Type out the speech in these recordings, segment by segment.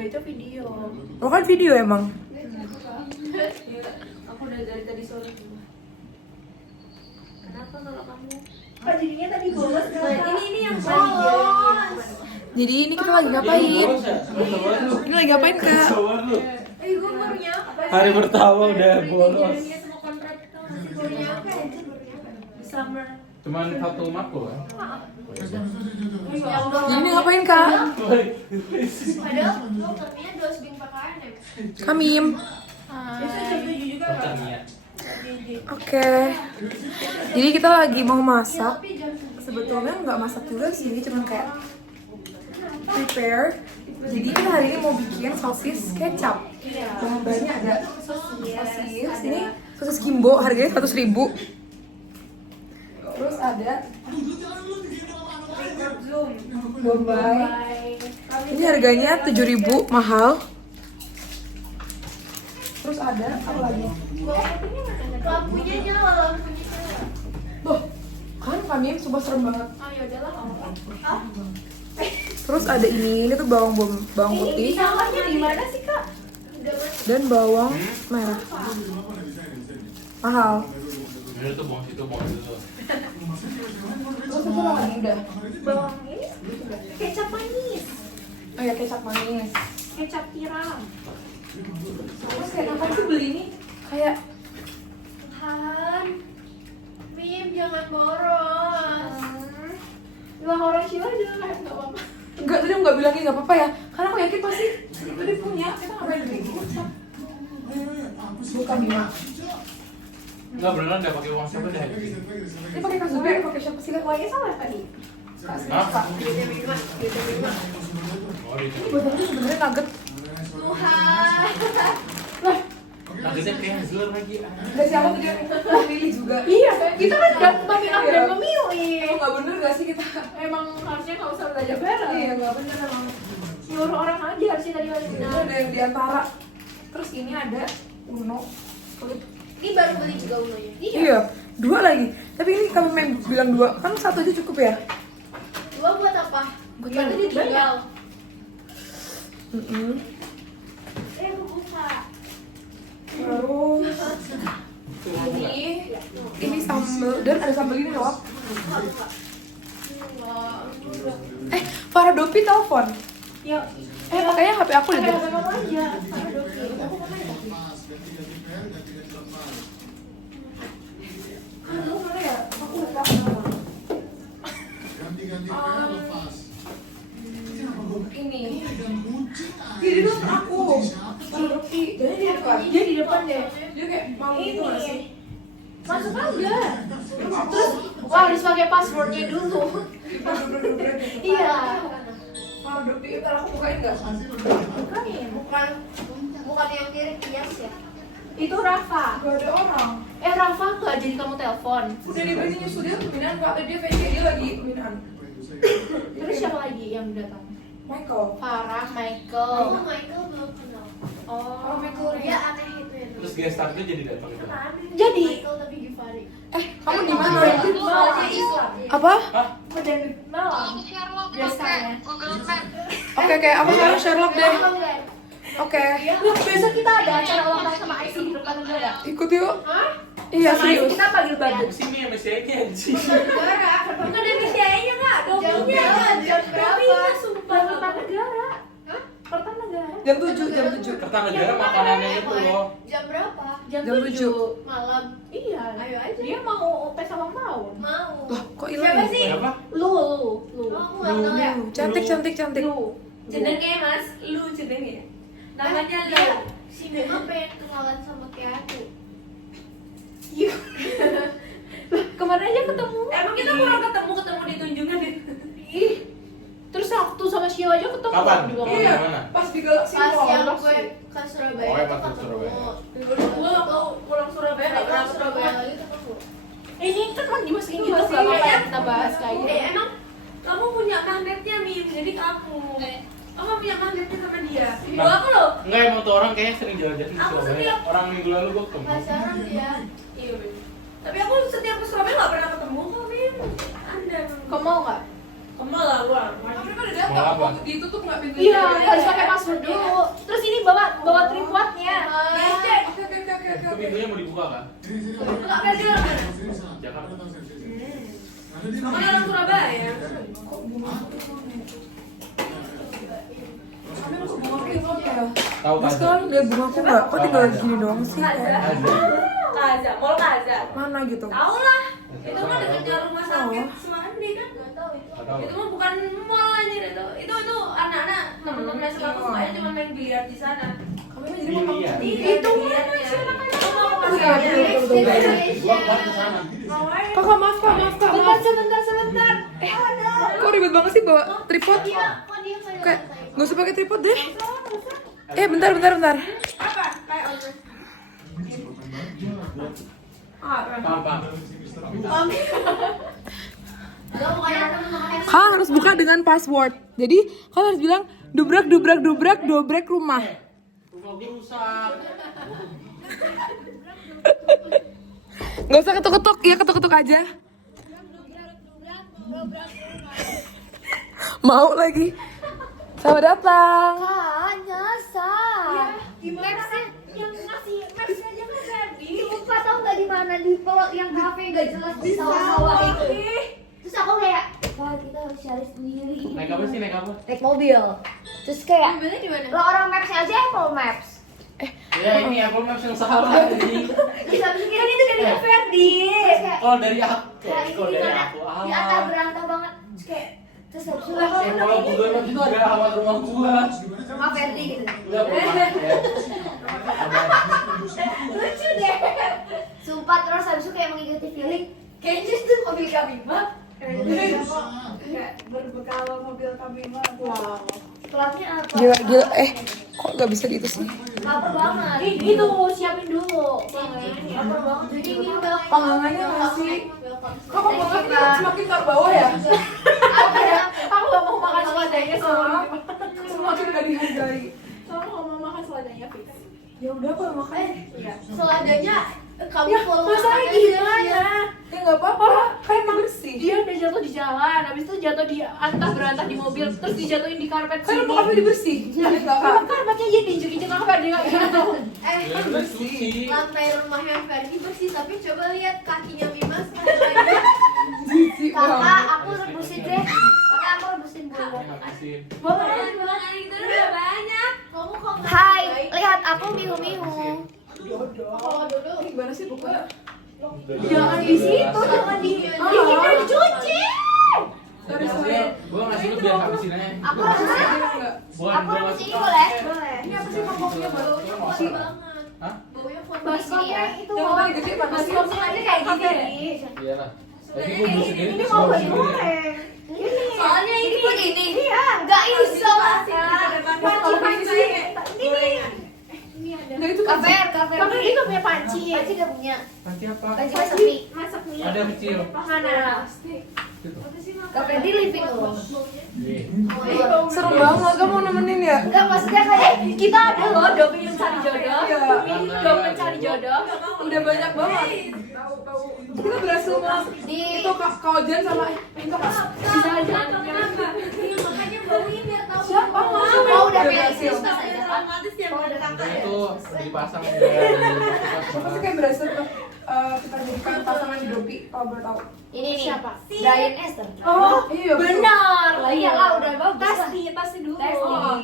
Enggak, itu video. Oh kan video emang. Aku udah dari tadi sore juga. Kenapa kalau kamu? Apa jadinya tadi bolos kenapa? Ini yang bolos. Jadi ini kita lagi ngapain? Ini lagi ngapain kak? Gue baru nyampe. Hari pertama udah bolos. Dia sama kontrak itu masih baru nyampe anjir, baru nyampe. Di summer. Cuman satu makro kan? Ini ngapain kak? Padahal lo ternyata 2 sebing pakaian ya. Kamim. Biasanya jam 7 juga kan? Oke. Jadi kita lagi mau masak. Sebetulnya nggak masak juga sih, cuman kayak prepare. Jadi kita hari ini mau bikin sosis kecap. Bahan-bahannya ada sosis. Ini sosis Kimbo, harganya 100.000. Terus ada Bombay. Ini harganya 7.000, mahal. Terus ada apa lagi? Lampunya nyala, lampunya nyala. Boh, kan kami sumpah serem banget. Oh ya udahlah. Terus ada ini tuh bawang putih Nyalanya di mana sih kak? dan bawang merah. Mahal. Ini tuh bawang situ, bawang situ. Terus apa lagi udah? Bawang ini kecap manis, Oh ya kecap manis. kecap tiram. Terus kayak kapan sih beli ini? Kayak Tuhan, Mim jangan boros. Bilang orang Sheila juga kayak nggak apa-apa. enggak, tadi aku nggak bilangin nggak apa-apa ya, karena aku yakin pasti tadi punya. Kita ngapain beli ini? Bukan Bima. Enggak beneran enggak pakai uang siapa deh. Ini pakai kasur ya? Pakai siapa sih? Pokoknya sama tadi. Hah? Oh, Ini itu. buat aku sebenarnya nugget. Tuhan. Nah, kita kayak Hansler lagi. Dari siapa tuh dia? Pilih juga. Iya, kita kan udah memilih Iya. dan memilih. Nggak bener gak sih kita? Emang harusnya nggak usah belajar bareng. Iya nggak bener emang. Nyuruh orang aja harusnya tadi belajar. Itu ada yang diantara. Terus ini ada Uno. Ini baru beli juga unonya. Iya, 2 lagi. Tapi ini kalau main bilang 2, kan 1 aja cukup ya? 2 buat apa? Buat Berarti banyak. ditinggal. Gue buka. Terus ini sambal dan ada sambal ini loh. Farah Dopi telepon. Ya, Pakainya HP aku deh. ada apa aja. Ada doki. Aduh, mana ya? Aku lupa. Ini. Jadi itu aku. Farah Dopi. Jadi di depan. Dia di depan deh. Dia kayak mau gitu nggak sih? Masuk aja. Terus, wah harus pakai passwordnya dulu. Iya. Farah Dopi, ntar aku bukain nggak? Bukan yang kirim kias ya. Itu Rafa. Gak ada orang. Rafa nggak jadi kamu telepon. Udah dibagi nyusul dia pembinaan kak, tadi dia kayak dia lagi pembinaan. Terus siapa lagi yang datang? Michael. Farah, Michael. Michael belum kenal. Oh, Michael Dia aneh itu ya. Terus guest star-nya jadi datang itu. Jadi Michael tapi Givari. Kamu di mana? Malah Islam. Apa? Hah? Udah malam. Biasanya. Oke, aku sekarang Sherlock deh. Oke. Loh, besok kita ada acara ulang tahun sama IC di depan negara. Ikut yuk. Hah? Iya, Sama serius. kita panggil badut. Sini ya Messi aja anjing. Negara, enggak ada BCA-nya enggak? Dominya. Jam berapa? Sumpah Kertanegara. Hah? Kertanegara. Jam 7. Kertanegara makanannya itu loh. Jam berapa? Jam 7. Malam. Iya. Ayo aja. Dia mau pesta ulang tahun. Mau. Lah, kok Siapa hilang? sih? Siapa? Lu. Cantik. Lu. Jenenge Mas, lu jenenge. Namanya Dia Lia. si Mema pengen kenalan sama kayak aku. Iya. Kemarin aja ketemu. Emang kita kurang ketemu di Tunjungan ya? Ih. Terus waktu sama Shio aja ketemu. Kapan? Dua kali. Iya. Mana? Pas di Galaxy Pas Mall. yang gue ke Surabaya Oh, ya, tuh pas ke ketemu. Surabaya. Gue waktu pulang Surabaya nggak pernah Surabaya ketemu. lagi ketemu. Ini kan kan dimasukin Itu gitu masih nggak apa-apa kayaknya ya kita bahas lagi. Emang kamu punya magnetnya Mim, jadi kamu. Kamu punya magnetnya sama dia. Gua aku loh. Enggak, emang tuh orang kayaknya sering jalan-jalan di Aku Surabaya. setiap- Orang minggu lalu gua ketemu. Pacaran dia. Iya bener. Tapi aku setiap ke Surabaya nggak pernah ketemu kok Mim. Anda. Kau mau nggak? Kemal lah gua. Tapi kan udah Mau datang, apa? waktu ditutup nggak pintunya? Iya, harus pakai password dulu. Terus ini bawa tripodnya. Oke. Itu pintunya mau dibuka kan? Enggak kan dia orang mana? Jakarta. Makanya orang Surabaya. Tahu kan? Sekarang lihat bunga aku nggak? Kok tinggal gini doang sih? Kaza. Ada. Kaza, Mall Kaza. Mana gitu? Tahu lah. Itu mah dekatnya rumah sakit Oh. Semandi kan. Tahu. Itu mah bukan mall anjir itu. Itu anak-anak teman-teman SMA aku sukanya cuma main biliar di sana. Kamu emang jadi mau Iya. Itu mana sih anak-anak? Kamu mau kasih Iya, aja. betul, betul, betul. Gua ke sana. Kakak maaf kak, maaf kak, maaf. Sebentar. Kok ribet banget sih bawa tripod? Iya, kok dia kayak Kayak nggak usah pakai tripod deh. Bentar. Apa? Kayak order. Paham. Kak harus buka dengan password. Jadi kak harus bilang dobrak rumah. Rumah gua rusak. Nggak usah ketuk-ketuk, ya ketuk-ketuk aja. Mau lagi. Selamat datang. Kak, nyasar. Gimana sih? Yang ngasih maps aja nggak jadi. Lupa tau nggak di mana di plot yang kafe gak jelas di sawah-sawah itu. Terus aku kayak, wah kita harus cari sendiri. Naik apa sih? Naik apa? Naik mobil. Terus kayak, Di mana? lo orang Maps aja Apple Maps. Ya ini Apple Maps yang salah ini. Bisa pikiran itu dari Ferdi. Terus kayak, Oh dari aku. kayak ini Kalau di dari mana? aku. Di atas berantah banget. Terus kayak, terus habis itu lah Kalau Google Maps itu ada alamat rumah gua. rumah Ferdi gitu. Udah pernah ya. Lucu deh. Sumpah terus habis itu kayak mengikuti feeling. Kayaknya itu mobil Kabima. Kayak berbekal mobil Kabima. Wow. Platnya apa? Gila. Kok nggak bisa gitu sih? Laper banget. Itu siapin dulu. Laper banget. Jadi ini udah Pengalamannya masih. Kok Thank you, banget Kak. semakin terbawah ya? Aku gak mau makan seladanya semua. Semakin nggak dihargai. Kamu gak mau makan seladanya, Fix? Ya udah kalau makan. Seladanya kamu Ya, follow masalahnya makannya gimana? Ya nggak apa-apa. Kan emang bersih. Dia udah jatuh di jalan, habis itu jatuh di antah berantah di mobil, terus dijatuhin di karpet Kan sini. rumah kamu dibersih. Ya enggak kak. Emang karpetnya jadi diinjek-injek apa dia nggak gitu? Ya udah suci. lantai rumahnya Ferdi bersih, tapi coba lihat kakinya Mimas. Kakak, aku rebusin deh. Kakak, aku rebusin dulu. Makasih. Banget itu udah banyak. Kamu kok nggak Hai, baik? lihat aku mihu-mihu. Kalau dulu Gimana sih buka? Jangan di situ, jangan di. Ini kita dicuci. Sorry. Gua ngasih lu biar habisin aja. Aku rebusin. Bukan Aku gua rebusin ngasih. ini boleh? Ini apa sih mangkoknya baru? banget. Hah? Baunya fun Di sini ya. Itu mau gede mana sih? Ini kayak gini. Iyalah. Tapi gua belum sendiri. Ini mau digoreng. Ini. Soalnya ini pun ini. Iya, nggak iso. Nggak itu Kafe. Kamu itu punya panci. Panci nggak punya. Nanti apa? Panci masak mie. Masak mie. Ada kecil. Mana? Kafe di living room. Nih. Seru banget. Kamu mau nemenin ya? Enggak, maksudnya kayak Kita ada loh doping mencari jodoh. Iya. Doping mencari jodoh. Udah banyak banget. Kita berhasil di itu kawajan sama itu Bisa aja. makanya baunya biar tahu. Siapa? Oh, udah kayak berhasil. Christmas aja kan. Otomatis yang ada kakak ya. Itu dipasang ya. Pasti kayak berhasil tuh kita jadikan pasangan di Dopi kalau boleh tahu. Ini nih. Siapa? Brian Esther. Oh iya Benar. Lah iyalah udah bagus. lah. Pasti dulu. Tes.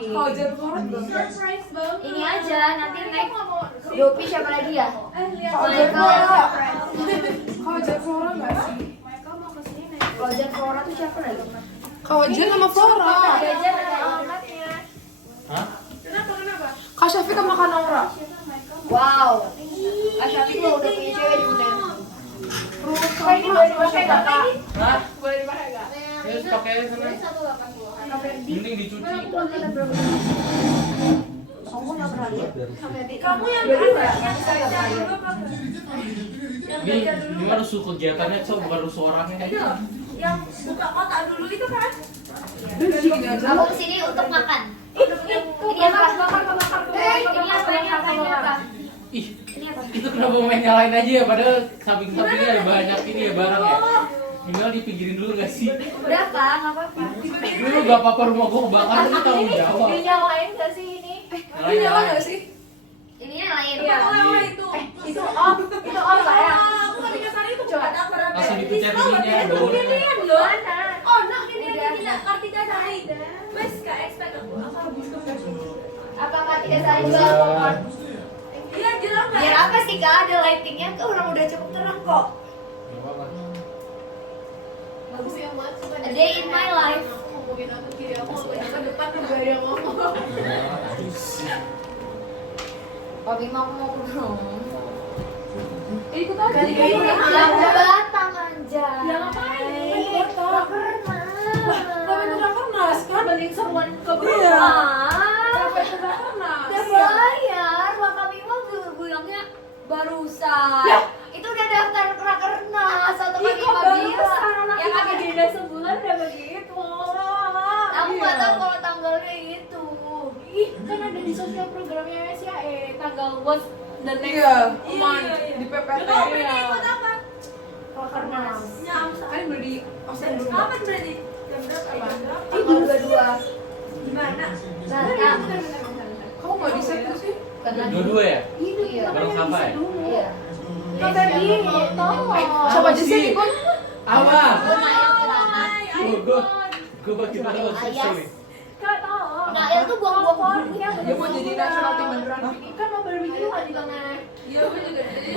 Kawajan Florent dong. Surprise banget. Ini aja nanti naik Dopi siapa lagi ya? Kawajan Michael. Flora. Kawajan Flora nggak sih? Roger Flora tuh siapa lagi? Kawajan sama Flora. Jajan ada alamatnya. Hah? Kak Syafiq sama Kak Naura. Wow. Asyafi lo udah punya cewek di UNER. Kayak ini boleh dipakai nggak kak? Hah? Boleh dipakai nggak? Ya pakai sana. Mending dicuci. Aku nggak pernah lihat. Kamu yang Iya, belajar dulu apa? Ini mah rusuh kegiatannya, Cok, bukan rusuh orangnya. Yang buka kotak dulu itu kan? Gini aja. Aku kesini untuk makan. Ini apa? Ini apa? Ini apa? Ih, Ini apa? itu kenapa main nyalain aja ya? Padahal samping-sampingnya ada banyak ini ya barang ya. Minimal dipinggirin dulu gak sih? Udah Kak, nggak apa-apa. Lu gak apa-apa rumah gua kebakar, lu tanggung jawab. Dinyalain gak sih ini? Ini nyala nggak sih? Ininya lain. Iya. Itu off sayang. Aku tadi kesana itu coba ada Langsung dipencet ininya, dulu. Ginian loh. Mana? Oh, nah gini Kartika Sari. Wes gak expect aku apa habis ke Apa Kak tidak salah jual popcorn? Iya, jelas Biar apa sih Kak? Ada lightingnya kan orang udah cukup terang kok. Bagus yang banget suka A day in my life. ngomongin aku kiri aku ke depan tuh gak ada yang ngomong. Papi mau pulang. Ikut aja. Yang batang aja. Ya ngapain? Gak pernah. Tapi itu gak pernah kan? Banding seruan ke Iya. Tapi itu gak pernah. Udah bayar, Pak Kami mah bilangnya barusan. Itu udah daftar rakernas atau Ih, kok Kami barusan? yang kami beda sebulan udah begitu. Aku nggak tahu kalau tanggalnya itu. Ih, kan ada di sosial programnya SIAE tanggal was dan next Iya, month. di PPT. Kamu Iya. ikut apa? Rakernas. Kan beli osen dulu. Kapan berarti? Jam berapa? Tanggal 22. Gimana? Nah, Kamu nggak di set tuh sih? karena Dua-dua ya? iya. Bareng sama ya? Iya. Kak Ferdi, tolong. Coba aja sih ikut. Apa? Gue Nael Kirana. Gue bagi tahu Ayas. Kak, tolong. Nael tuh buang-buang duitnya. Dia mau jadi national team beneran. Kan mau barbecue kan di tengah. Iya, gue juga jadi.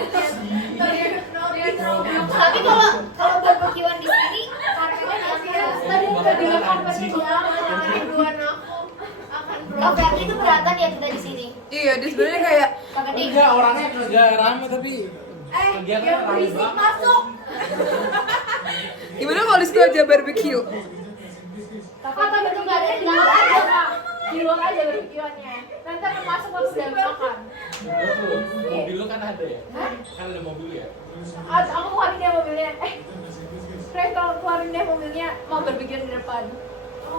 Tapi kalau barbekyuan di sini karena Tadi udah bilang apa sih ya? Duluan aku akan Kak Ferdi itu beratan ya kita di sini. Iya, dia sebenarnya kayak Kak Ferdi. Enggak, orangnya kagak rame tapi kegiatan yang rame berisik banget. masuk. gimana kalau di situ aja barbecue? Kata betul nggak ada di luar aja, Kak. Di luar aja barbekyuannya. Nanti akan masuk waktu udah makan. Mobil lu kan ada ya? Kan ada mobil ya? Aku keluarin deh mobilnya. Keren kalau keluarin deh mobilnya mau barbekyuan di depan.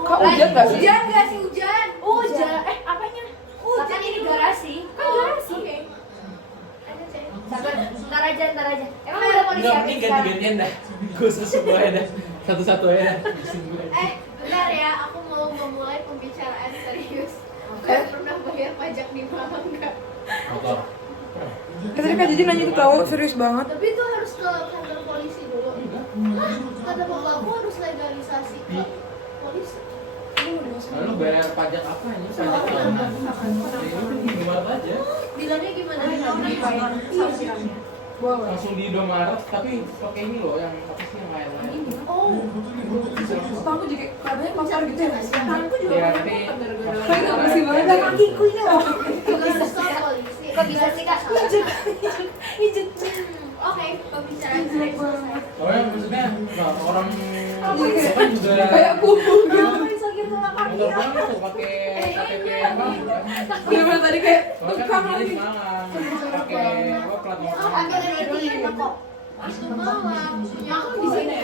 Kak hujan nggak sih? Hujan nggak sih hujan? Hujan. Apanya? Hujan Kan ini garasi. Kan garasi. Oke. Ntar aja. Emang udah mau Enggak, disiapin mending sekarang? ganti-gantian dah. Khusus gue aja dah. Satu-satu aja. Bentar ya, aku mau memulai pembicaraan serius. Kalian pernah bayar pajak di Malang nggak? Motor. Tadi Kak Jiji nanya itu tahu serius banget. Tapi itu harus ke kantor polisi dulu. Hah? Kata bapakku harus legalisasi ke polisi. Lalu bayar pajak apa ini? Pajak tahunan. Ini gimana aja? Bilangnya gimana? Langsung di Indomaret tapi pakai ini loh yang apa sih yang lain-lain. Oh, Kamu juga katanya pasar gitu ya? tanganku juga Ya, pernah tapi- gara-gara. Kayak nggak bersih banget kan kakiku ini loh. Juga harus ke polisi. Kok bisa sih Kak? Oke, pembicaraan serius selesai. Soalnya maksudnya nah, orang kan juga Kayak kubu gitu. Bisa gitu lah kaki. motor kan tuh pakai KTP apa? Bener-bener tadi kayak Soalnya tukang kan lagi. di Malang pakai apa plat motor. Ambil dari itu kok. Itu Malang. Yang aku di sini.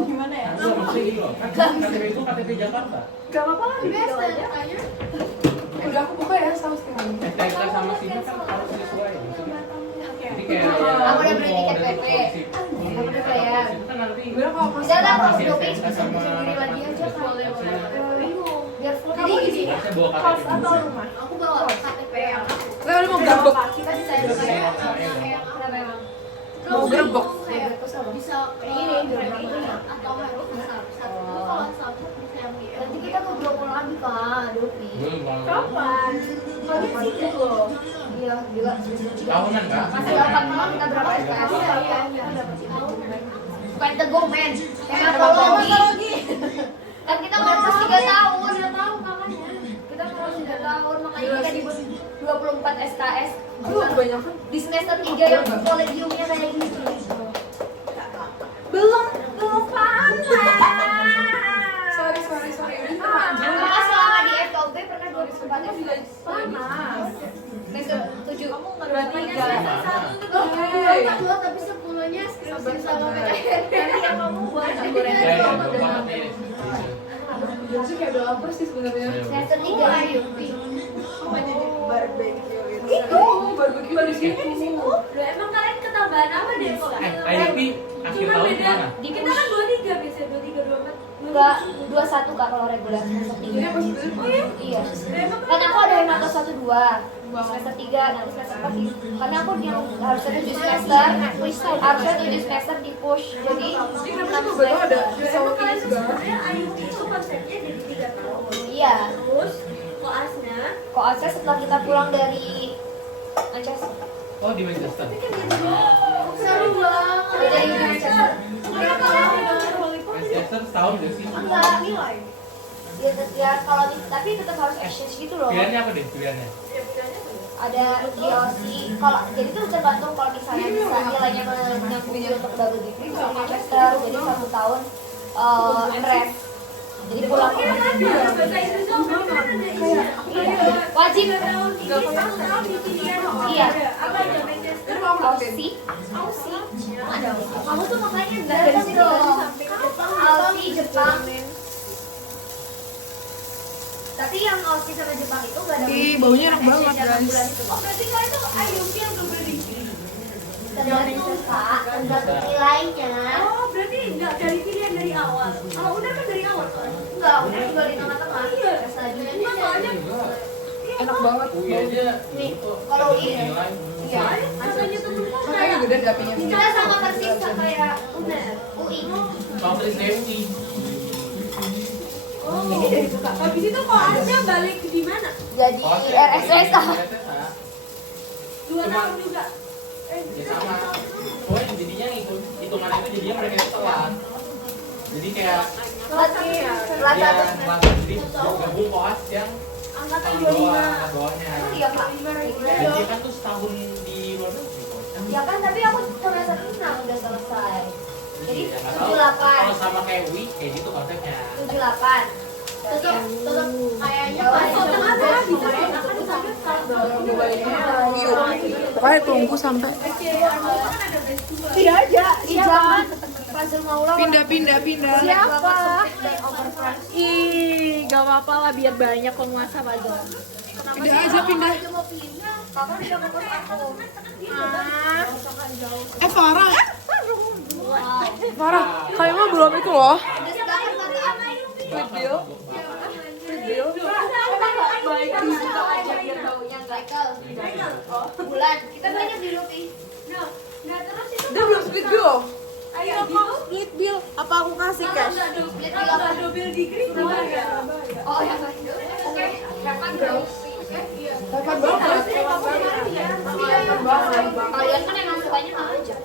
Gimana ya? Enggak, maksudnya gitu loh. Kan KTP itu KTP Jakarta. Gak apa-apa lah. Best tanya. Udah aku buka ya saus tinggal. STNK sama SIM kan harus sesuai. Jadi kayak Aku udah beli tiket PP. Aku udah bayar. Kan nanti Bener kalau pas Udah lah, kalau kasih Shopee STNK sama sendiri lagi aja Boleh, boleh. Bingung. biar full. Jadi gini, Saya bawa Kos KTP. atau rumah? aku bawa KTP yang aku. Saya udah mau gerbek. Kita bisa kayak yang Kenapa emang? Mau gerbek. Kayak bisa ini atau harus satu. Kalau satu bisa yang di Nanti kita ngobrol lagi Kak, Dovi. Belum Bang. Kapan? Lagi sibuk loh. Iya, gila. Tahunan Kak? Masih dapat memang kita berapa SKS? Bukan teguh men. Emang kalau lagi. Kan kita ngurus 3 tahun. Kita ngurus 3 tahun, makanya kita di 24 SKS. Aduh kebanyakan. Di semester 3 yang kolegiumnya kayak gitu. Belum panas. Sorry. Kakak selama di FKUP pernah 24 SKS. Panas. Semester 7. Berarti dua tapi 10-nya skripsi sama PTN. Nanti yang kamu buat goreng Ya, ya, sama belum dengan banget ini. Jadi kayak udah lapar sih sebenarnya. Semester 3. Barbecue itu. Itu barbecue di sini. Emang kalian ketahuan nggak nama deh kok. IDP akhir Cuma tahun beda. gimana? Kita kan 23 biasanya 23 24. Enggak, 21 Kak kalau reguler semester 3. Oh iya. Iya. Emang Kan aku ada yang atau 1 2 semester 3 nanti semester 4 karena aku yang harusnya 7 semester harusnya 7 semester di push jadi 6 semester. emang kalian tuh sebenarnya IUP itu konsepnya jadi 3 tahun. Iya. Terus koasnya Koasnya setelah kita pulang dari Manchester. Oh di Manchester. seru banget. Dari Manchester. Manchester setahun gak sih? Enggak nilai. Ya kalau tapi tetap harus exchange gitu loh. Pilihannya apa deh pilihannya? Ada GOC kalau jadi itu tergantung kalau misalnya bisa nilainya menyambung untuk double degree bisa Manchester jadi 1 tahun MREF jadi pulang ke Bahasa Inggris dong, kan ada isinya. wajib iya Apa aja Manchester? Aussie ada kamu tuh makanya nggak dari situ Aussie Jepang tapi yang Aussie sama Jepang itu nggak ada Ih, baunya enak banget, dalam guys. bulan itu. Oh berarti kalian tuh IUP yang double degree. Tergantung Kak, tergantung nilainya. Oh berarti nggak dari pilihan dari awal. Kalau udah kan dari awal soalnya. Enggak, udah juga di tengah-tengah. Iya. Selanjutnya Cuma soalnya Enak banget. UI aja. Nih, gitu. kalau UI ya? Nilai. Iya. rasanya tuh tuh Makanya gede gapinya. Kita sama persis kayak UNER, UI. Kampus saya UI. Oh. Habis itu koasnya balik di mana? Jadi RSSA. 2 tahun juga. Ya sama. Oh yang jadinya hitungan itu jadinya mereka itu telat. Jadi kayak Kelas ya, 1 kelas jadi gabung koas yang Angkatan angkat 25. bawahnya. Iya Kak. Dan dia kan tuh setahun di luar negeri. Ya kan, tapi aku semester 6 udah selesai. Jadi Iya, nggak tahu. 78. Kalau sama kayak UI kayak gitu konsepnya. 78. Tetap kayaknya Kalau tengah bisa kan sampai Pokoknya tunggu sampai Iya aja. Jangan. Fazil Maula. pindah. Siapa? Ih, gak apa-apa lah biar banyak penguasa Fazil. Pindah aja pindah. Kakak udah ngomong aku. Farah. Farah, kalian mah belum itu loh. Udah silakan kata apa? Video. Baik kita aja biar baunya Michael. Bulan. Kita banyak di Lupi. Nah terus itu Dia belum split bill loh. ayo gitu. Split bill, apa aku kasih cash? Kalau nggak double degree gimana? Oh ya kan. Oke. Kapan bro? Kapan banget? Kalian kan emang sukanya mau aja.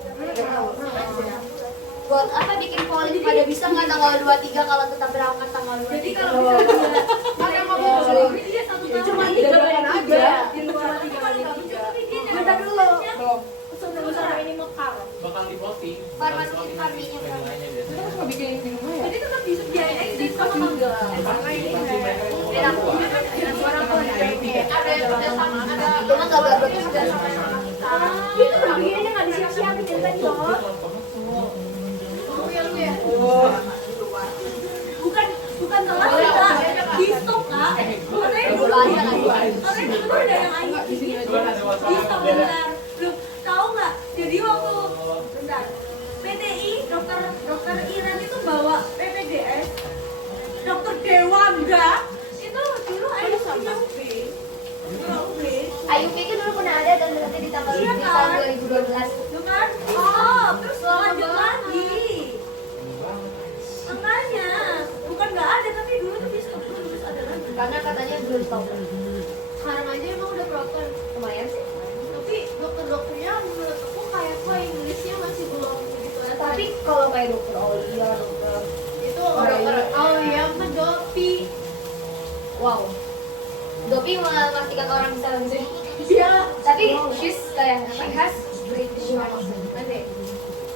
Buat apa bikin polling pada bisa nggak tanggal 23 kalau tetap berangkat tanggal 23? Jadi kalau misalnya ada ngomong double degree dia 1 tahun. Cuma dadakan aja. Di luar 3 kali Bentar dulu. Belum. Bakal di voting. Farmasi farminya kan. Kita kan cuma bikin di rumah ya. Jadi tetap disediain exit sama enggak? Enak. Itu mah nggak bagus juga. Itu begini nggak disiap-siapin dari tadi loh. Bukan telat Kak, di stop Kak. Katanya dulu ada yang ayo di stop bentar. Loh, tahu nggak? Jadi waktu bentar PTI dokter Iran itu bawa PPDS dokter Dewangga itu dulu ayo sama UB. IUP itu dulu pernah ada dan nanti di tanggal Iya, di kan? tahun 2012. Tuh kan? Oh, terus lanjut lagi. Makanya bukan nggak ada tapi dulu tuh di stop terus ada lagi. Karena katanya belum tahu. Sekarang aja emang udah proper. Lumayan sih. Tapi dokter-dokternya menurut aku kayak kok Inggrisnya masih belum begitu ya. Tapi kalau kayak dokter Aulia, dokter Itu dokter Aulia sama Dopi. wow. Dopi memastikan orang bisa langsung. Iya. Tapi she has British accent. Nanti.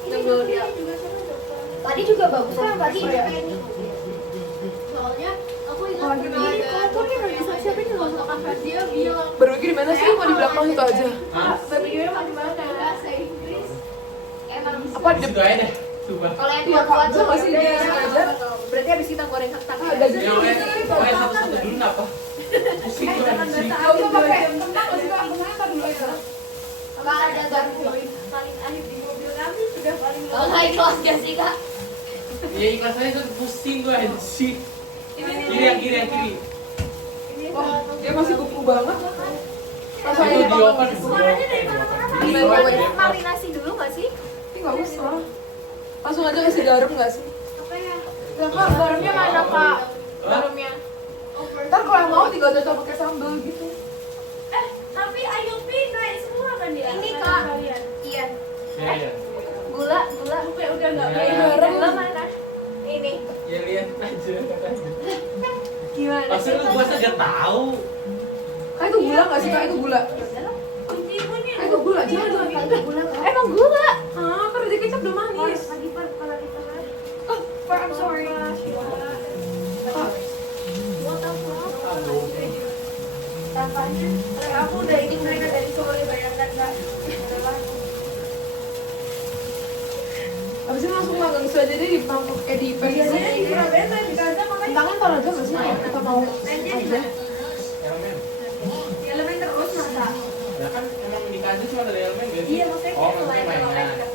Yang belum dia. Tadi juga bagus kan tadi. Soalnya aku ingat ini aku nih lagi siapa ini loh kakak dia bilang Berbagi di mana sih? Mau di belakang itu aja. berpikirnya mau di mana bahasa Inggris. Emang Apa di Situ aja deh. Coba. kalau yang Iya, kuat-kuat Kak. tuh Masih di aja. Berarti habis kita goreng kentang. Gaji Yang lain satu-satu dulu kenapa? Pusing banget sih. Gak usah pakai kentang, gak usah kemana dulu aja. Kak ada garpu. Paling akhir di mobil kami sudah paling Kalau nggak ikhlas gak sih kak? Ya ikhlas aja tuh pusing gue sih. Kiri yang kiri. Wah, dia masih kuku banget. Langsung Itu aja di oven. suaranya dari mana-mana. Marinasi dulu nggak sih? Ini nggak usah. Langsung aja kasih garam nggak sih? Apa ya? Ya kak, garamnya mana kak? Garamnya. Ntar kalau yang mau tinggal cocok pakai sambal gitu. Tapi Ayu naik semua kan dia? Ini, Kak. Kalian. Iya. Ya. Gula. Sampai udah nggak Ya. bayar. Gula mana? Ini. Ya lihat aja. Gimana? Maksudnya gue saja tahu. Kak itu gula nggak sih kak? Itu gula. Kunci-kunci. Kak itu gula, jangan jangan. Itu gula kak. Emang gula? Ah, kan udah kecap udah manis. Lagi kalau diperas. Oh, I'm sorry. Aduh. Tampaknya aku udah ingin mereka dari sore, bayangkan nggak? Abis itu langsung magang itu aja deh di mangkok di Biasanya di Surabaya saya di kantor makanya tangan taruh aja nggak sih? Kita mau aja. Elemen. di elemen terus masa. Ya kan emang di kantor cuma ada elemen gak sih? Iya maksudnya Oh, kayak maksudnya lain mainnya.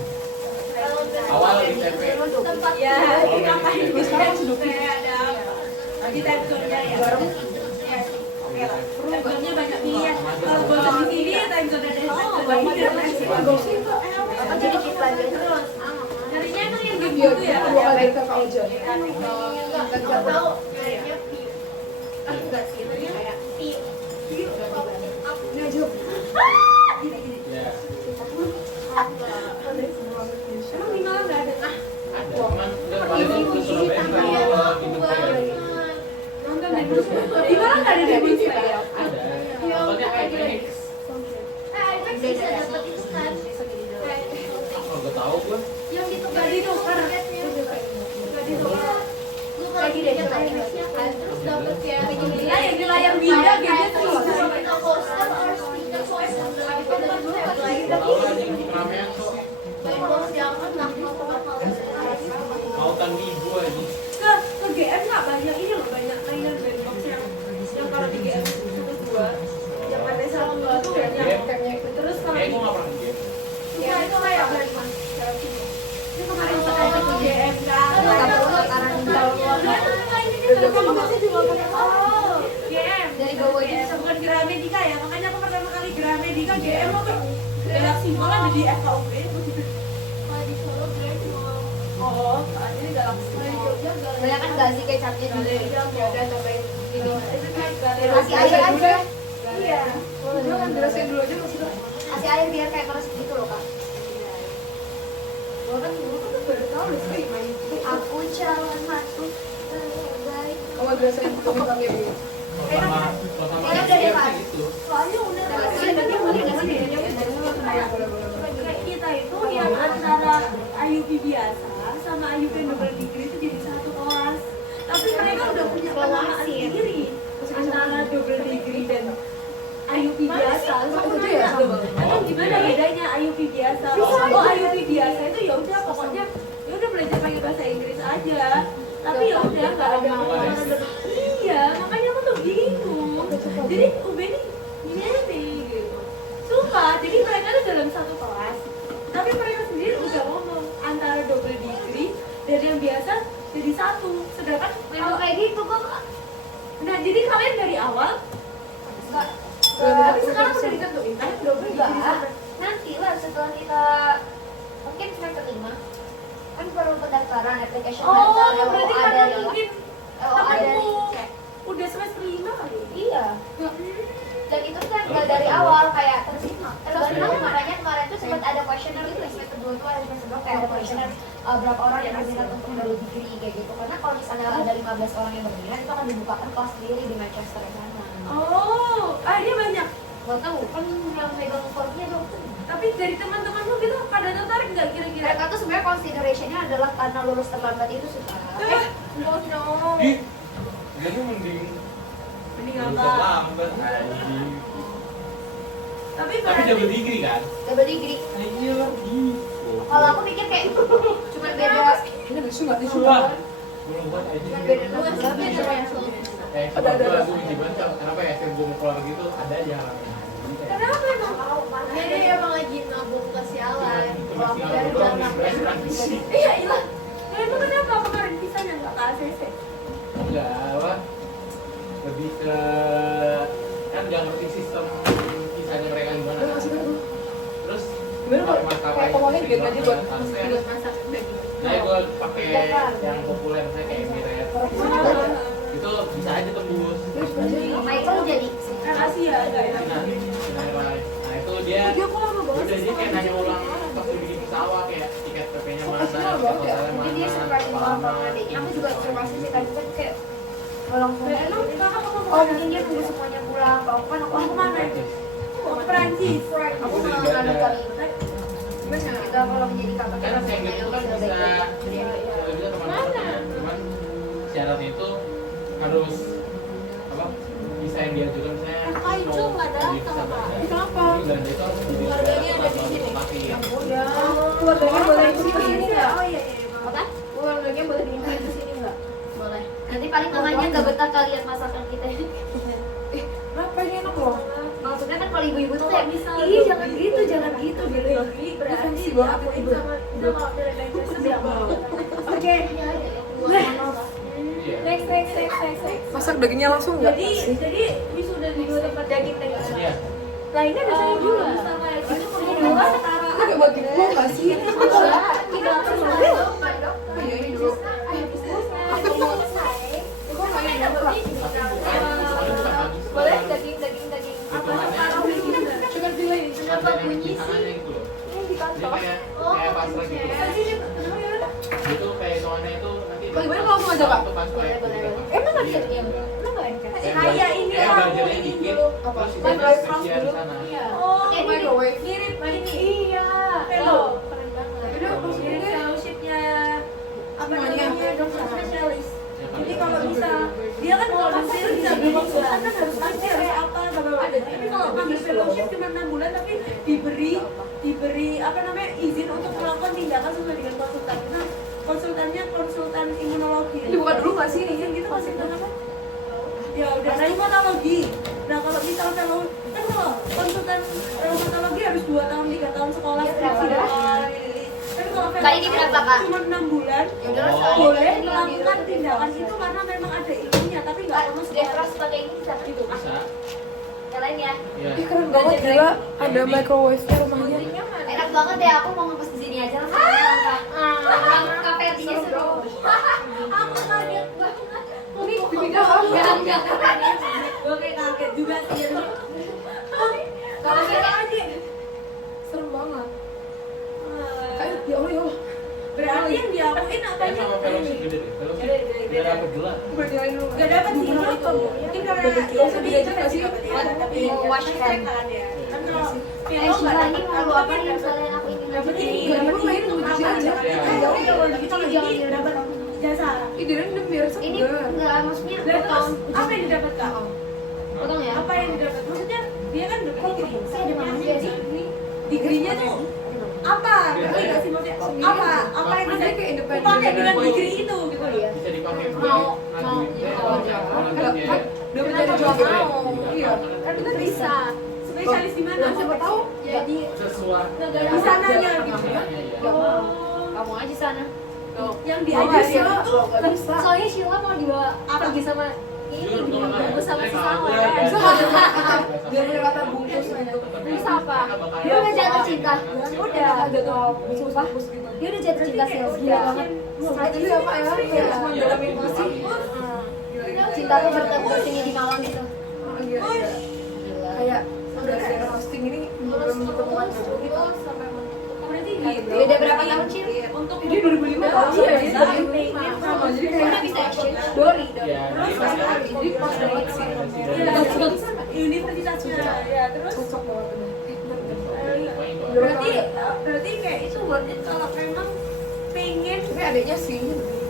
Awal Awal di TP. tempat ya Oh, ngapain main di gue TP. sekarang sudah ada apa di tentunya ya Iya sih. Oke lah. Tentunya banyak pilihan. Kalau bosan di sini ya tentunya ada satu. Apa jadi chip lagi? Terus nyarinya emang yang Biar gitu ya. dua kali kakak ojol. Enggak tahu nyarinya pink. Enggak sih, tadi kayak pink. Ini aja. Ya. Emang di Malang nggak ada? Ada. Cuman udah paling ke Surabaya nggak pintu kayak. Nonton Demon Slayer. Di Malang nggak ada Demon Slayer? Ada. Soalnya IMAX. IMAX bisa dapat itu kan? Oh, gue tahu gue. Yang ditukar nggak ditukar. Lagi deh coba. Terus dapat yang di layar beda gitu tuh. Gue tahu aja yang keramaian tuh. Mautan ibu aja. Ke GM nggak banyak ini loh, banyak mainan bandbox yang kalau di GM itu dua yang ada satu dua tuh banyak. Terus kalau Kayak di gue nggak pernah game. itu kayak bandbox itu kemarin sempat ada ke GM kan GM Dari bawah aja. bukan Gramedia ya, makanya aku pertama kali Gramedia GM apa Galaxy Mall ada di FKUP. Oh, ini Galaxy Mall. Banyak kan nggak sih kecapnya dulu? Udah tambahin ini. Kasih air aja. Iya. Jangan jelasin dulu aja masih. Kasih air biar kayak keras gitu loh kak. Orang dulu kan baru tahu loh sih main. Aku calon mantu terbaik. Kamu jelasin pakai dulu. Pertama Ini udah deh, Pak. gitu. Soalnya udah kayak kita itu yang antara IUP biasa sama IUP double degree itu jadi satu kelas. Tapi mereka udah punya kelas sendiri antara double degree dan IUP biasa. Itu aja ya sambal. Emang gimana bedanya IUP biasa? Oh IUP biasa itu ya udah pokoknya ya udah belajar pakai bahasa Inggris aja. Tapi ya udah nggak ada pengalaman. Iya makanya aku tuh bingung. Jadi UB ini gimana nih gitu. Sumpah, jadi mereka tuh dalam satu kelas. Tapi mereka sendiri udah ngomong antara double degree dan yang biasa jadi satu. Sedangkan Memang kayak gitu kok kak. nah jadi kalian dari awal tapi sekarang udah ditentuin kan double degree Enggak. sama Nanti lah setelah kita mungkin semester 5 kan baru pendaftaran application oh pendaftaran berarti LOA karena dari mungkin LOA dari temanmu cek. udah semester 5 kali. Iya. Dan itu kan nggak dari awal kayak terus makanya kemarin tuh sempat ada questionnaire itu semester 2 tuh ada semester 2 kayak ada questionnaire berapa orang yang berminat untuk double degree kayak gitu karena kalau misalnya ada 15 orang yang berminat itu akan dibukakan kelas sendiri di Manchester di sana. Oh, dia banyak. Gak tahu kan yang megang formnya dokter. Tapi dari teman-temanmu gitu pada tertarik nggak kira-kira? Mereka tuh sebenarnya consideration-nya adalah karena lulus terlambat itu suka. Oh no. Ih, jadi mending Mending lulus apa? terlambat anjing. Tapi Tapi double degree kan? Double degree. Iya lagi. Kalau aku mikir kayak cuma beda Ini bisa nggak tisu? Wah, belum buat aja. cuma beda nuansa aja. Sebab gue benci banget kenapa ya SM gue mau keluar gitu ada aja. Kenapa emang? Ini emang lagi nabung kesialan. Dari belakang referensi. Iya, iya. Itu kenapa kemarin pisahnya nggak ke ACC? Enggak apa, lebih ke kan nggak ngerti sistem kisahnya mereka gimana. Terus Gimana kalau kayak pokoknya biar aja buat Masak daging. saya gue pakai yang populer saya kayak Emirates itu bisa aja tembus. Michael jadi Makasih ya, enggak ya. Nah itu dia udah dia kayak nanya ulang pas dia bikin pesawat kayak tiket PP-nya mana, tiket hotelnya jadi dia mana, surprise apa banget lama. sama adiknya. Aku juga surprise sih tadi kan kayak langsung. Emang kakak mau Oh mungkin dia nunggu semuanya pulang. Kalau aku kan aku kemana? Mau ke Perancis. Aku mengambil kali kita kalau menjadi kakak Karena saya itu kan bisa teman-teman, cuman syaratnya itu harus apa bisa yang diajukan saya Itu nggak datang, Pak. Kenapa? dan itu harus Keluarganya ada di sini. tapi Keluarganya boleh di sini nggak? Oh iya, iya. apa? Keluarganya boleh diminta di sini nggak? Boleh. Nanti paling mamanya nggak betah kalian masakan kita. Kenapa ini enak loh? Maksudnya kan kalau ibu-ibu tuh kayak Bisa ih jangan gitu gitu Berarti banget aku ibu. sama udah kalau dari Oke. iya. Next. Masak dagingnya langsung nggak? Jadi wisuda di dua tempat daging tadi. Iya. Nah ini ada saya juga sama ya. Itu dua setara. Itu kayak bagi gua nggak sih? Tidak Iya ini dulu. boleh daging. Hitungannya Kenapa bunyi sih? tangannya gitu loh. Dia kayak pasrah gitu. Itu kayak hitungannya itu nanti. Bagaimana kalau mau ngajak, Kak? Itu pas kayak Emang nggak Iya. bisa? Emang nggak enak? Kayak Kayak ini kayak orang belajarnya ini dikit, dulu. terus Microwave spesial house di dulu. sana. Oh, Kayak microwave. mirip ini. Iya. Hello. Keren banget. Udah, Mirip fellowshipnya apa Semuanya. namanya dokter spesialis. Ya, kan? Jadi kalau bisa dia kan kalau kasir bisa kan harus kasir kayak apa ada. Tapi kalau ngambil fellowship cuma 6 bulan tapi diberi apa namanya izin untuk melakukan tindakan sesuai dengan konsultan. Nah, konsultannya konsultan imunologi. Dibuka dulu nggak sih ini? Gitu konsultan apa? Ya udah rheumatologi. Nah kalau misalnya kan kalau konsultan rheumatologi harus 2 tahun 3 tahun sekolah skripsi doang. Tapi kalau Kak, ini berapa, Kak? cuma 6 bulan Ya udahlah, Oh. boleh melakukan tindakan itu karena memang ada ilmunya tapi nggak perlu Dia sekolah. keras pakai ini bisa gitu. Bisa. Yang lain ya. Iya. Ih keren banget gila. Ada microwave-nya rumahnya. Enak banget ya, aku mau ngepas di sini aja langsung lengkap. Lengkap vertinya seru. Aku kaget banget. Tapi Dipindah apa? enggak keren. Gue kayak kaget juga sih. Kalau kayak aja. Serem banget. Kayak ya Allah ya Allah. Berarti yang diakuin Kayak apanya? sama fellowship gede deh. Fellowship Gede. udah dapet gelar. Coba nyalain dulu. Gak dapat sih itu. Mungkin karena Langsung diajar nggak sih? Tapi Wash hand. kan ya. Kan kalau Sheila ini mau apa nih misalnya aku ini dapat ini, Gak dapat apa-apa, ini tunggu aja. Jauh kalau gitu jangan dapat jasa. Ih direndam biar ini segar. enggak maksudnya Lah terus potong apa yang didapat kak? potong ya. Apa yang didapat? Maksudnya dia kan degree. Saya ada mana sih? Degree-nya tuh apa? Ngerti nggak sih maksudnya? Apa? Apa yang bisa Maksudnya kayak independen. pakai dengan degree itu? Gitu ya. Bisa dipakai buat Mau- ngajuin Udah mencari job mau. Iya. Tapi kan bisa. Spesialis di mana? Dan siapa tahu Jadi sesuai di sananya gitu ya. Oh. Kamu aja sana. Yang Nggak diajar bisa. itu Nggak bisa. Soalnya Sheila mau dibawa pergi sama ini bungkus sama si Salma. Bisa nggak? Biar kelihatan bungkus gitu. Bisa apa? Dia udah jatuh cinta. Udah susah. Dia udah jatuh cinta serius gila banget. Strategi apa ya? Kayak cuma dalam emosi. Cinta tuh bertemu sini di malam gitu. Iya, iya. Kayak dari hosting ini belum ketemuan gitu. berarti gitu. Beda berapa tahun sih? Untuk Dia 2005 tau? Iya, Iya, sama. Jadi Udah kayak bisa exchange. Dori. ya Terus jadi pas banget sih. universitasnya ya terus Cocok banget udah. berarti kayak itu worth it kalau memang pengen Tapi adiknya sih.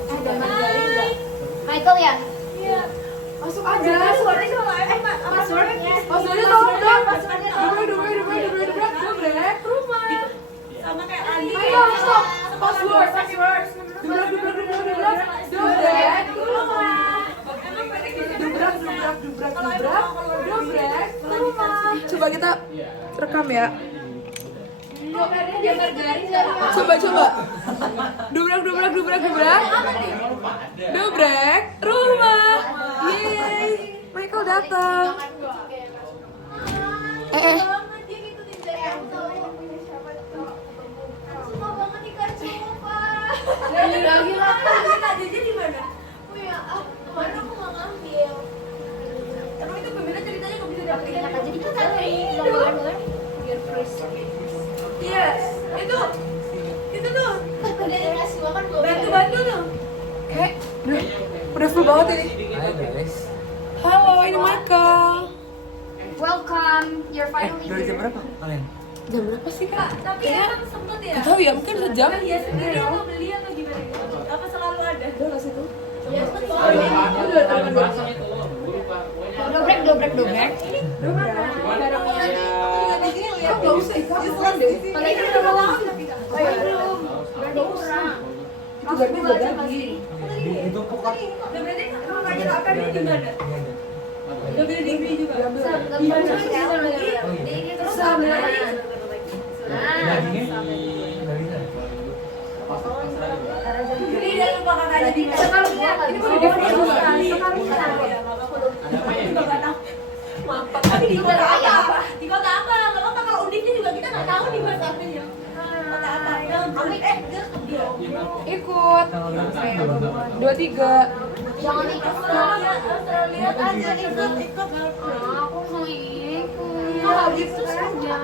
Ada Margarin enggak? Michael ya? iya Masuk ada aja. passwordnya kalau emang passwordnya Passwordnya tolong dong. passwordnya Dubrek. rumah sama kayak Andi Ayo, stop. password Dubrek. Dubrek. Dubrek. Ke rumah. Coba kita rekam ya. Dia garis Coba. Dobrak. Dobrak. Rumah. Yeay. Michael datang. Dia ngikutin dari aku tahu. Suka banget ikan cuma. lagi jajan di mana? Oh ya, kemarin aku nggak ngambil. Emang itu gimana ceritanya kok bisa dapet ikan? Jadi kita dari lowongan biar fresh. Iya, itu tuh Udah dikasih makan belum? bantu tuh. Udah full banget ini. Ayo guys. Halo, ini Michael. Welcome, you're finally Dari jam here. berapa kalian? Jam berapa sih kak? Tapi emang sempet ya? Gak tau ya, mungkin sejam. Iya sendiri mau beli atau gimana gitu? Apa selalu ada? Udah nggak situ? Ya, Dobrek. Kok nggak usah ikutan deh? kalau ini udah mau belum. Berarti kurang. Itu gak bisa ganti. Itu pokok. Udah berarti emang aja apa dia di mana? Udah beli di beli juga. Jadi ini terus sama. Dagingnya? Beli dan lupa kakaknya di mana? Ini mau di fresh juga. Tapi di kota apa? Di kota apa? Nggak apa kalau udiknya juga kita nggak tahu di mana ya. Kota apa? Ikut. 23. Jangan ikut. Australia aja ikut. Aku mau ikut. Habis itu saja.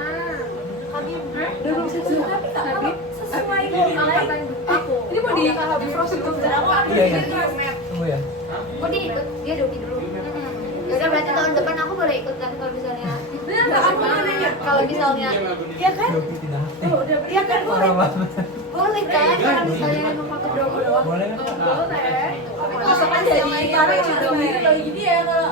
Udah belum sejam. Habib. Sesuai dengan Aku. Ini mau di frozen tuh. Iya. Tunggu ya. Oh dia ikut, dia Doki dulu. Ya udah berarti tahun depan aku boleh ikut kan kalau misalnya. bener nggak kamu nanya? Kalau misalnya, Ya kan? Doki tidak aktif. Ya kan boleh. Parah banget. boleh kan kalau misalnya emang pakai bromo doang. Boleh kan? Boleh. Masakan jadi karena juga gitu kayak gini ya kalau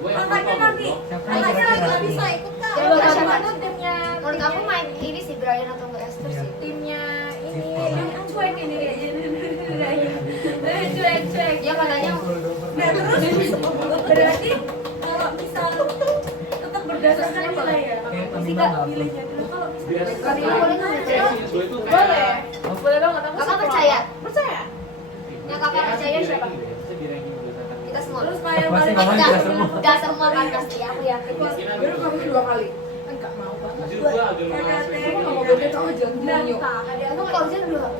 makanya nanti nggak bisa ikut kak. Ya udah siapa tuh timnya? Menurut aku main ini sih Brian atau enggak Esther sih. Timnya ini yang cuek ini aja. Cuek. Dia katanya Nah terus berarti kalau misal tetap berdasarkan nilai ya. Sih kak nilainya dulu kalau misalnya kakak boleh nggak? boleh. Boleh banget aku Kakak percaya? percaya. Yang kakak percaya siapa? Kita semua. Terus kayak yang Pasti paling ngomong tidak semua. Gak semua kan pasti aku yakin. Baru kamu 2 kali. Enggak mau banget. PKT Kamu mau beli tau aja. Nio. Aku kalau ujian dulu.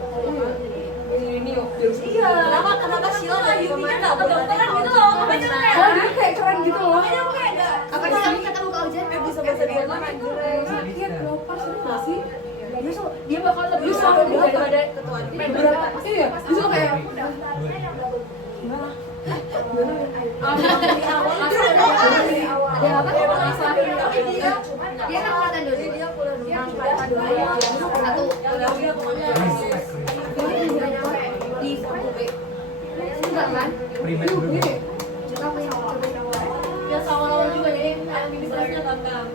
Ini Nio. iya. Kenapa Sheila nggak diujinya nggak kedokteran gitu loh? Makanya aku kayak Oh, dia kayak keren gitu loh. makanya aku kayak nggak Apa sih kamu ketemu kak ujian? bisa bahasa Jerman anjir. Sakit, loper sih nggak sih? Dia bakal lebih sama daripada ketua Berapa? Iya, justru kayak Ada apa? Dia kan angkatan dulu. Satu. di kampung B. Enggak kan? Primer dulu. Apa yang ya sama juga jadi administrasinya gampang.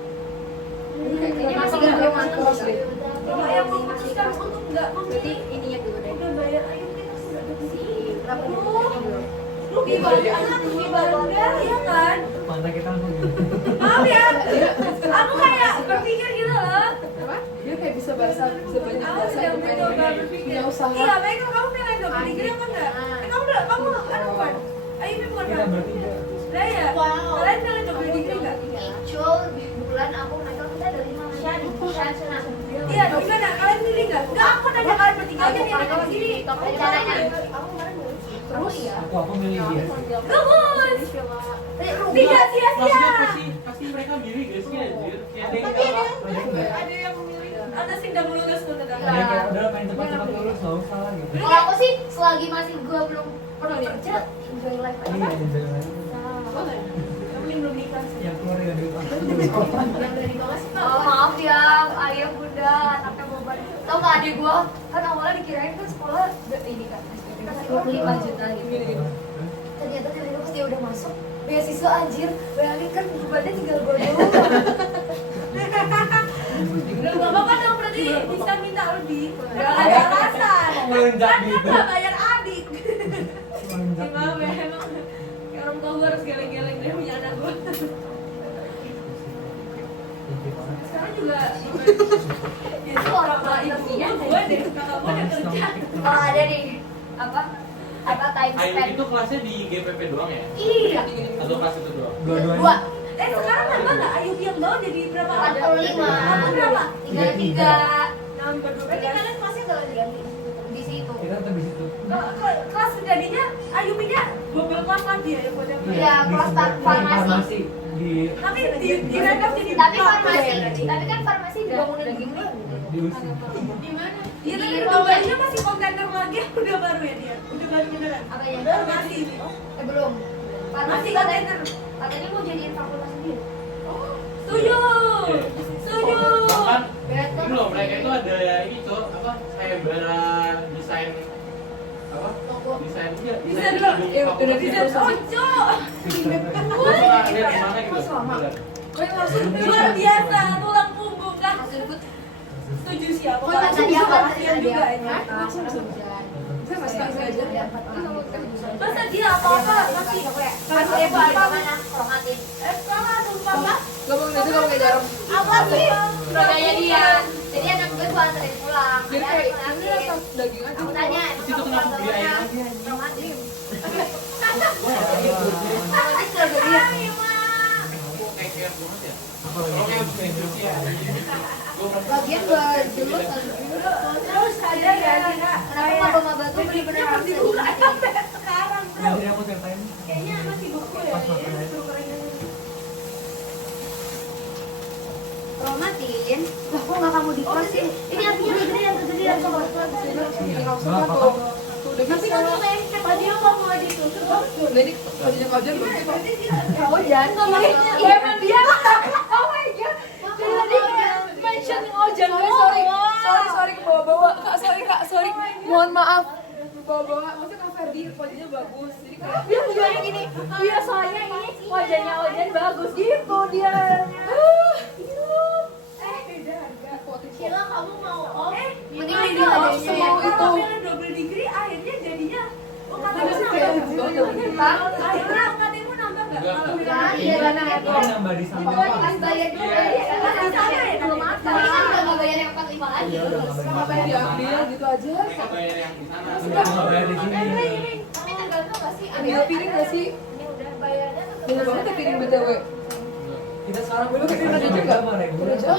Ini masih gak masuk deh. Kalau yang memutuskan untuk nggak Berarti ininya dulu deh. udah bayar ayo kita sudah sih. Berapa? Rugi banget, rugi banget ya kan? Mana kita langsung Maaf ya, aku kayak berpikir gitu loh. Dia kayak bisa bahasa, bisa banyak bahasa itu kan punya usaha. Iya, baik kalau kamu pengen double degree apa enggak? Kamu anak bukan? Ayo ini bukan kita kan? bertiga. Lah ya, kalian pengen double degree enggak? Icul, bulan aku Michael kita dari mana? Shan. Iya, gimana? Kalian milih enggak? Enggak, aku nanya kalian bertiga aja nih yang double degree. Rencananya. Terus Aku milih dia. Bagus. Tidak sia-sia. Pasti mereka milih guys ya. Tapi ada yang memilih. Ada sih udah lulus tuh tetap. Kayak udah pengen cepat-cepat lulus, nggak usah lah gitu. Kalau aku sih selagi masih gua belum pernah kerja, enjoy life aja. Iya, enjoy aja. Kamu yang belum nikah. Yang keluar ya duit aku. Oh, maaf ya, ayah bunda, anaknya beban. Tau gak adik gua, kan awalnya dikirain kan sekolah ini kan, SPP kasih 25 juta gitu. Ternyata tiba-tiba pas dia udah masuk, beasiswa anjir, bayangin kan bebannya tinggal gua doang. Udah nggak apa-apa dong, berarti bisa minta lebih. Nggak ada alasan. Melunjak Kan gitu. nggak bayar adik. Melunjak Gimana gitu. ya emang? Kayak orang tua gue harus geleng-geleng deh punya anak gue. Sekarang juga itu orang gua deh, kakak gua udah kerja. Oh ada nih apa time Ayo spend. itu kelasnya di GPP doang ya? Iya. Atau kelas itu doang? Dua. Sekarang nambah nggak? Ayu yang bawah jadi berapa? 45. Kamu berapa? 33. Nambah Berarti 12. kalian kelasnya gak ganti di situ. Kelas jadinya Ayuminya double kelas lagi ya buat yang Iya, kelas farmasi. Tapi di random jadi Tapi empat farmasi, ya, berarti. tapi kan farmasi dibangunin lagi belum? Di mana? Iya, tapi Di gambarnya masih kontainer lagi, udah baru ya dia. Udah baru beneran. Apa ya? Masih ini. Belum. Farmasi Masih katanya kontainer. katanya mau jadiin fakultas sendiri. Setuju. Setuju. Bahkan Berat ini loh mereka itu ada ini tuh apa kayak bara desain apa? Desain iya, Bisa desain dulu. gedung Ya, fakultas udah bisa. itu. Ojo. Gua suka lihat di mana gitu. Beneran. Luar biasa, tulang punggung kan. Setuju sih aku. Oh, tadi apa? Latihan juga ya. Saya masih nggak belajar. Masa dia apa-apa masih Masih apa mana? Kromatin. sekolah sumpah Pak. Ngomong itu kalau kayak garam. Apa sih? Gaya dia. Jadi anak gue gua anterin pulang. Jadi Ada kayak yang ini ngasih. rasa daging aja. Aku tanya, Terus itu kenapa beli ayam lagi? kromatin. Aku kayak care banget ya. Kalau kayak begitu sih ya. Gua pernah Bagian gua jemput Terus ada ya Dina. kenapa maba-maba tuh bener-bener harus dibuka jadi sampai sekarang bro. Jadi aku ceritain Kayaknya masih buku ya. kromatin. Lah kok nggak kamu di kelas sih? Ini artinya kegedean sama tapi kan tuh Tadi aku mau ditutup. Jadi bajunya Fajar bagus kok. oh jangan nggak Iya emang dia. Oh my god. Jadi mention Ojan Sorry ke bawa-bawa. Kak, sorry. Mohon maaf. Bawa-bawa. Maksudnya Kak Ferdi bajunya bagus. Jadi kayak Dia bilangnya gini, soalnya ini wajahnya Ojan bagus gitu dia. Beda harga. Sheila kamu mau Mending ini ini aja itu itu. double degree akhirnya jadinya Mana sih kayak akhirnya angkatanmu nambah nggak? Enggak. Kalau Nah, udah- iya karena itu nambah di itu sampah. pas bayar dulu Iya. kan Sama ya, belum makan. Tapi kan udah nggak bayar yang 45 lagi. Iya, udah nggak sama kayak diambil gitu aja. mereka bayar yang di sana. Udah nggak bayar di sini. Tapi tergantung nggak sih? Ambil piring nggak sih? Ini udah bayarnya tetap. Banyak banget ya piring BTW. Kita sekarang Belum ke piring aja nggak? reguler. Udah aja.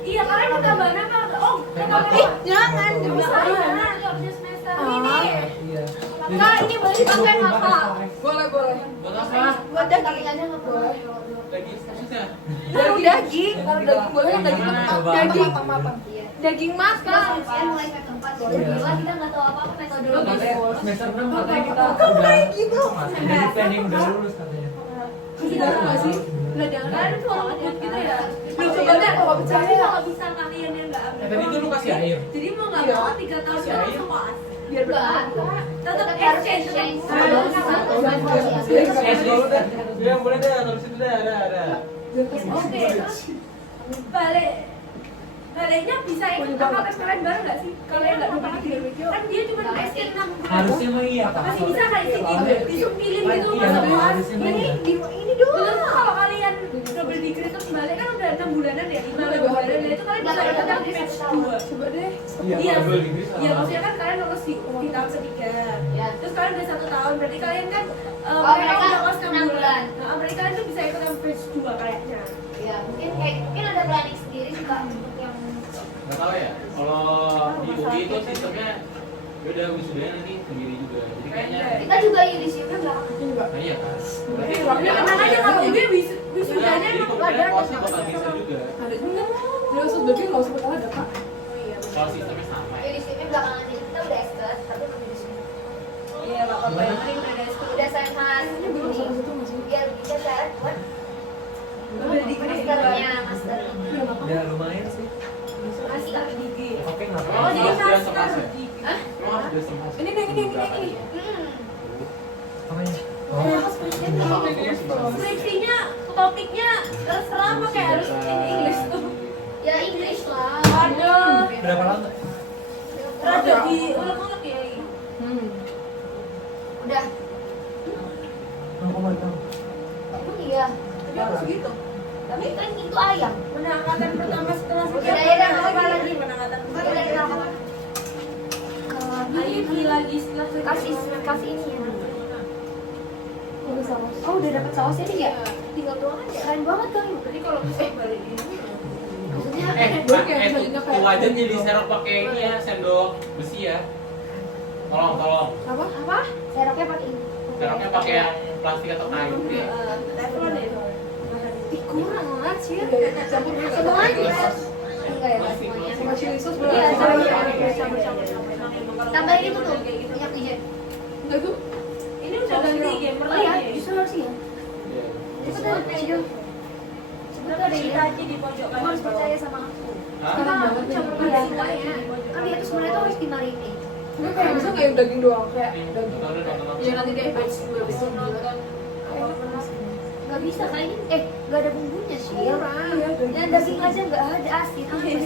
Iya, kalian mau tambahan apa? Oh, tambahan Ih, apa? jangan. Nggak bisa. Harusnya semester ini. Iya. Kak, ini boleh pakai kakak. Boleh. Buat apa? Buat daging aja nggak boleh. Lagi maksudnya? Daging. Kalau daging boleh kan daging Coba. daging. Iya. Daging makan. Kalian mulai ke tempat boleh Iya. bilang kita nggak tahu apa-apa metodologi. Katanya semester 6 katanya kita udah gitu. jadi planning udah lulus katanya. Sudah nggak sih? Kalian tuh kalau ngebut gitu ya. Belum coba deh kalau Tapi percaya. kalau bisa kalian yang nggak ambil. Tadi tuh lu kasih air. Jadi mau nggak Iya. mau 3 tahun Kasih air. langsung kelas. Biar bertahan. Tetap harus exchange. exchange. Ya boleh deh, terus itu deh ada. Oke, terus baliknya bisa ikut kakak tes kalian bareng nggak sih? Kalian nggak dapat video kan dia cuma tesnya 6 bulan. Harusnya mah iya Kak. Masih bisa nggak sih disumpilin gitu Iya, masa kelas? harusnya mah iya. Ini doang. Kalau kalian double degree terus balik kan udah 6 bulanan ya, 5 bulanan ya itu kalian bisa ikut yang batch 2. Coba deh. Iya, double degree sama. iya maksudnya kan kalian lulus di tahun ketiga. Ya. Terus kalian udah 1 tahun, berarti kalian kan mereka udah kelas 6 bulan. Nah, mereka itu bisa ikut yang batch 2 kayaknya. Ya mungkin ada planning sendiri sih kak untuk yang Nggak tahu ya. Kalau di UI itu sistemnya ya udah wisudanya nanti sendiri juga. Jadi kayaknya kita juga yudisiumnya belakangan. nah iya kan. Berarti Ya tenang aja kalau gue wisudanya jadi emang kemudian ada. kosnya bakal bisa juga. Ada juga. Dia maksud daging nggak usah bertahan ada Kak. Soal sistemnya sama ya. Yudisiumnya belakangan jadi kita udah S1 tapi belum yudisium. Iya, nggak apa-apa yang penting ada sekolah. Udah saya mas Ini belum sama situ masih. biar bisa syarat buat Udah di masternya master. Ya lumayan sih. master gigi. Oke nggak Oh, apa-apa. jadi Harus biasa master mas ya? gigi. Emang harus biasa mas. Ini. Namanya. Skripsinya, topiknya terserah pakai harus ini English tuh. Ya English lah. Aduh, Berapa lama? rada diulek-ulek ya. Udah. Kamu tahu. Emang iya. Tapi harus gitu. Tapi kan itu ayam. Penangkatan pertama setelah Udah, ya udah, nggak apa-apa lagi penangkatan Udah, udah, nggak apa-apa. Ayu lagi setelah kasih ini ya. Oh udah dapat sausnya nih ya? Tinggal doang aja. Keren banget tuh. Jadi kalau bisa balik ini Maksudnya tuh aja jadi serok pakai ini ya, sendok besi ya. Tolong. apa? Seroknya pakai ini. Seroknya pakai yang plastik atau kayu ya. teflon ya. Ih kurang lah sih. Campur dulu nggak? Semuanya. Enggak ya semuanya. Sama chili sauce Iya, boleh. campur. Tambahin itu tuh minyak wijen. Enggak tuh. Ini udah ganti gamer Oh iya, lagi. justru harus ya. Itu tuh keju. Sebenarnya ada Itachi di pojok Kamu harus percaya sama aku. Hah? Karena aku campur semuanya. Kan dia tuh sebenarnya tuh harus dimarinate. Enggak kayak bisa nggak yang daging doang kayak daging. Ya nanti dia batch dulu bisa nonton. Gak bisa kayaknya, gak ada bumbunya sih. Iya, daging. Yang daging aja gak ada asin. Apa sih?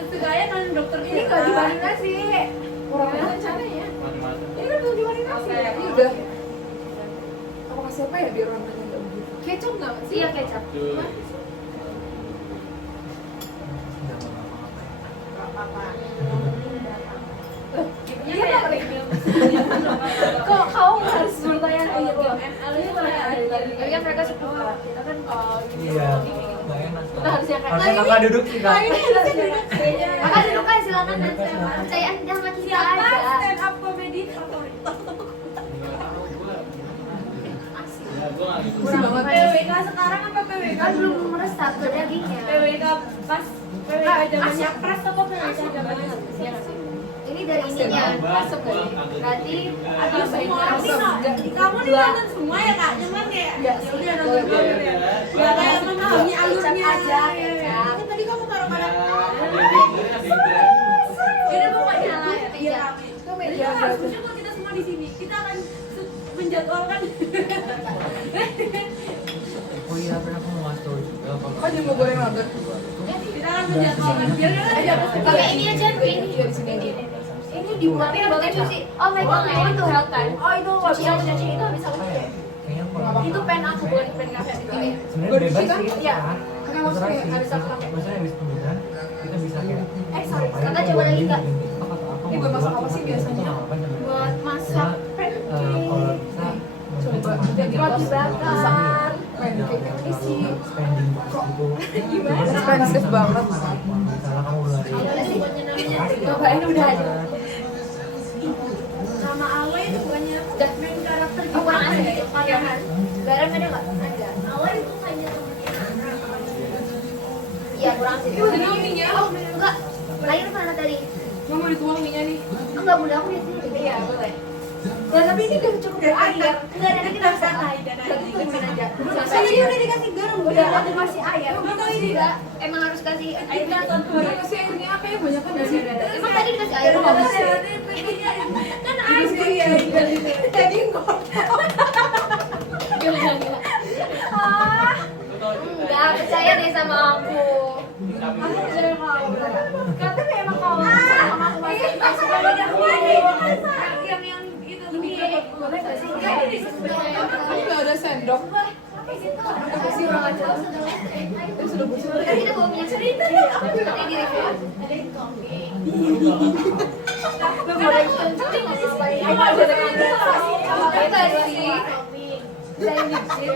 Itu kayak kan dokter Ini nggak dimarinasi. Kurangnya rencananya. Ini kan belum dimarinasi. Ini udah. Apa kasih apa ya biar orang nggak begitu? Kecap nggak sih? Iya kecap. Iya Pak. Kok kamu harus bertanya gitu? ML itu kayak ada tadi. Tapi kan mereka suka. Kita kan Iya, nggak enak. Kita harusnya kayak Harusnya kakak duduk sih kak. Maka duduk aja silakan dan percayaan sama kita Siapa aja. stand up comedy favorit? Kurang banget. PWK sekarang apa PWK Kan dulu? belum meresap ke dagingnya. PWK pas PWK zamannya pres apa PWK zamannya? Ini dari ininya. Berarti Ada semua ini kamu nih nonton semua ya kak, cuman kayak ya udah nonton dulu ya. Gak kayak memahami alurnya aja. Kan tadi kamu taruh mana? Jadi pokoknya lah ya. Iya. Jadi harusnya kalau kita semua di sini, kita akan menjadwalkan. Oh iya, pernah aku mau ngasih tau juga Apa kalau jadi mau goreng nugget? Kita akan menjadwalkan. Biar kan pakai ini aja ini. Iya di sini. Ini dibuatin pakai cuci. Oh my god, ini tuh health kan? Oh itu cuci yang cuci itu bisa apa ya? Kayaknya kurang. itu pen aku bukan pen kafe itu. Sebenarnya bebas Kan? sih. Iya. Karena maksudnya Terserah sih. ada satu Maksudnya habis penggunaan kita bisa kayak. Sorry, ngapain kakak kok coba lagi, ini, Kak. ganti apa atau apa, Ini mau buat masak buat apa sih kita biasanya? nggak apa-apa sebenarnya. Buat masak Cuma, kalau bisa Coba jadi roti bakar. pancake ini sih. spending gitu. Expensive banget. Misalnya kamu lari. Cobain udah aja. sama Ale itu bukannya main karakter Oh, kurang gimana ada ya? ya? Makanan. Garam ada nggak? Ada. Ale itu hanya Iya kurang sih. Ini udah minyak. Oh enggak. Air mana tadi? Mau dituang minyak nih. Enggak bunda aku di sini. Iya boleh. ya tapi ini udah cukup air. Enggak nanti kita bisa santai dan Tapi tungguin aja. Soalnya dia udah dikasih garam Udah aku kasih air. Atau ini enggak? Emang harus kasih air kan Masih airnya apa ya banyak kan nggak sih? Emang tadi dikasih air kan enggak? air Jadi nggak. Enggak percaya deh sama aku. Katanya emang kau sama aku masih suka yang itu boleh nggak sih? Kamu nggak ada sendok? Ada kasih orang aja. Itu sudah bersih. Kan kita bawa minyak cerita ya. Nanti di review. Lo goreng kencing nggak sih? Apa aja dengan enggak sih? Saya nyicip.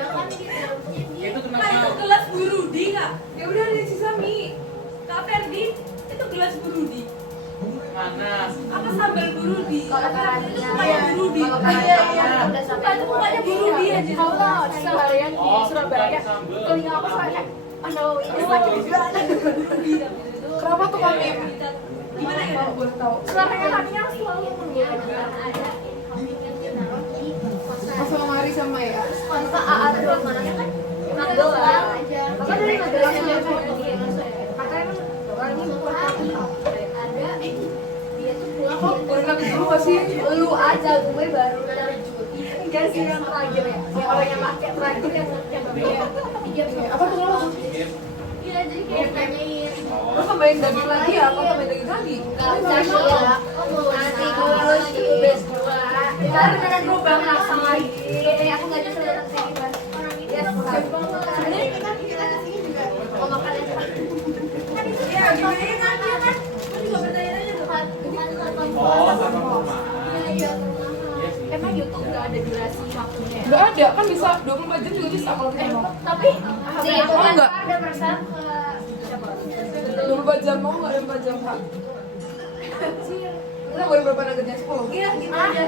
Itu Kak, itu kenapa? gelas burudi kak. Ya udah ada sisa mie. Kak Ferdi itu gelas burudi. Mana? Apa sambal burudi? Kalau kalian Itu sukanya burudi. kalau Iya, kalian iya. udah sampai Bukan, itu bukannya burudi aja. Kalau seharian di Oh, Surabaya, bukan sambal. telinga aku soalnya aduh ini Kenapa tuh kami? Gimana ya? Mau boleh tahu? suaranya kaminya selalu ada Pas sama Mari sama ya. maka AA doang mana kan Magelang maka dari Magelang aja maka emang orangnya ada dia tuh pulang Kok baru lagi dulu nggak sih? lu aja gue baru lanjut enggak sih yang terakhir ya yang orang yang pakai terakhir yang iya Apa tuh lo? iya jadi kayak nanyain Lo tambahin daging lagi ya? Apa tambahin daging lagi? nggak usah ya nanti dulu sih bes karena beneran berubah rasa lagi aku nggak bisa lihat kayak gimana orang ini ya sebenarnya kita kesini juga mau makan yang cepat Ya, gimana ya kan? Dia kan? Aku juga bertanya-tanya tuh. Oh, sama 24 jam juga bisa kalau kita mau. Tapi itu Oh, kan enggak. ada perasaan ke 24 jam mau nggak 24 jam kak? Kita boleh berapa nuggetnya 10? Iya, gitu aja.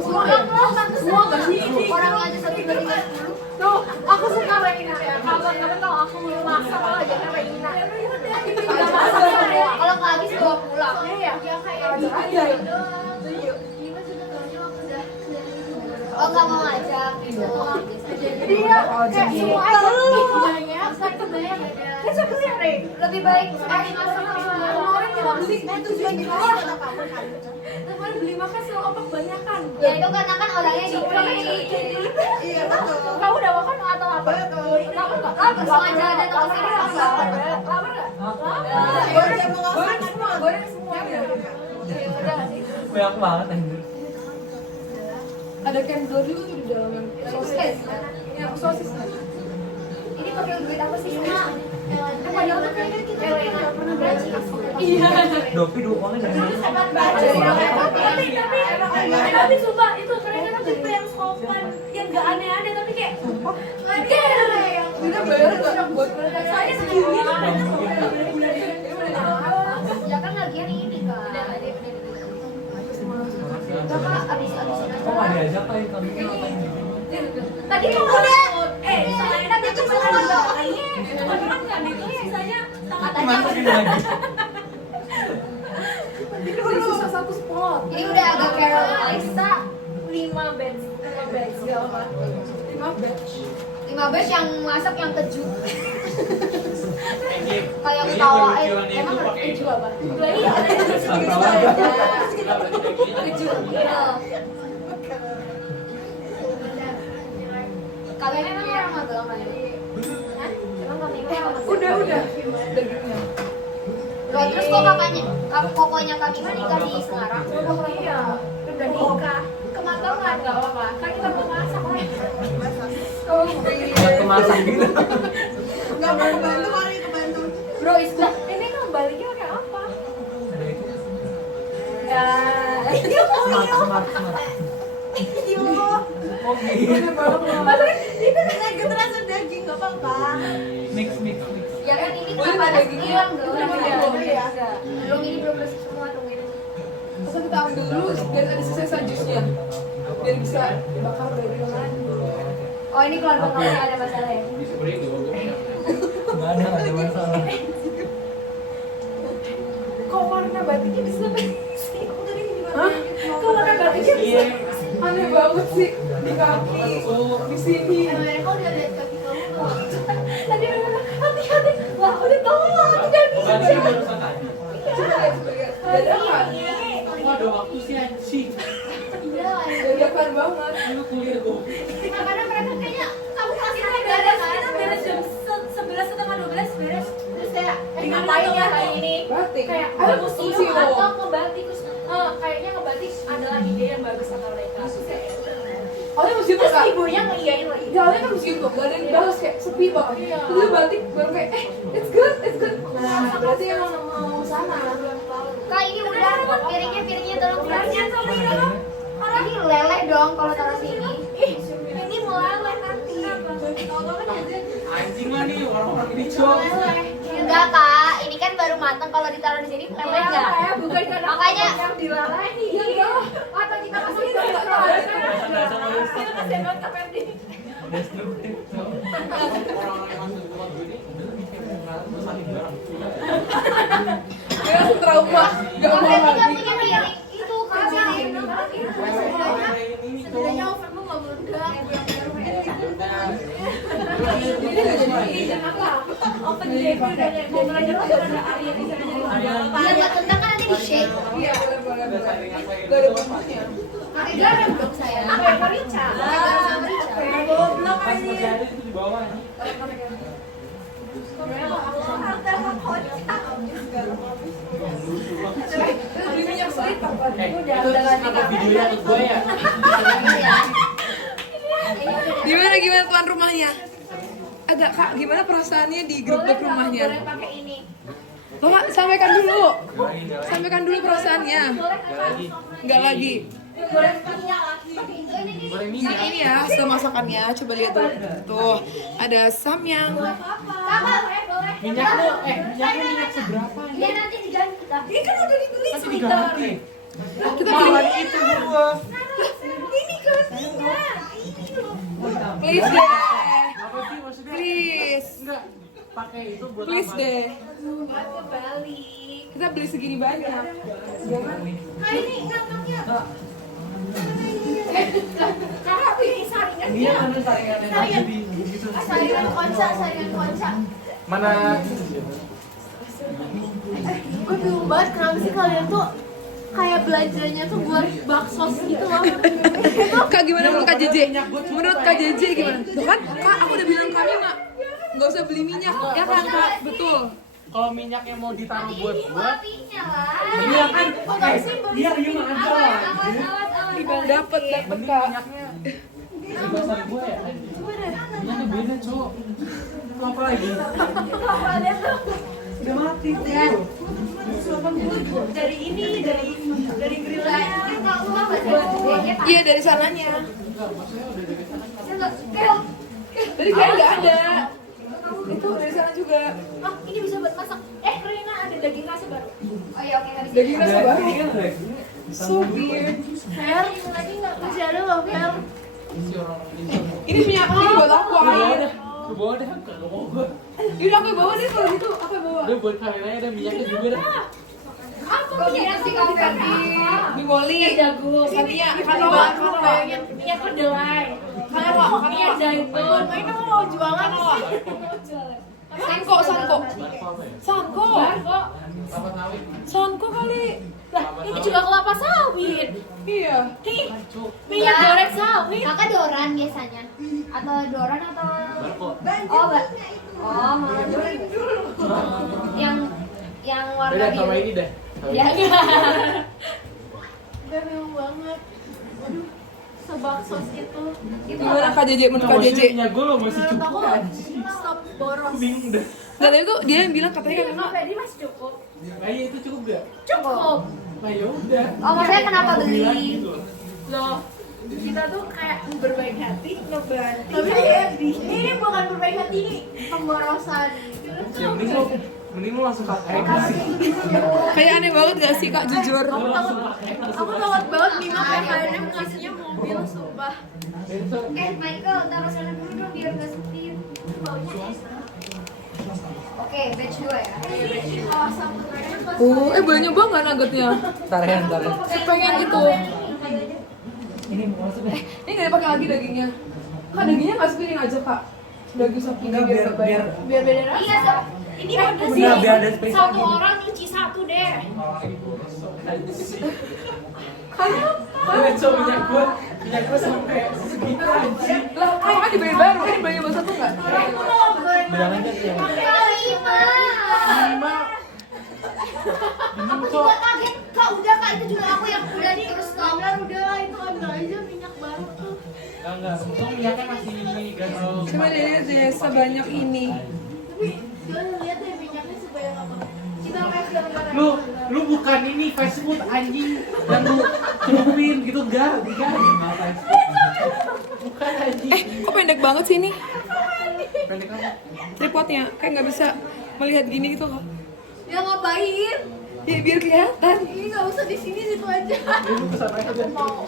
semua nggak sih? Orang aja 1 banding 10. Tuh, aku suka Regina ya. Kapan tau aku mau masak malah jadi Regina. Kalau nggak habis bawa pulang. Iya, ya kayak Aja ya. Oh nggak mau ngajak gitu. Jadi ya, kayak semua aja. Sebenarnya, sebenarnya. Kan sebenarnya Rey. Lebih baik Kemarin kita beli tujuan di bawah. Kemarin beli makan selalu opak banyakan. ya itu karena kan orangnya di Iya betul. Kamu udah makan atau apa? Kamu nggak? lapar sengaja ada ke sini lapar. Lapar nggak? Goreng semua, goreng semua. Banyak banget anjir. Ada cendol juga tuh di dalam yang sosis. Yang sosis. Ini pakai duit apa sih cuma? Padahal tuh kayaknya kita nggak pernah belajar. Iya. Dopi dua uangnya dari mana? Tapi sumpah itu mereka tuh tipe yang sopan, yang nggak aneh-aneh tapi kayak Kita bayar nggak buat mereka? soalnya segini tuh mereka Ya kan lagian ini kan. Bapak abis-abisin aja. Kok nggak diajak kayak kami ngapain gitu? tadi kan udah tadi cuma ada orang nggak gitu sisanya sangat Masukin lagi. Susah satu spot. Ini udah agak kayak Aisyah 5 batch gak apa 5 batch. 5 batch yang masak yang keju. Gip. Kayak Dia ketawain. barbecue-an itu Emang pakai keju apa? iya Keju. Kalian emang orang Magelang kan? Hah? Emang kami orang Magelang? Udah. Dagingnya. Loh, terus kok kakaknya, kokonya kami kan nikah di Semarang. iya udah nikah kematangan nggak apa-apa kan kita mau masak Kalau beli Buat kemasan gitu. nggak mau bantu kali kebantu. Bro, Islah. ini kembalinya pakai apa Ada itu. ya Smart. Oh gitu. maksudnya itu nugget rasa daging nggak apa-apa Mix. Ya kan ini Boleh kenapa nggak ada dagingnya? hilang dong? Iya. Belum ini belum bersih semua dong ini. Masa kita ambil dulu biar ada sisa jusnya. Biar bisa bakar dagingan. Oh ini keluarga kamu yang ada masalah ya? Di spring dulu. Nggak ada masalah. kok warna batiknya bisa sih aku tadi gimana Hah? kok warna batiknya bisa Iya. Aneh banget sih di kaki, di sini. Kau udah lihat kaki kamu nggak? tadi orang hati-hati wah udah tahu lah aku jadi Bukan sih barusan tadi. Coba lihat. Dadakan. Wah, ada waktu sih anjing. Iya lah. Dadakan banget. Lu kuliah gua. Karena mereka kayaknya kamu kasih kita mereka beres kita beres jam 11:30 beres terus kayak ngapain ya hari ini Batik. kayak Ada ada museum museum. atau ngebatik terus kayaknya ngebatik adalah ide yang bagus kata mereka terus kayak Oh, ini museum terus kak. ibunya ngeiyain lagi Jalannya kan museum tuh, gak ada yang bahas kayak sepi banget. Terus dia batik baru kayak, it's good. Nah, berarti emang mau sana. Kak ini udah piringnya tolong Piringnya tolong ya. Ini leleh dong kalau taruh sini. ih ini meleleh nanti kalau kan jadi Anjing lah nih orang-orang ini cok. Enggak kak, ini kan baru matang kalau ditaruh di sini leleh nggak? ya bukan karena Makanya yang dilelehi ya atau kita masih nggak tahu kita kasih banget ke Ferdi Destruktif. Orang-orang yang masuk rumah gue ini terus sakit barang. Dia langsung trauma, gak mau Tapi nggak lagi. punya piring itu kak piring. sebenarnya overmu nggak meledak Ini gak jadi. open day udah mau belajar ada Arya di sana jadi Biar nggak tendang kan nanti di shake. Iya, boleh. Gak ada bumbunya. Pakai garam dong saya. apa yang merica Pakai garam sama merica. goblok Pas ini masih ada itu di bawah. Beli minyak selita. Udah kenapa videonya ke gue ya? Gimana tuan rumahnya? Agak kak, gimana perasaannya di grup rumahnya? boleh pakai ini Bapak, sampaikan dulu perasaannya. Nggak lagi. goreng minyak lagi. Ini nih. Boleh Nah, ini ya setelah masakannya, coba lihat tuh. Tuh, ada samyang. Kakak, boleh. Minyak lu, minyaknya minyak seberapa? Iya nanti diganti kita. Ini kan udah dibeli Masih sebentar. diganti. Kita Malah beli. itu gua. Ini kan minyak. Ini loh. Please deh. Apa sih maksudnya? Please. Enggak. Pakai itu buat Please apa? deh. Buat kebalik. Kita beli segini banyak. Jangan. Nah ini kantongnya. Kakak pilih saringan Dia ya. kan saringannya jadi gitu. Saringan konca. Mana? Gue bingung banget kenapa sih kalian tuh kayak belanjanya tuh buat bakso gitu loh. Kak gimana menurut Kak JJ? Menurut Kak JJ gimana? Tuh kan, Kak aku udah bilang kami mak nggak usah beli minyak, ya kan Kak? Betul. Kalau minyaknya mau ditaruh buat gua, Apinya lah. iya kan? Dia gimana aja lah. Dapet Mending Kak. minyaknya di pasar gua ya. Minyaknya beda, Cok. Lu apa lagi? Udah mati tuh. Dari ini, dari grillnya. Iya dari sananya. Enggak, maksudnya udah dari sana. Dari kayak nggak ada. Itu dari sana juga. Oh, ini bisa buat masak. Rina ada daging rasa baru. Oh iya, oke habis ini. Daging rasa baru. Ini kan udah. So weird. Fer, lagi nggak masih ada loh, Fer. Isi orang Ini minyak ini buat aku air. Lu bawa deh, kagak mau gua. Yaudah aku bawa deh kalau gitu. Aku yang bawa. Dia buat kalian aja ada minyaknya juga dah. Kok minyak sih kamu Di Woli. Jagung. Satya. Kanoa. Minyak kedelai. Kanoa. Minyak zaitun. Ini kamu mau jualan Kanoa. Sanko. Barco apa ya? Sanko. Kelapa sawit. Sanko kali. Lah, ini juga kelapa sawit. Iya. Nih, minyak goreng sawit. Kakak doran biasanya. Atau doran atau Barco. Oh, Mbak. Oh, malah doran. Yang warna Beda sama biru. ini dah. Ya, Udah bingung banget. Aduh, sebaksos itu. Gimana Kak JJ menurut Kak JJ? Minyak gua lo masih Menurut cukup aku kan? stop boros. Bingung dah. Nah tadi tuh dia yang bilang katanya kan Sama Freddy masih cukup. Nah, iya itu cukup gak? Cukup. Nah, ya udah. Oh, maksudnya kenapa Aku bilang beli? gitu. Loh, kita tuh kayak berbaik hati ngebantu. Tapi ini bukan berbaik hati, ini pemborosan. Ya mending lu langsung pakai aja sih. kayak aneh banget gak sih Kak jujur? Lu langsung pakai. Aku takut banget Bima PKN ngasihnya mobil, sumpah. Michael, taruh sana dulu dong biar nggak sepi. Oke, batch 2 ya. Boleh nyoba nggak nuggetnya? Tarian. Pengen gitu. Ini maksudnya. Ini nggak dipakai lagi dagingnya. Kak dagingnya nggak sepiring aja Kak. Daging sapi Enggak biar biar Biar beda rasa. Iya, Sob. Ini beda sih. Enggak biar ada space Satu lagi. orang nyuci satu deh. Lihat coba minyak gua sampai segitu aja. lah kalau kan dibeli baru ini beli baru satu nggak? Jangan kan yang Lima. Aku juga kaget. Kak, udah Kak, itu juga aku yang udah terus Kak. Udah, itu ambil aja minyak baru tuh. Enggak. Untung minyaknya masih gatal. Coba lihat deh sebanyak ini. Tapi jangan lihat deh minyaknya sebanyak apa. Kita kayak gambar. Lu bukan ini fast food anjing yang lu celupin gitu enggak bukan anjing. Kok pendek banget sih ini? Pendek apa? Tripodnya kayak nggak bisa melihat gini gitu Kak. Ya ngapain? Ya biar kelihatan. Ini nggak usah di sini situ aja. Lu kesana aja. Mau.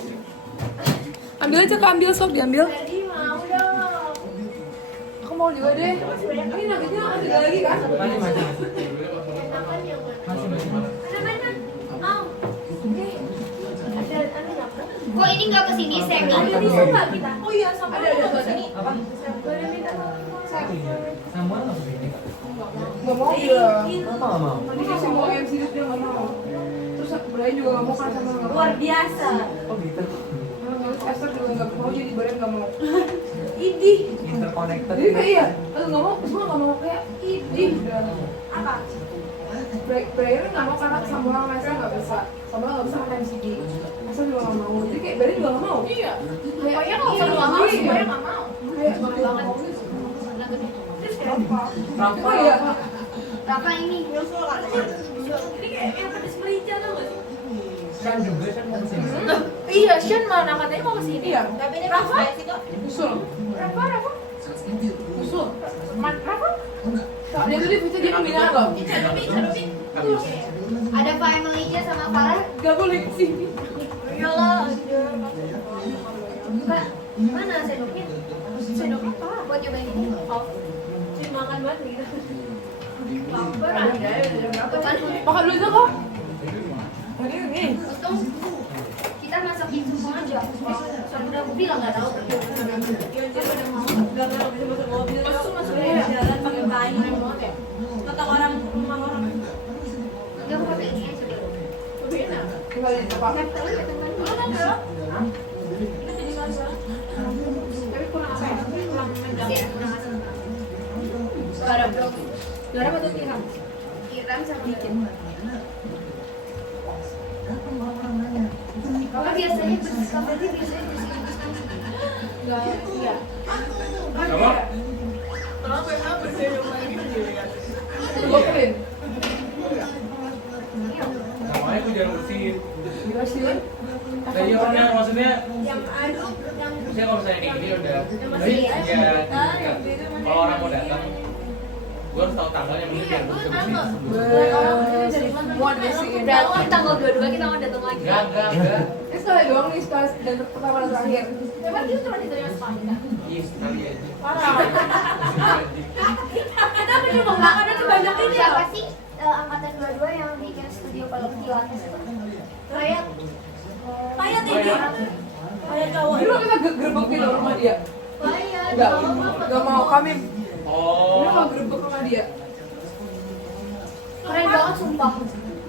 Ambil aja Kak, ambil sok diambil. Jadi mau dong. Aku mau juga deh. Ini nuggetnya ada lagi kan? masih. Enakan yang mana? Masih. Mana? Mau. Ada apa? Kok ini nggak kesini, Seng? Ada di sana kita. Oh iya, sama Ada sini. Apa? Boleh minta Sama apa ini? Nggak mau dia. Kenapa nggak mau? Tadi kasih mau yang sini dia nggak mau. Terus Brian juga nggak mau kan sama nggak mau. luar biasa. Oh gitu. Esther juga nggak mau jadi Brian nggak mau. Idih. Interconnected. Jadi kayak iya, aku nggak mau, semua nggak mau kayak idih. Apa? Brian nggak mau karena sambal sama Esther nggak bisa. Sambal nggak bisa makan sini. Esther juga nggak mau. Jadi kayak Brian juga nggak mau. Iya. Pokoknya kalau nggak mau, Iya. semuanya nggak mau. Kayak banget. Rampa. Oh iya. Raka ini. Ini kayak yang pedes merica tau gak sih? Shan juga Shan mau kesini. Iya, Sean mana katanya mau kesini. Iya. Tapi ini Rafa? masuk sih kok. Usul. Rafa? Usul. Rafa? Dia tuh dia pembinaan loh. Ada family-nya sama Farah. Gak boleh kesini. Iyalah. Kak, mana sendoknya? Sendok apa? Buat nyobain ini. Cuma makan banget gitu. Makan dulu aja kok. Ini. Untung kita masakin semua aja. Soalnya udah bilang nggak tahu. Gak pernah bisa masuk mobil. Masuk jalan pakai kain. Kata orang rumah orang. Enggak mau pakai ini aja dulu. Tinggalin apa? Garam atau tiram? Tiram sama dikit. Kalau biasanya berdiskafein biasanya Iya. Gue clean. Namanya gue jarang bersihin. Dibersihin. Nah, iya benar, maksudnya Yang aduk, yang maksudnya kalau misalnya kayak gini udah masih ya? iya, kalau orang mau datang gue harus tahu tanggalnya mungkin biar gue bisa bersihin Semua dibersihin. berarti tanggal 22 kita mau datang lagi. enggak Ini sekali doang nih, sekali dan pertama dan terakhir. Memang kita cuma diterima sekali kan? iya sekali aja Kita mencoba makanan sebanyak ini ya. Siapa sih angkatan 22 yang bikin studio kalau di Lattes itu? Kayak kayak tinggi. Kayak cowok. Dulu kita gerbek di rumah dia. Kayak Gak mau kami. oh Dulu mau gerbek sama dia. Keren banget sumpah.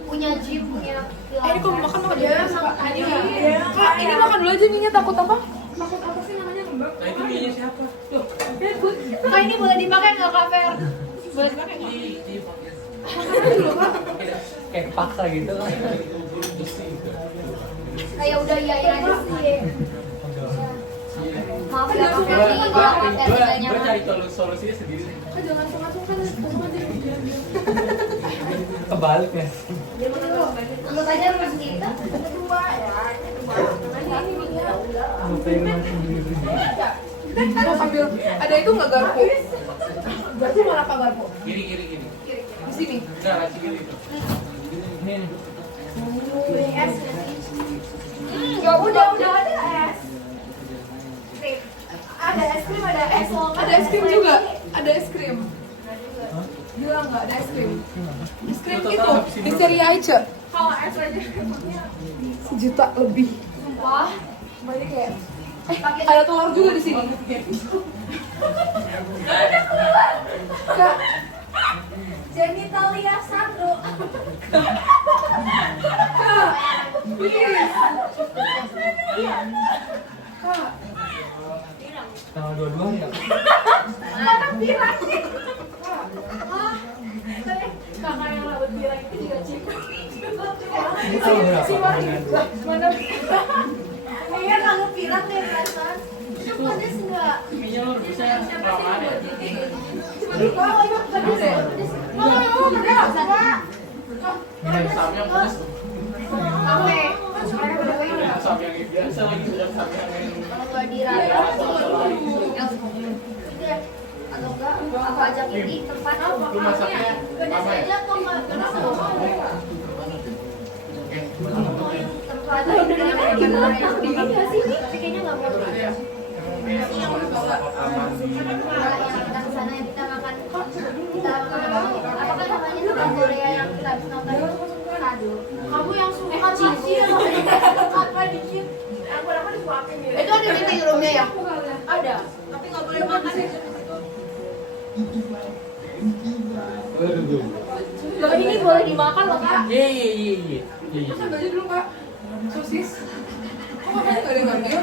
Punya gym, punya Ini kok makan aja. Iya. Kak, ini makan dulu aja minyak takut apa? Takut apa sih namanya lembab? nah itu punya siapa Kak, ini boleh dipakai nggak Kak Fer? Boleh dipakai nggak? Kayak paksa gitu kan. Kayak udah iyain aja sih. Maaf ya Kak Fer, kalau konten tidak gue nyaman. cari solusinya sendiri Jangan sungkan-sungkan, sungkan jadi hujan. Kebalik ya. Anggap aja rumah sendiri kan? Kedua ya. Ngapain masih sendiri? Mau sambil ada itu nggak garpu? Garpu mana Pak garpu? kiri Di sini. enggak laci kiri itu Ini nih. Ya udah ada es. Ada es krim, ada es Ada es krim juga. Ada es krim. Bilang nggak ada es krim. Es krim itu misteri aja. Kalau es aja. 1 juta lebih. Wah, Banyak ya. Ada telur juga di sini. Kak, Genitalia Sandro. Kak, please. Kak, Tanggal 22 ya. Kakak yang rambut pirang itu juga cip. Ini tahu berapa? mana? Iya rambut pirang deh perasaan. Itu pedes enggak? kayaknya lo bisa kelamaan ya Kalau itu pedas deh. Kalau itu pedas, Kak. samyang pedes tuh kafe. Sekarang udah ini. samyang yang biasa lagi sudah samyang yang Kalau di Raya, udah atau enggak aku ajak ini tempat itu masaknya apa ya tempat yang sih tapi kayaknya nggak mau yang kita kesana yang kita makan apa kan namanya tempat Korea yang kita habis nonton kado. Kamu yang suka cicil. Apa dikit? Aku disuapin ya. Itu ada di meeting roomnya ya? Ada. Tapi nggak boleh makan di situ. Loh, ini boleh dimakan loh Kak. iya Masa baju dulu Kak. Sosis. Kok makanya nggak ada yang ngambil?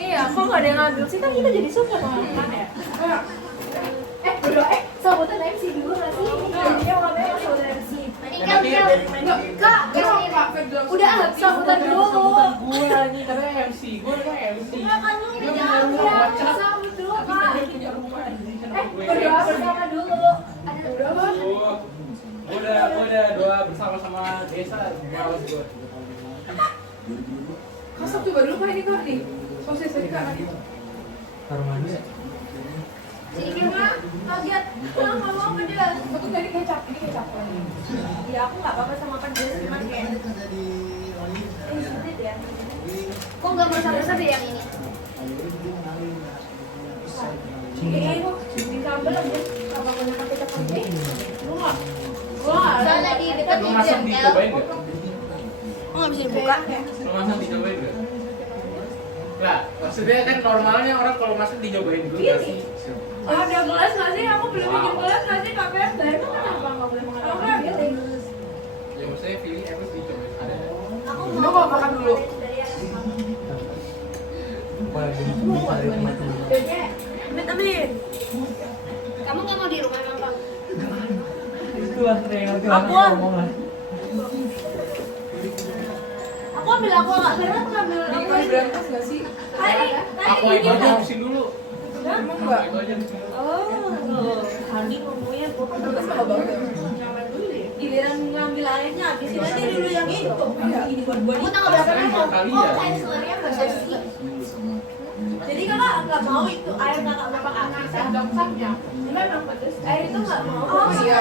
Iya, kok nggak ada yang ngambil sih? Kan kita jadi suka makan ya. Kak, Sambutan MC dulu nggak sih? Jadinya warnanya saudara MC. Ini kan Kak, Udah sambutan dulu. gue nih karena MC gue kan MC Kan lu udah jangan sambut dulu Kak. Berdoa bersama dulu. gue udah doa bersama sama desa, males gue. Masak coba dulu Pak ini Kak di sosis tadi Kak Nadia. Taruh mana ya? Jadi gimana? Kaget. Pulang nggak mau pedas. Aku tadi kecap, ini kecap. Ya aku nggak apa-apa sama pedas, cuman kayak sedikit ya. Kok nggak masak-masak deh yang ini? Di sambal aja, apa punya pakai kecap aja? Wah, Soalnya di dekat Lu di masak jengkel. dicobain nggak? Kok nggak bisa dibuka? Lu masak dicobain nggak? Nah, maksudnya kan normalnya orang kalau masak dicobain dulu nggak sih? ada gelas nggak sih? Aku belum bikin gelas nggak sih? Kak Beb, itu kenapa nggak boleh makan? Aku nggak gitu. Ya maksudnya pilih harus dicobain. Ada. Aku Lu mau makan dulu. Apa lagi? Cari tempat dulu. Amin. Kamu nggak mau di rumah emang Bang? Itu antara yang ngerti Aku. ngomong lah. Aku ambil aku nggak berat ngambil Ini aku kali ini. berantas nggak sih? Tadi Aku ini itu aja kan. habisin dulu. Emang enggak? Itu aja habisin dulu. Oh, Hani ngomongnya Berantas mahal banget ya. giliran ngambil airnya habisin aja dulu yang itu. Ini buat Kamu tanggal berapa Sering kan? dua kali Oh, ya. cancelernya berapa sih? Jadi kakak nggak mau itu air kakak berapa kali? Damsaknya. Memang pedes. Air itu nggak mau. Oh, iya.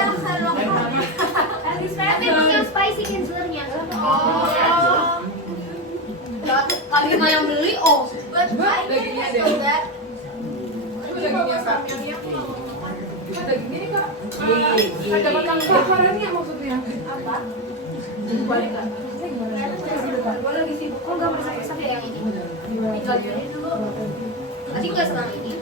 Habis Tapi emang yang spicy cancelernya. Oh. Kami mah yang beli, oh. But I Dagingnya can deh. that. Coba dagingnya Kak. Kan dagingnya nih Kak. Ada makan kelaparannya maksudnya. apa? Balik nggak? Ini gimana? Gue lagi sibuk. Kok nggak masak-masak ya yang ini? Dijual-jualin dulu. Tadi nggak senang ini.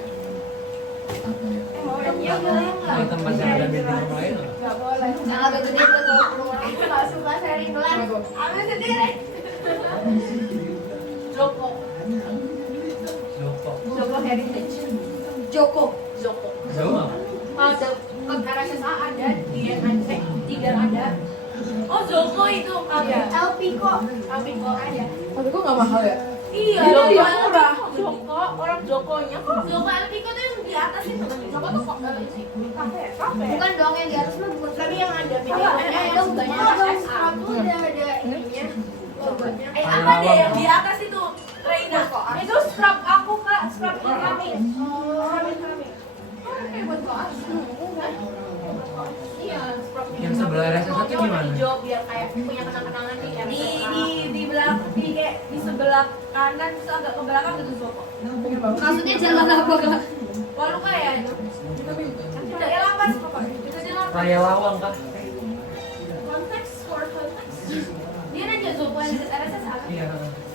Mau yang yang Di tempat yang ada meeting yang lain lah. nggak boleh. Yang agak gede tuh kalau keluar itu nggak suka sharing gelas. Ambil sendiri. Joko. Joko. Joko Heritage. Joko. Joko. Jauh nggak? Ada ke RSSA ada di NC Tiga ada. Oh Joko itu ada. El Pico. Tapi kok ada. Tapi kok nggak mahal ya? Iya, Joko ada yang murah. Joko, orang Jokonya kok. Joko Alpiko tuh yang di atas itu. Joko tuh kok kafe, kafe. Bukan dong yang di atas mah bukan. Tapi yang ada Videonya videonya ada bukannya bukannya RSSA. sepatu udah ada ininya. Logonya. Apa deh yang di atas itu? Reina. Itu scrub aku kak, scrub kami. Kami. Kayak buat koas. Iya, scrub Yang sebelah RSSA itu gimana? hijau biar kayak punya kenang-kenangan di di belakang di kayak di sebelah kanan terus agak ke belakang gitu Joko. Maksudnya jalan apa kak? Walu kayak itu. Udah ya lapas pokoknya. Biasanya lapas. Raya Lawang kah? Konteks for konteks. Dia nanya Joko yang dekat RSSA kan? Iya.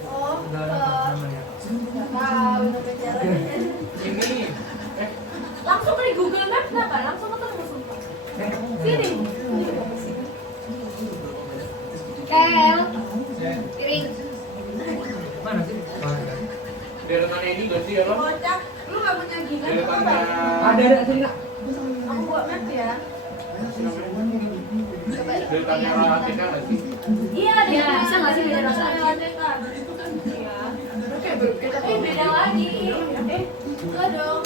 Oh, Enggak ada namanya. nggak tahu nama jalannya. Ini Langsung di Google Maps nggak kan? Langsung ketemu sumpah. Sini. Kel. Piring. Mana sih? Mana? di depannya ini nggak sih ya lo? Kocak. Lu nggak punya Di gigan? depannya. Ada sini Kak. Aku buat map ya. Di depannya ATK nggak sih? Iya, Iya, bisa nggak sih beda rasa? Iya. Oke, Tapi beda lagi. Enggak dong.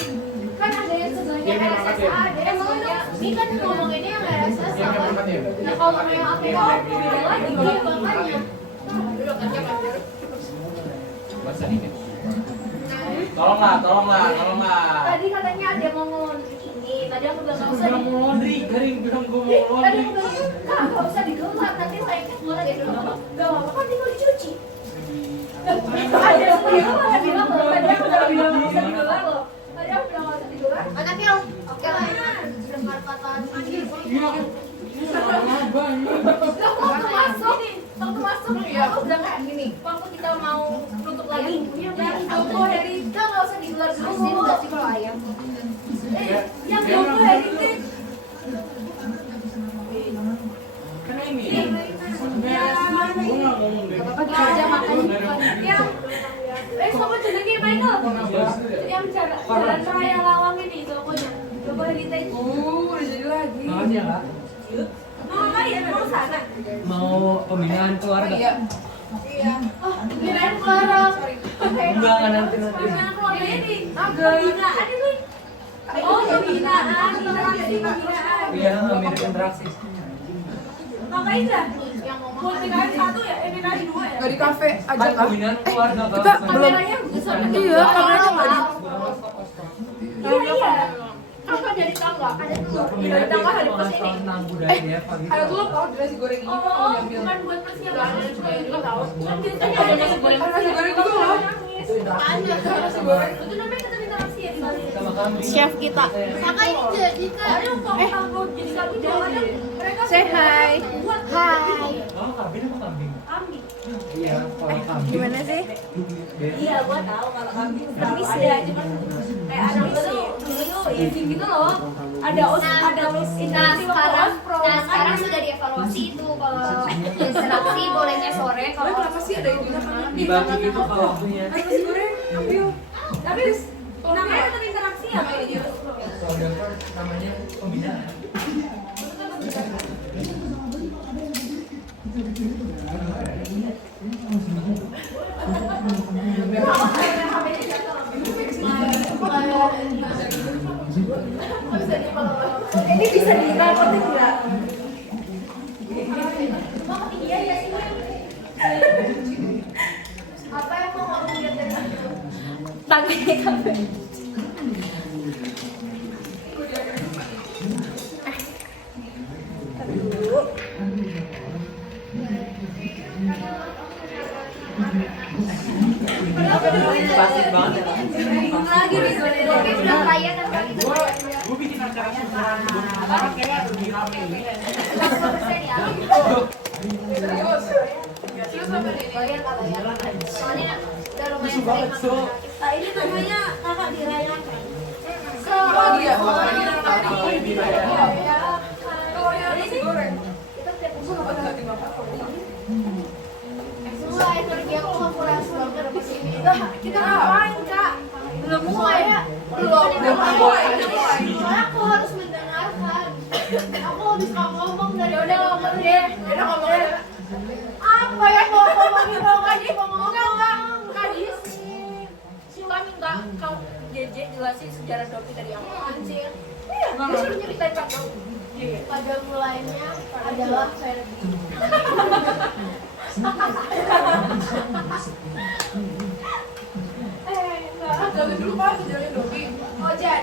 Kan ada yang sebelahnya Iya, memang RSSA, ada. ada yang sebelahnya. Ini kan ngomonginnya yang RSSA. Yang berangkat ya? Nah, kalau yang APO beda lagi. Iya, makanya. Bahasa dikit. Tolonglah. Tadi katanya ada yang mau ngelaundry ini. Tadi aku bilang nggak usah. Bilang mau laundry, Garing bilang gue mau Tadi aku laundry. bilang, Kak, nggak usah digelap. Nanti lainnya keluar aja dulu. Nggak apa-apa, kan tinggal dicuci. Ada yang bilang loh. Tadi aku udah bilang nggak usah digelap loh. Tadi aku bilang nggak usah digelap. Mana Kel? Oke lah. Dekat-dekatan lagi. Iya kan? Abang. Waktu masuk, aku bilang kayak gini. Waktu kita mau nutup lagi, yang Joko Heritage nggak usah digelar Asin dulu. nggak sih kalau ayam? Yang Joko Heritage. Kan ini. Gue nggak ngomong deh. Pagi aja makan. Yang sama jenengnya Michael. Yang jalan raya Lawang ini Jokonya. Joko Heritage. udah jadi lagi. Makasih ya Kak. Mau ngapain? Mau sana? Mau pembinaan keluarga. Iya. Oh, kirain Clara. Enggak kan nanti. Pembinaan keluarganya di pembinaan itu. Oh, pembinaan, interaksi pembinaan. Iya, mirip interaksi. Ngapain dah? Yang Buat nikahin satu ya, nikahin dua ya. Nggak di kafe aja Kan kah? pembinaan keluarga Kak. Kita belum. Kameranya besar. Iya, kameranya nggak di. Iya. Apa dari tangga? Ada telur. Pembinaan Dari tangga hari itu pas ini. tentang budaya ya Pak gitu. Ada tuh kalau di nasi goreng ini mau Oh, diambil. bukan buat persiapan. Enggak tahu. Kan biasanya ada nasi goreng. Nasi goreng juga loh. Ada nasi goreng. Itu namanya kita minta nasi ya di Bali. Sama kambing. Chef kita. Kakak ini jadi Ada yang kalau jadi sapi kadang mereka Say hi. buat Hai. Oh, kambing apa kambing? kambing. Iya, kalau kambing. Gimana sih? Iya, gua tahu kalau kambing ada cuman kayak ada dulu isi gitu loh. Ada ada Nah sekarang sudah dievaluasi itu kalau interaksi bolehnya sore kalau Kenapa sih ada itu? Dibagi gitu kalau waktunya. Nasi goreng, ambil. tapi namanya tetap interaksi ya kayak gitu. Kalau Denver namanya pembinaan. Ini bisa direpotin nggak? Iya ya sih. apa yang mau kamu lihat dari situ? Tangannya kafe. Klasik banget ya. Lagi nih Robi udah kaya kan kali itu. Gue bikin acara syukuran buat kayak lebih rame. 60% ya. Bayar kalau ya. Soalnya udah lumayan sering makan. Nah, ini namanya kakak dirayakan. Oh dia. Kalau ini ya. Kalau yang nasi goreng. Semua energi aku nguras banget di sini. Kita ngapain, Kak? Belum mulai ya? Belum mulai. Soalnya aku harus mendengarkan. Aku habis ngomong dari udah ngomong deh. Udah ngomong aja. Apa yang mau ngomongin mau kaji ngomong kadis. Coba minta kau JJ jelasin sejarah Dopi dari awal. Anjir. Disuruh nyeritain Pak Dopi. Pada mulainya adalah Ferdi. Dari dulu Pak, sejarahnya Doki. Ojan.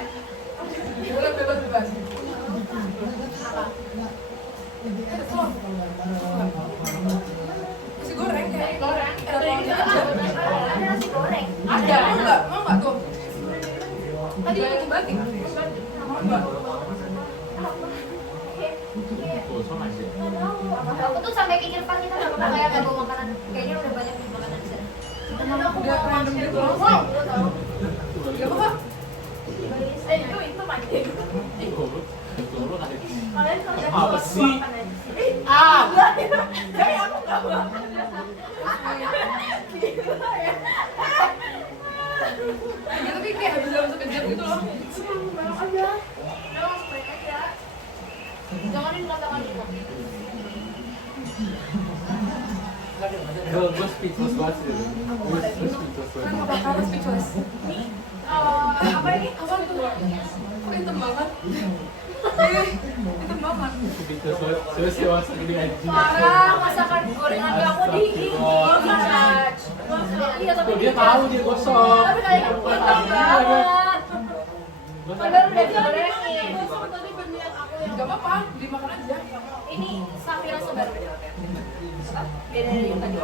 Boleh bebas-bebas. Nasi goreng kayak goreng. Ada nasi goreng. Ada, mau nggak tuh? Tadi lagi batik. Kosong aja. Aku tuh sampai pikir Pak kita nggak apa-apa kayak nggak bawa makanan. Kayaknya udah banyak makanan di sana. Karena aku Udah mau random makan gitu. wow, lu tahu. Gak apa-apa. Itu makin. Lu kasih. Kalian kerja Apa sih? Jadi aku nggak mau. Ya, tapi kayak habis dalam sekejap gitu loh. Janganin katakan itu. Gue speechless banget sih. Gue speechless banget. Kenapa harus speechless? Apa ini? Apa itu? Kok hitam banget? Hitam banget. Speechless banget. Serius ya, masa gini anjing. Parah, masakan gorengan kamu di massage. Iya, tapi Tuh, dia tahu dia gosong. Tapi kayaknya kotor banget. Padahal udah digorengin. Gak apa-apa, dimakan aja. Ini sapi rasa baru. Beda dari yang tadi.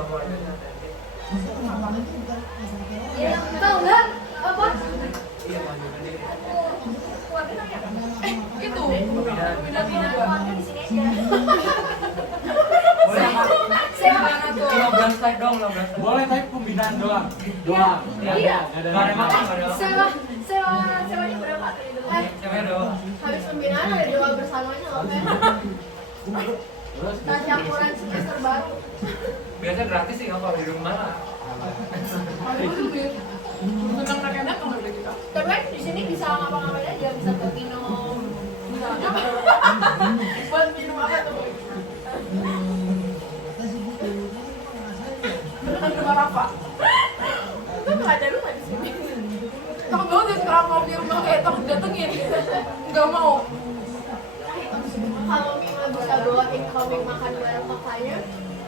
Ya, tahu nggak apa? Itu. Keluarga di sini aja. Boleh 15 slide dong, 15 slide. Boleh tapi pembinaan doang. Doang. Iya. Nggak ada Nggak ada nama. makan, nggak ada makan. Sewanya berapa tadi dulu? Cewek dong. Habis pembinaan ada doa bersamanya loh kan? Terus Campuran semester baru. Biasa gratis sih kalau di rumah. Tentang enak kalau udah kita. Tapi kan di sini bisa ngapa-ngapain aja, bisa buat minum. Buat minum apa tuh? Beneran rumah Rafa. Itu nggak ada rumah di sini. Takut banget ya sekarang mau di rumah kayak takut datengin. Gak mau. Kalau Mima bisa bawa incoming makan bareng makanya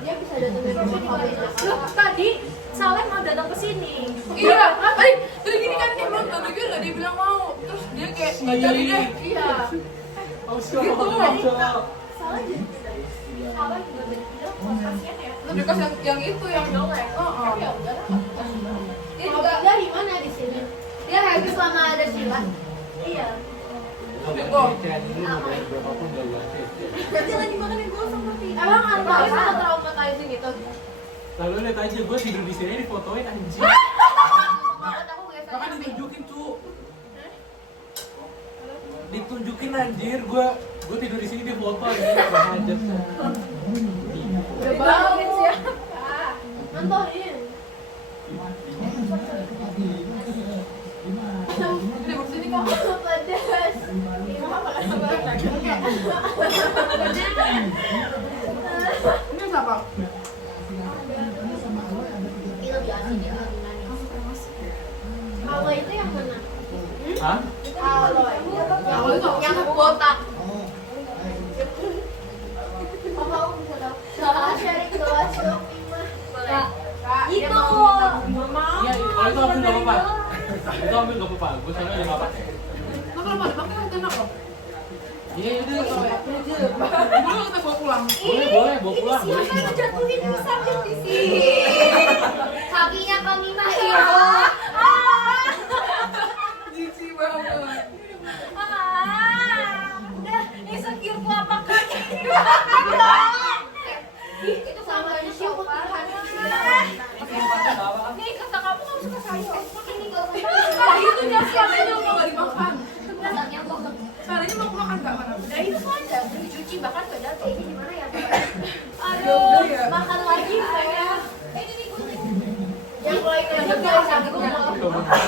dia bisa datang ke sini kalau di Jakarta. Loh, tadi Saleh mau datang ke sini. Iya, tadi gini kan emang gak mikir gak dia bilang mau. Terus dia kayak nggak jadi deh. Iya. Gitu. Salah jadi salah juga benar kasihan ya. Lebih pas yang itu yang Dong ya. Oh. Ya udah. Dia juga dia di mana di sini? Dia happy selama ada Sheila. Iya. Jangan dimakanin gue sama Pi. Emang Antara sama traumatizing gitu. Lalu lihat aja gue tidur di sini difotoin anjing. Banget aku biasanya. Makanya ditunjukin tuh. Ditunjukin anjir gue tidur di sini di foto anjir. Aja. Udah bangun sih. Nontonin. Ini di sini kok. Pedas. Ini siapa? Ini lebih asik ya. Kalau itu yang mana? Hah? Kalau yang botak. Oh, kamu bisa tahu. Salah sharing kelas dong, Mima. Boleh. Itu. Iya, kalau itu ambil nggak apa-apa. Itu ambil nggak apa-apa. Gue soalnya udah nggak pakai. Nah, kalau mau dipakai kan enak loh. Iya itu. Boleh kita bawa pulang. Boleh bawa pulang. Siapa yang jatuhin musafir di sini? Kakinya Kak Mima iya. Cici banget. Udah, insecure ku apa kaki? Itu sama aja siapa? Nih, kata kamu kamu suka sayur. Ini gak Nah, itu dia siapanya mau nggak dimakan. Rasanya kok. Caranya mau makan nggak mana? Nah, itu aja dicuci bahkan gak jatuh. Ini gimana ya? Aduh, makan lagi saya. Ini nih gue. Yang mulai kerja gak sakit gue.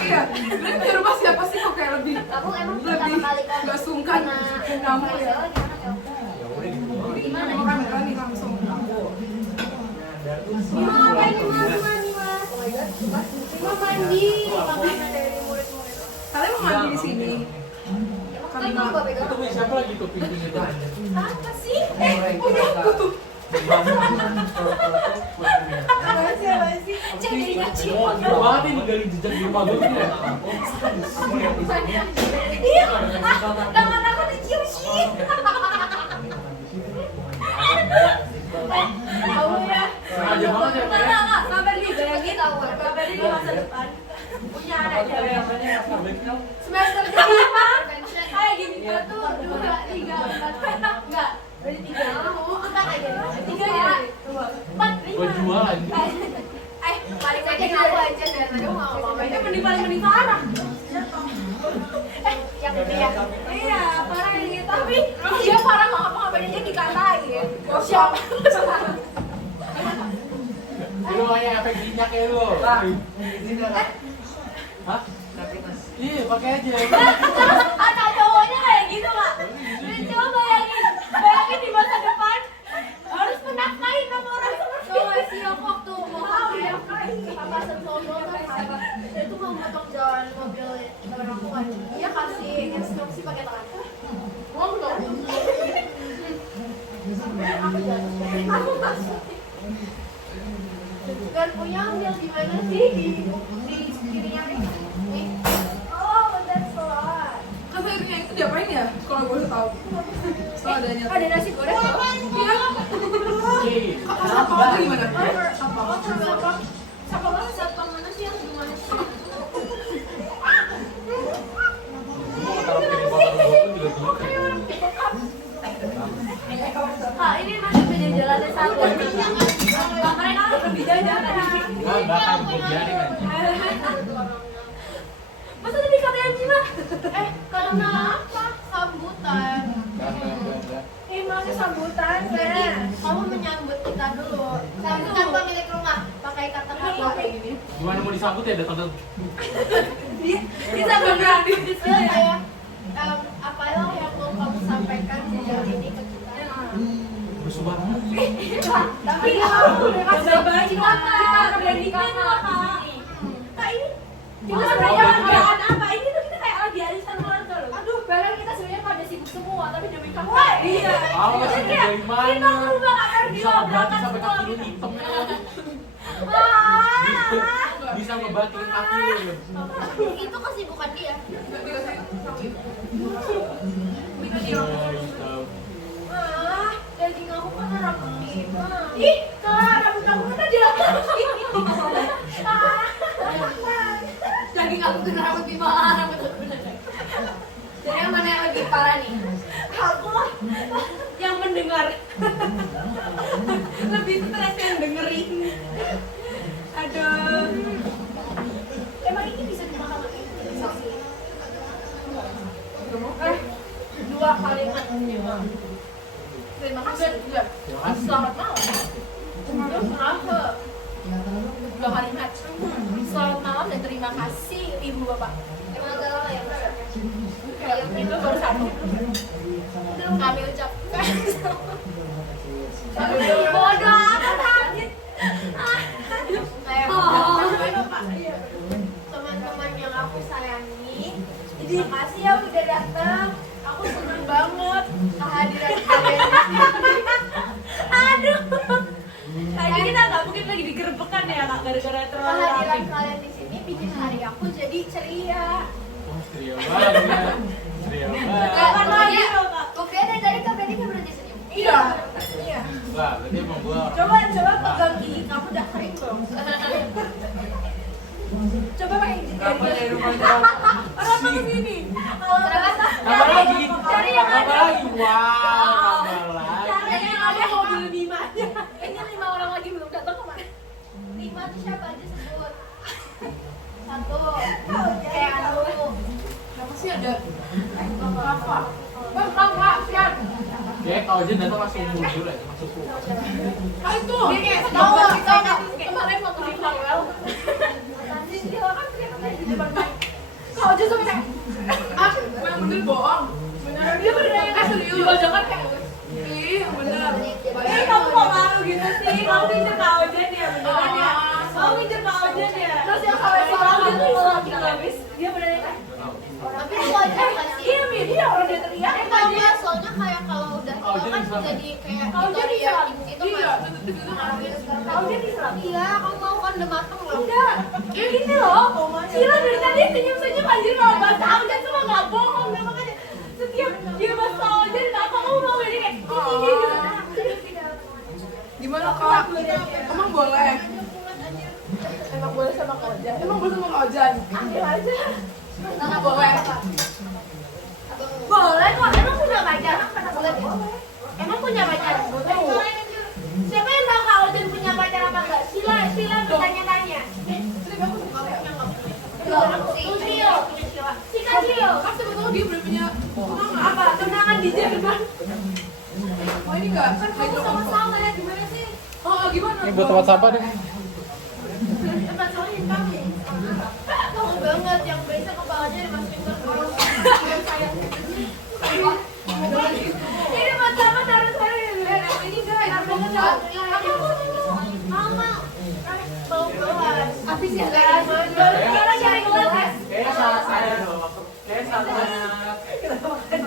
Iya. Berarti di rumah siapa sih kok kayak lebih Kamu emang pertama kali kan nggak sungkan kamu ya? Gimana? Makan berani langsung. Mima, apa ini Mima? Mima mandi. Makanya dari murid-murid. Kalian mau mandi di sini? Kan kamu gak pegang. Itu siapa lagi tuh pintunya tuh? Apa sih? Udah aku tuh. Apa sih? Cek jadi kecil. Gila banget ini gali jejak di rumah gue ya. Iya, tangan aku dicium sih. Tahu ya. Sengaja banget ya, Pak, ya? Enggak, kabar di bayangin tahu. Kabar di masa depan. Punya anak cewek. Semester 5. Kayak gini satu, dua, tiga, empat. Enggak. Berarti tiga. Empat aja. Tiga ya. Empat, Gue lima. jual aja. Paling Saya aja aku aja dan aduh mau apa-apa. Itu mending parah. Yang itu ya. Iya, parah yang gitu. Tapi dia parah nggak ngapa-ngapain aja dikatain. Siapa? Lu kayak efek minyak ya lu. Hah? Iya, pakai aja. Terus anak cowoknya kayak gitu nggak? Coba bayangin di masa depan harus menafkahi sama orang seperti Coba sih aku waktu mau ya apa sensor apa itu mau motong jalan mobil teman aku kan dia kasih instruksi pakai tangan ngomong dong sampai aku jatuh aku masuk dan punya ambil di mana sih di kirinya nih oh that's a lot Kan sayurnya itu diapain ya? Kalau boleh tahu. Soal adanya. ada nasi goreng. Iya. Iya. Apa apa gimana? siapa banget satpam mana sih yang gimana sih Mau taruh kirim foto gue juga gitu. Kak, ini masih beda jalannya satu. Makanya harus lebih jajan. Enggak kan gue biarin aja. Masa tadi katanya gimana? karena apa sambutan Enggak. Mana sambutan, berarti kamu menyambut kita dulu sambutan pemilik rumah pakai kata-kata kayak gini Gimana mau disambut ya datang Bisa berani. kayak apa yang mau kamu sampaikan sejauh ini ke kita Rusuh banget. Tapi kamu udah kasih baju kita brandingnya lah Kak. Kak ini kita sebenarnya kerjaan apa? Ini tuh kita kayak lagi arisan keluarga loh. aduh padahal kita sebenarnya pada sibuk semua tapi demi Wah, iya. Awas Terus dari kayak, mana? kita ke rumah Kak Erdi Bisa berarti berangkat sampai semua kaki lu gitu. hitam. Wah. Bisa ngebatin kaki lu. Itu kesibukan dia. Ah, daging aku kan rambut Bima. Ih, Kak, rambut kamu kan dilapisi. Daging aku kena rambut Bima, rambut aku kena daging. Jadi yang mana yang lebih parah nih? Aku yang mendengar. Lebih stres yang dengerin. Aduh. Emang ini bisa dimakan lagi? Bisa sih. 2 kalimat. Terima kasih. Selamat malam. Kenapa? 2 kalimat. Selamat malam dan terima kasih Ibu Bapak. Emang agak lama ya, Mas? Kayak itu baru 1. Kami ucapkan Bodoh amat sakit. kayak teman-teman yang aku sayangi. Terima kasih ya udah datang. Aku senang banget kehadiran kalian di sini. Aduh. Kayaknya kita nggak mungkin lagi digerebekan ya Kak gara-gara terlalu Kehadiran rapi. kalian di sini bikin hari aku jadi ceria. Oh, seria banget. Seria banget. Kapan lagi loh Kak? Buktinya dari tadi Kak Benny kan berhenti senyum. Iya. Iya. Lah, berarti emang gua Coba pegang gigi kamu udah kering belum? Coba pakai gigi. Kenapa dari rumahnya? Orang ke sini. Nambah lagi. Cari yang Nambah ada. lagi. Wah, nambah lagi. Cari yang ada mobil Bima aja. Kayaknya 5 orang lagi belum datang kemana? 5 tuh siapa aja sebut? 1. Kayak anu. Kenapa sih ada? Apa? Bang, Kak, siap. Ya, kalau Jen datang langsung mundur aja, masuk rumah. Ah itu. Dia kayak Tahu tahu kita kemarin waktu di Farewell. Nanti dia kan teriak di depan mic. Kau aja sampai kayak ah, yang bener bohong. Bener dia beneran yang serius. Dibacakan kayak ih, bener. Eh, kamu kok malu gitu sih? Kamu pinjam Kak Ojen ya, beneran ya? Kamu pinjam Kak Ojen ya? Terus yang KWC kamu itu kalau kita habis, dia beneran kayak Tapi itu wajar nggak sih? iya, Mi, dia orang dia teriak. Kalau nggak, soalnya kayak kalau udah Kau tua Jen kan Islam. jadi kayak Kau Jen Victoria Islam. itu Iya, kan. Kau Jen Islam. Iya, kamu mau kan udah mateng loh. Enggak, ya gini loh. Sila dari tadi senyum-senyum anjir kalau bahasa Ojen cuma nggak bohong. Nah, makanya setiap dia bahasa Ojen, apa kamu mau ini kayak gini gitu. Gimana Kak? Emang boleh? Emang boleh sama Kak Ojen? Emang boleh sama Kak Ojan? Ambil aja. Emang boleh? Boleh kok, emang punya pacar? Emang punya pacar? Siapa yang tahu Kak Ojen punya pacar apa enggak? Sila bertanya-tanya. Tuh Sil, si kecil. Kan siapa tahu dia belum punya tunangan. Apa? Tunangan di Jerman. Oh ini enggak? Kan kamu sama-sama ya, gimana sih? Oh gimana? Ini buat tempat sampah deh. Tempat soalnya kamu. Tahu banget yang biasa kepalanya dimasukin ke kolong. Ini buat sama taruh-taruh ya. Ini enggak enak banget loh. Mama mau keluar. Habis ya kan? Baru sekarang cari kelas ya. Kayaknya salah saya dong. Kayaknya salah. Kan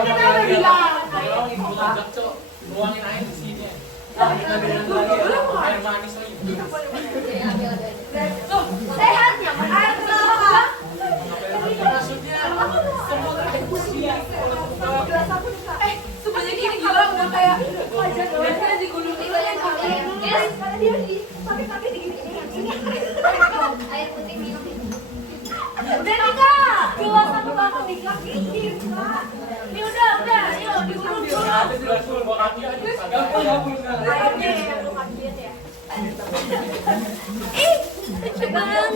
kita udah bilang. Tolong ibu tajak, Cok. Nuangin air di sini. Air manis lagi. Tuh, sehat nyaman. Air kelapa. Maksudnya semua Sebenarnya gini gila udah kayak Wajar banget di gunung itu yang karena dia di pakai di gini. Air putih minum. Udah nih Kak, gelas sama bakal dikirim Kak. Ini udah, yuk diurut dulu. ada jelas dulu bawa kaki aja. Airnya ya, lu kasihan ya. Ih, lucu banget.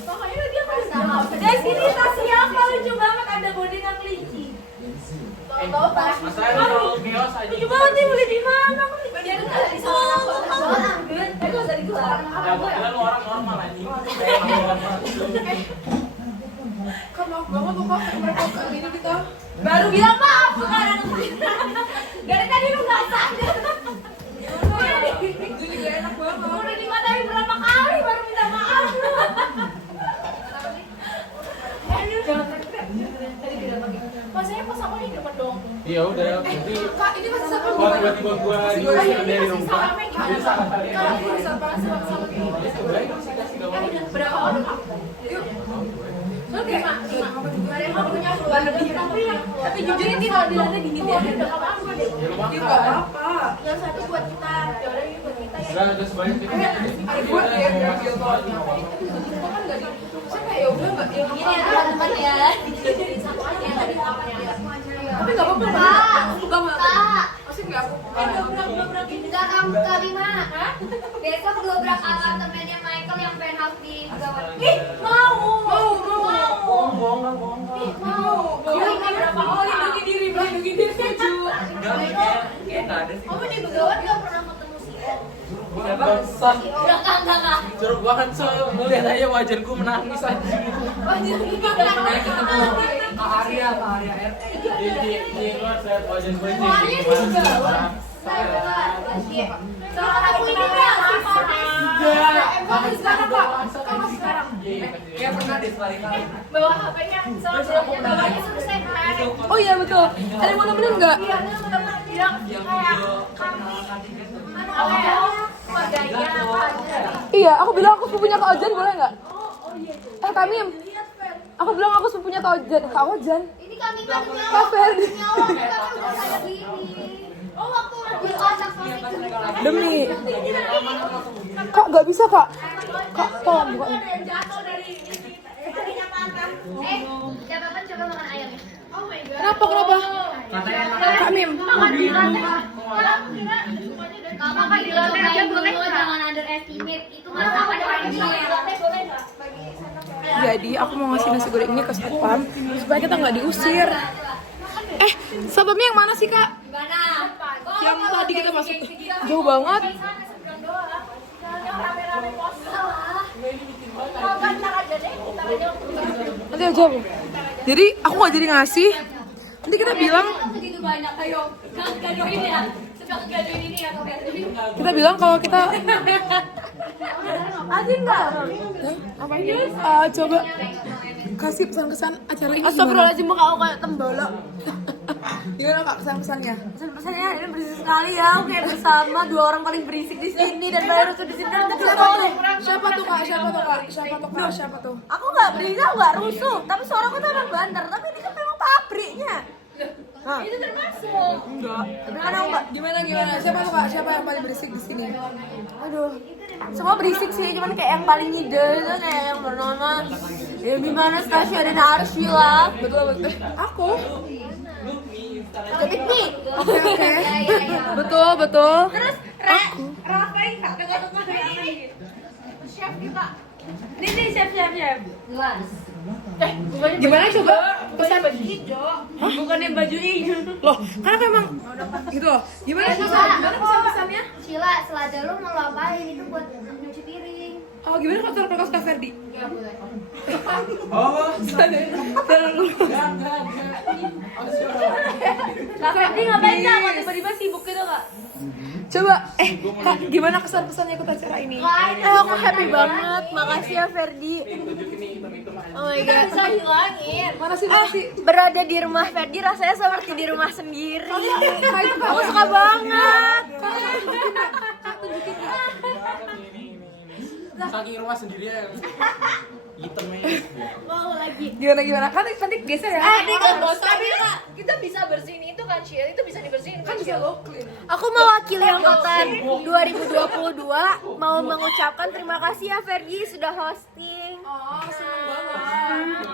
Makanya dia kan sama. Dan sini tas siapa lucu banget ada boneka kelinci. Bawa pas. Masalahnya kalau kios aja. Lucu banget nih beli di mana? Dia kan ada di sana. Gak usah dikeluarin. Ya, gua kira lu orang normal anjing. Kayak normal. kan maaf banget tuh Kak, mereka kayak gini kita. Baru bilang maaf sekarang. Dari tadi lu gak sadar. Itu juga enak banget. Udah dimatain berapa kali baru minta maaf lu. Masanya pas aku di depan dong. Iya udah, nanti Kak, ini masih satu kalau tiba-tiba gua diusir dari rumah, jadi salah kali ya. berapa orang? Yuk. Soalnya kayak mereka punya keluar lebih tapi jujur ini kalau dilihatnya dingin ya. Iya nggak apa-apa. Yang satu buat kita. Ya udah ini buat kita ya. Udah, ada sebanyak itu. Ada dua ya, ada feel kan nggak di. Saya kayak ya udah nggak ya. Ini ya teman-teman ya. Jadi satu aja tadi semuanya. Tapi nggak apa-apa. Kak, Enggak mah. Kak. Maksudnya nggak apa-apa. Enggak kamu Kak Bima. Besok dobrak apartemennya Michael yang penthouse di Gawat. Ih, mau. Bohong nggak bohong. Mau. Ini berapa orang? Lindungi diri, melindungi diri Ju. Kayak nggak ada sih. Kamu di Begawat nggak pernah ketemu si Om? Bangsat. Enggak. Jorok banget soalnya ngeliat aja wajahku menangis aja. Kayak ketemu Kak Arya RT. Di luar saya wajah gue ini. Soalnya di Begawat. Soalnya aku ini nggak Sekarang Kak. Kamu sekarang. Kayak pernah deh sekali-kali. bawa HP-nya sama bilangnya bawanya suruh saya Oh iya betul. Ada yang mau nemenin nggak? Iya, teman-teman bilang Yang kayak video kami kenalan keluarganya apa aja. Iya, aku bilang aku sepupunya Kak Ojan, boleh nggak? Kak Mim. Aku bilang aku sepupunya Kak Ojan. Kak Ojan. Ini kami kan Kak Ferdi. nyawa kita kan udah kayak gini. Oh waktu lagi anak kami. Demi. Kak, nggak bisa Kak. Kak, tolong buka. Jatuh dari ini patah. Siapa coba makan ayam ya? Oh my god. Kenapa? Kak Mim. Kakak dicobain dulu, jangan underestimate. Itu kan apa Boleh nggak? Jadi aku mau ngasih nasi goreng ini ke satpam supaya kita nggak diusir. Satpamnya yang mana sih Kak? Gimana? Yang tadi kita masuk. Jauh banget. Rame-rame poster. Oh, bentar aja deh. Bentar aja. Nanti aja Bu. Jadi aku nggak jadi ngasih. Nanti kita bilang, Segitu banyak, ayo. Gadoin ya. Sudah gadoin ini ya, Kak Ferdi. kita bilang kalau kita Ada nggak? coba kasih pesan-kesan acara ini. Astagfirullahaladzim, muka aku kayak tembolok. Gimana Kak pesan-pesannya? Pesan-pesannya ini berisik sekali ya. Kayak bersama dua orang paling berisik di sini dan baru tuh di sini dan Siapa tuh? Siapa tuh Kak? Siapa tuh Kak? Siapa tuh Kak? Siapa tuh? Aku nggak berisik, aku nggak rusuh. Tapi suaraku tuh emang banter. Tapi ini kan memang pabriknya. Itu termasuk. Enggak. Tapi kan aku nggak. Gimana? Siapa tuh Kak? Siapa yang paling berisik di sini? Aduh, semua berisik sih, cuman kayak yang paling ngide itu kayak yang bernama ya gimana stasiun dan Arshila. Betul. Aku. Tapi nih, Oke. Betul. terus Rafa ini nggak dengar ini. Chef kita. Ini chef. Luas. Gimana coba pesan Baju hijau, bukannya baju hijau. loh? Karena emang gitu loh. Gimana pesan-pesannya? Sheila, selada lu mau lo apain? Itu buat nyuci piring. Oh, gimana kalau taruh kulkas Kak Ferdi? Ya boleh. Oh, Taruh dulu. Kak Ferdi ngapain Kak? Kok tiba-tiba sibuk gitu Kak? Coba, Kak, gimana kesan-pesannya ikut acara ini? Aku happy banget, makasih ya Ferdi. tunjukin nih hitam-hitam aja. Oh my god, bisa hilangin. Mana sih? Berada di rumah Ferdi rasanya seperti di rumah sendiri. Kak, itu Kak. Aku suka banget. Saking rumah sendiri ya. Hitamnya. Mau lagi. Gimana? Kan nanti geser ya. Ini kan bos tapi Kak, kita bisa bersihin itu kan Shil, itu bisa dibersihin kan Shil. clean. Aku mewakili angkatan 2022 mau mengucapkan terima kasih ya Ferdi sudah hosting. Oh, seneng banget.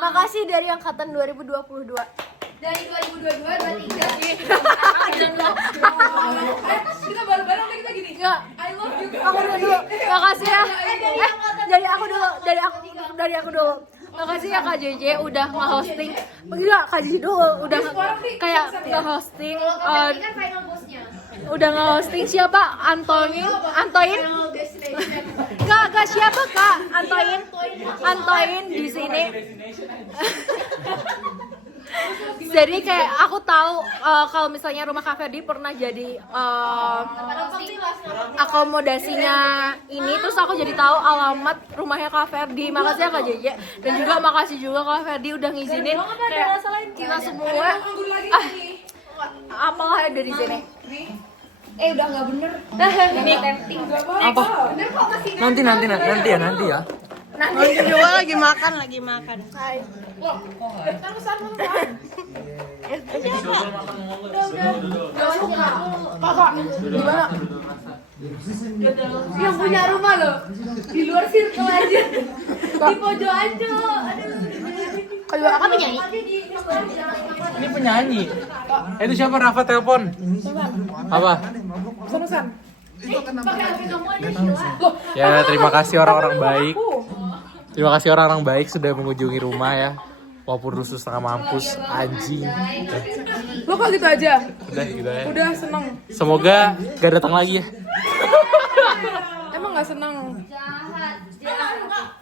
Makasih dari angkatan 2022. Dari 2022, 23. Kita bareng-bareng deh, kita gini. Enggak. I love you. Aku dulu. Makasih ya. Dari aku dulu. Makasih ya Kak JJ udah nge-hosting. Gila Kak JJ dulu udah kayak nge-hosting. Kalau Kak Ferdi kan final boss-nya. Udah nge-hosting siapa? Antoin? Kak siapa Kak? Antoin di sini. Jadi kayak aku tahu kalau misalnya rumah Kak Ferdi pernah jadi akomodasinya ini, terus aku jadi tahu alamat rumahnya Kak Ferdi. Makasih ya Kak Jeje, dan juga makasih juga Kak Ferdi udah ngizinin kayak kita semua apalah ada di sini. Udah nggak bener. Ini Apa? Nanti ya. nanti juga lagi makan. Kakak, gimana? Yang punya rumah loh di luar circle aja, di pojok aja. Kayak Kakak penyanyi. Ini penyanyi. Itu siapa Rafa telepon? Apa? pesan-pesan. Pakai HP kamu aja Sheila. Ya, terima kasih orang-orang baik. Terima kasih orang-orang baik sudah mengunjungi rumah ya. Walaupun rusuh setengah mampus, anjing. Lo kok gitu aja? Udah gitu ya. Udah seneng. Semoga gak datang lagi ya. Emang nggak seneng?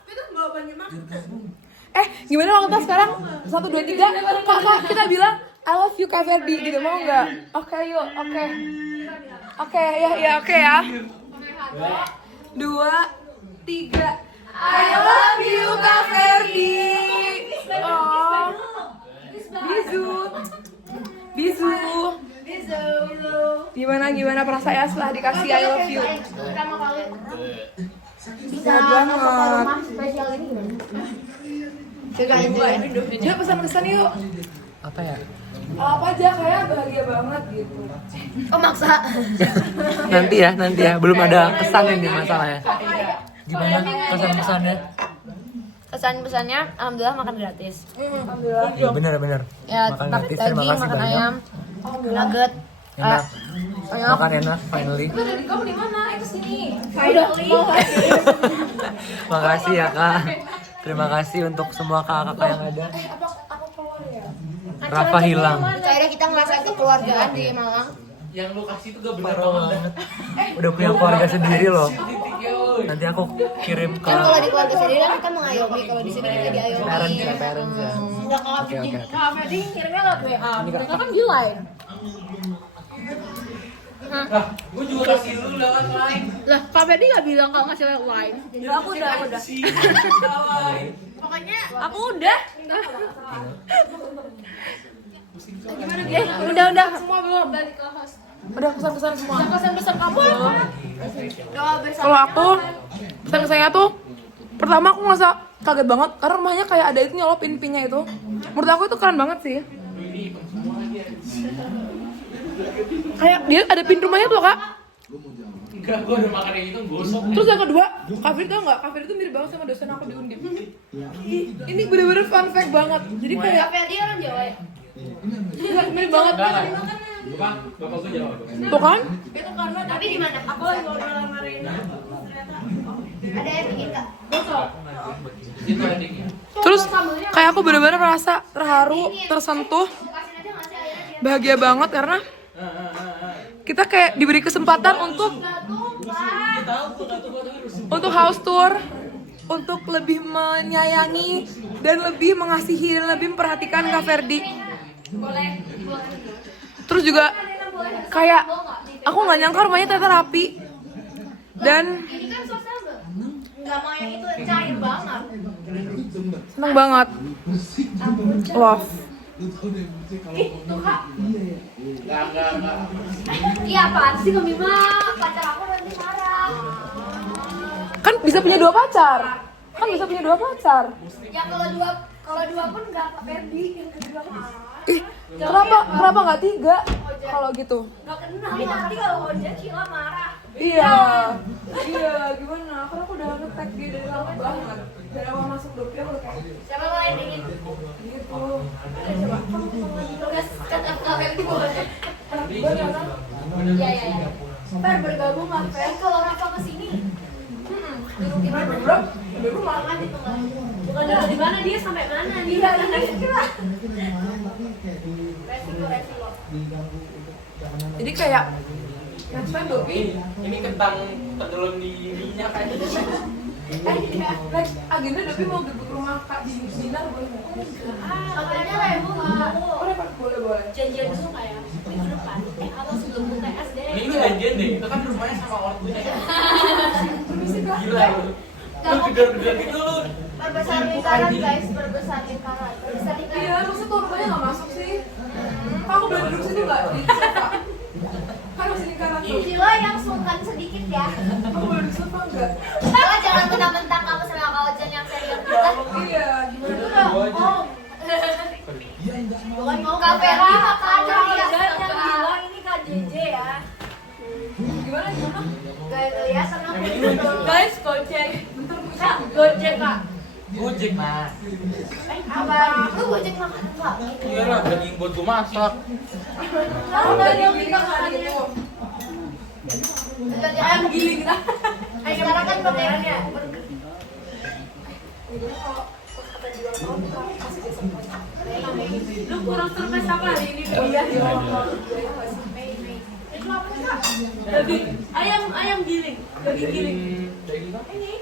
Itu bawa banyak makan. Gimana kalau kita sekarang 1, 2, 3 kakak kita bilang I love you Kak Ferdi gitu, mau nggak? Oke yuk, oke. Oke ya. 2, 3 I love you Kak Ferdi. Oh, bisu. Gimana perasaannya setelah dikasih I love you? Bisa Sehat banget. masuk ke rumah spesial ini gimana? Yuk pesan-pesan yuk. Apa ya? Apa aja kayak bahagia banget gitu. Oh maksa. Nanti ya. Belum ada pesan ini masalahnya. Gimana pesan-pesannya? Pesan-pesannya alhamdulillah makan gratis. Alhamdulillah. Ya benar. Ya, Makan gratis, terima daging, kasih makan banyak. ayam, nugget. Enak. Makan enak, finally. Kamu di mana? Sini. Makasih ya Kak. Terima kasih untuk semua kakak yang ada. Rafa hilang. Akhirnya kita ngerasain kekeluargaan di Malang. Yang lu kasih tuh gak bener Parah banget. banget. Udah punya keluarga sendiri loh. Nanti aku kirim ke Kan kalau di keluarga sendiri kan kita mengayomi, kalau di sini kita diayomi. parents ya. Oke. Kak Ferdi kirimnya lewat WA, mereka kan di line. Gue juga kasih lu lewat lain. Lah Kak Ferdi nggak bilang kalau ngasih lewat line. Aku udah. Pokoknya aku udah. Udah semua belum. Udah pesan-pesan semua. Pesan-pesan kamu apa? Kalau aku pesan-pesannya tuh pertama aku ngerasa kaget banget karena rumahnya kayak ada itu nyolopin pinnya itu. Menurut aku itu keren banget sih. Kayak dia ada pin rumahnya tuh Kak. Enggak, gue udah makan yang itu gosok. Terus yang kedua, Kafir tau nggak? Kafir itu mirip banget sama dosen aku di Undip. Ini bener-bener fun fact banget. Jadi kayak Ferdi orang Jawa ya? mirip banget. Bapak gue jawab. Tuh kan? Itu karena Tapi di mana? aku lagi ngobrol sama Rena. Ada yang bikin Kak? Itu endingnya. Terus kayak aku bener-bener merasa terharu, tersentuh, bahagia banget karena kita kayak diberi kesempatan untuk house tour, untuk lebih menyayangi dan lebih mengasihi dan lebih memperhatikan Kak Ferdi. Terus juga kayak aku nggak nyangka rumahnya ternyata rapi dan Ini kan suasana nggak mau yang itu cair banget. seneng banget. Love. Enggak. Iya apaan sih Kak Bima? Pacar aku nanti marah. Kan bisa punya 2 pacar. Ya kalau dua pun nggak Kak Ferdi, yang kedua kan. Ih, kenapa nggak 3 kalau gitu? Nggak kenal. Nanti kalau hujan Sheila marah. Iya, gimana? Karena aku udah nge-tag dia dari lama banget. Dari awal masuk grup dia aku udah kayak Siapa mau yang dingin? gitu. Tugas kata Kak Ferdi boleh. Iya. Fer bergabung lah Fer. Kalau Rafa kesini, Gimana bro? Di rumah. Bukan dari mana dia sampai mana dia. resiko. Jadi kayak next time Dopi, Ini kentang tenggelam di minyak aja. next agenda Dopi mau gebuk rumah Kak Dinar boleh nggak? Katanya Lemo nggak. Oh dapat boleh. janjian dulu kayak minggu depan atau sebelum UTS deh. Ini janjian deh, itu kan rumahnya sama ortunya. Gila lu. Lu gedor-gedor gitu lu. Perbesar lingkaran guys, perbesar lingkaran. Perbesar lingkaran. Iya, maksudnya tuh rumahnya nggak masuk sih. Aku boleh duduk situ nggak di sofa? Kan masih lingkaran tuh. Sila yang sungkan sedikit ya. Aku boleh duduk sofa nggak? Sila jangan mentang-mentang kamu sama Kak Ojan yang senior kita. Iya, gimana tuh? Oh. Bukan mau Kak Vera, Kak Ojan Yang bilang ini Kak JJ ya. Gimana? Gak kelihatan aku. Guys, gojek. Kak, gojek Kak. Gojek mas. Apa? Lu gojek makan Kak? Iya lah, daging buat gua masak. Tahu nggak yang kita makannya? Ayam giling. Sekarang kan pakai Lu kurang surprise apa hari ini? Iya, iya. Ayam giling. Daging giling. Daging apa? Ini.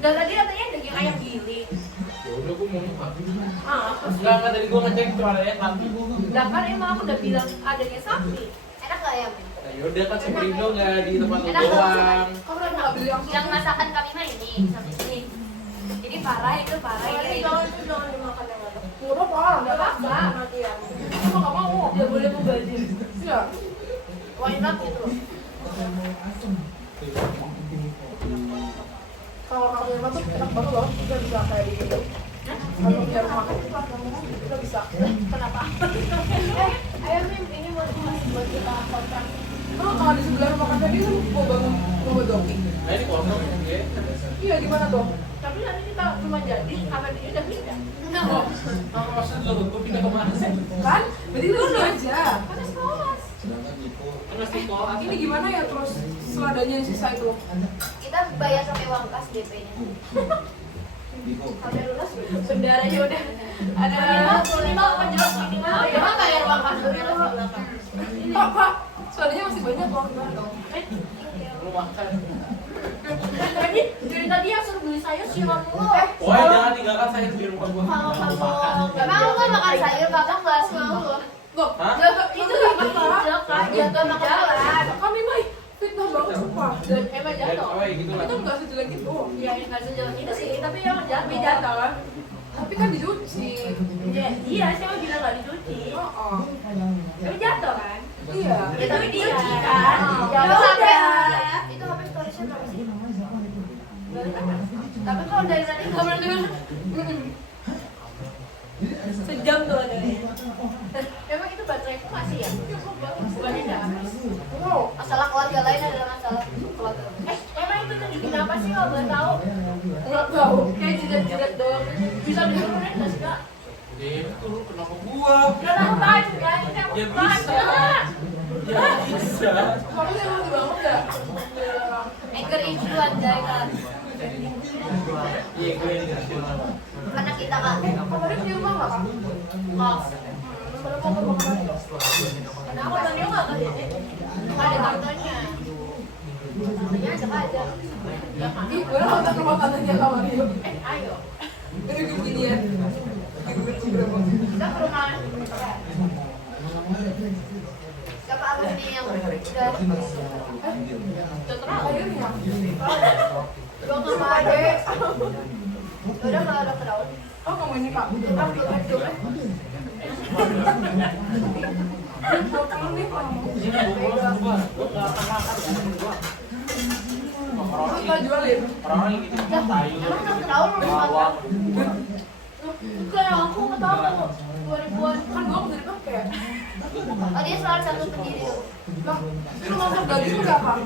Dan tadi katanya daging ayam giling. Ya udah gua mau makan. Ah, Enggak tadi gua ngecek cuma ada yang sapi. lah kan emang aku udah bilang adanya sapi. enak gak ayam? Nah, yaudah kan Superindo nggak di tempat lu Enak doang. Kamu udah nggak beli langsung? Yang masakan kami mah ini sampai sini. Jadi parah itu parah ini. Jangan dimakan yang ada. Nggak apa-apa. Nggak apa-apa. Mati ya. Aku nggak mau. Dia boleh mubazir. Iya. Why not gitu loh. Kalau kamu yang masuk enak banget loh. Kita bisa kayak di kamu punya rumah. Kita bisa. Kenapa? Ayamnya ini buat kita kontrak. Oh, kalau di sebelah rumah kakak dia kan mau bangun mau docking. Nah ini kosong ya. Iya, gimana tuh? Tapi nanti kita rumah jadi, kamar ini udah pindah. Apa maksud lu? Gua pindah ke mana sih? Kan? Berarti dulu aja. Kan sekolah. Terus di sekolah. Ini gimana ya terus seladanya yang sisa itu? Kita bayar sampai uang kas DP-nya. Sampai lunas. Bendaranya udah ada minimal penjelas minimal. Emang bayar uang kas sampai lunas. Pak, seladanya masih banyak loh. Gimana dong? Lu makan. Jadi dari tadi yang suruh beli sayur siapa mulu? Wah, jangan tinggalkan sayur di rumah gua. Kalau kamu emang lu gak makan sayur, kakak gak mau loh. Loh, Hah? Itu gak hijau kan, jaga makan jalan. kami mah fitnah banget sumpah. Dan emang jatuh. Oh, gitu lah. Itu nggak sejelek itu. Iya, nggak sejauh itu sih, tapi yang jatuh. Jatuh kan? Tapi kan dicuci. Iya, saya mau bilang nggak dicuci. Oh, Tapi jatuh kan? iya. Itu dicuci kan? Ya Ya udah. itu HP storage-nya berapa sih? Tapi kalau dari tadi nggak pernah dengar. Sejam tuh ada. Emang itu bateraiku masih ya? Bukannya nggak habis. Wow. Masalah keluarga lain adalah masalah keluarga. Emang itu tunjukin apa sih kalau boleh tahu? Nggak tahu. Kayak jidat-jidat doang. Bisa diturunin nggak sih kak? Itu lu kenapa gua? Udah aku tahu kan? Ini aku Ya tahu. bisa. Ya bisa. Kamu yang mau dibangun nggak? Anchor influan kan. Iya, gue ini ngasih nama. Karena kita kan Kemarin di rumah nggak kak? kos. Baru mau ke rumah kemarin. Kenapa tadi nggak ke sini? Ada kartunya. Kartunya ajak aja. Ih, gue nonton rumah tantenya kemarin. Ayo. Ini begini ya. Berapa? Kita ke rumah. Siapa alumni yang udah Akhirnya. belum sama adek. Udah kalau udah kedaun. Oh, kamu ini kak. Belum belum. Kamu nih kamu. Ini gua nggak akan makan sama gua. Terus kita jualin. Orang yang gitu sayur. Emang udah kedaun belum Bawang. Kayak aku nggak tahu 2000-an. Kan gua bisa dipakai. Oh dia salah satu pendiri. Lah, itu masak daging nggak kak?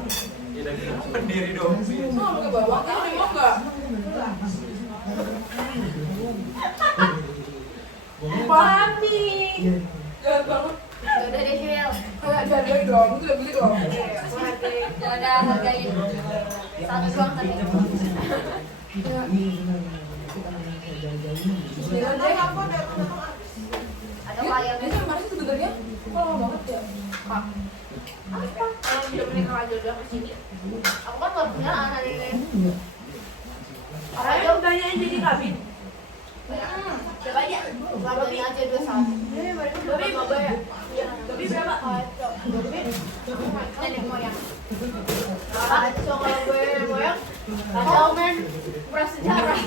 Ya daging pendiri dong. Oh, ke bawah. Kamu mau nggak? Mami. Jangan banget. Ya udah deh Shil. Kayak jadi dong. Itu udah beli dong. Ya udah hargain. Satu doang tadi. Ada layar. Ini kemarin sebenarnya kok lama banget ya? Kak. Apa? Kalau udah menikah aja udah kesini. Aku kan baru punya anak ini. Orang yang tanyain jadi kabin. Coba aja. Baru aja 2 tahun. Tapi maba ya? Iya. nenek moyang. So kalau gue nenek moyang, kacau men, prasejarah.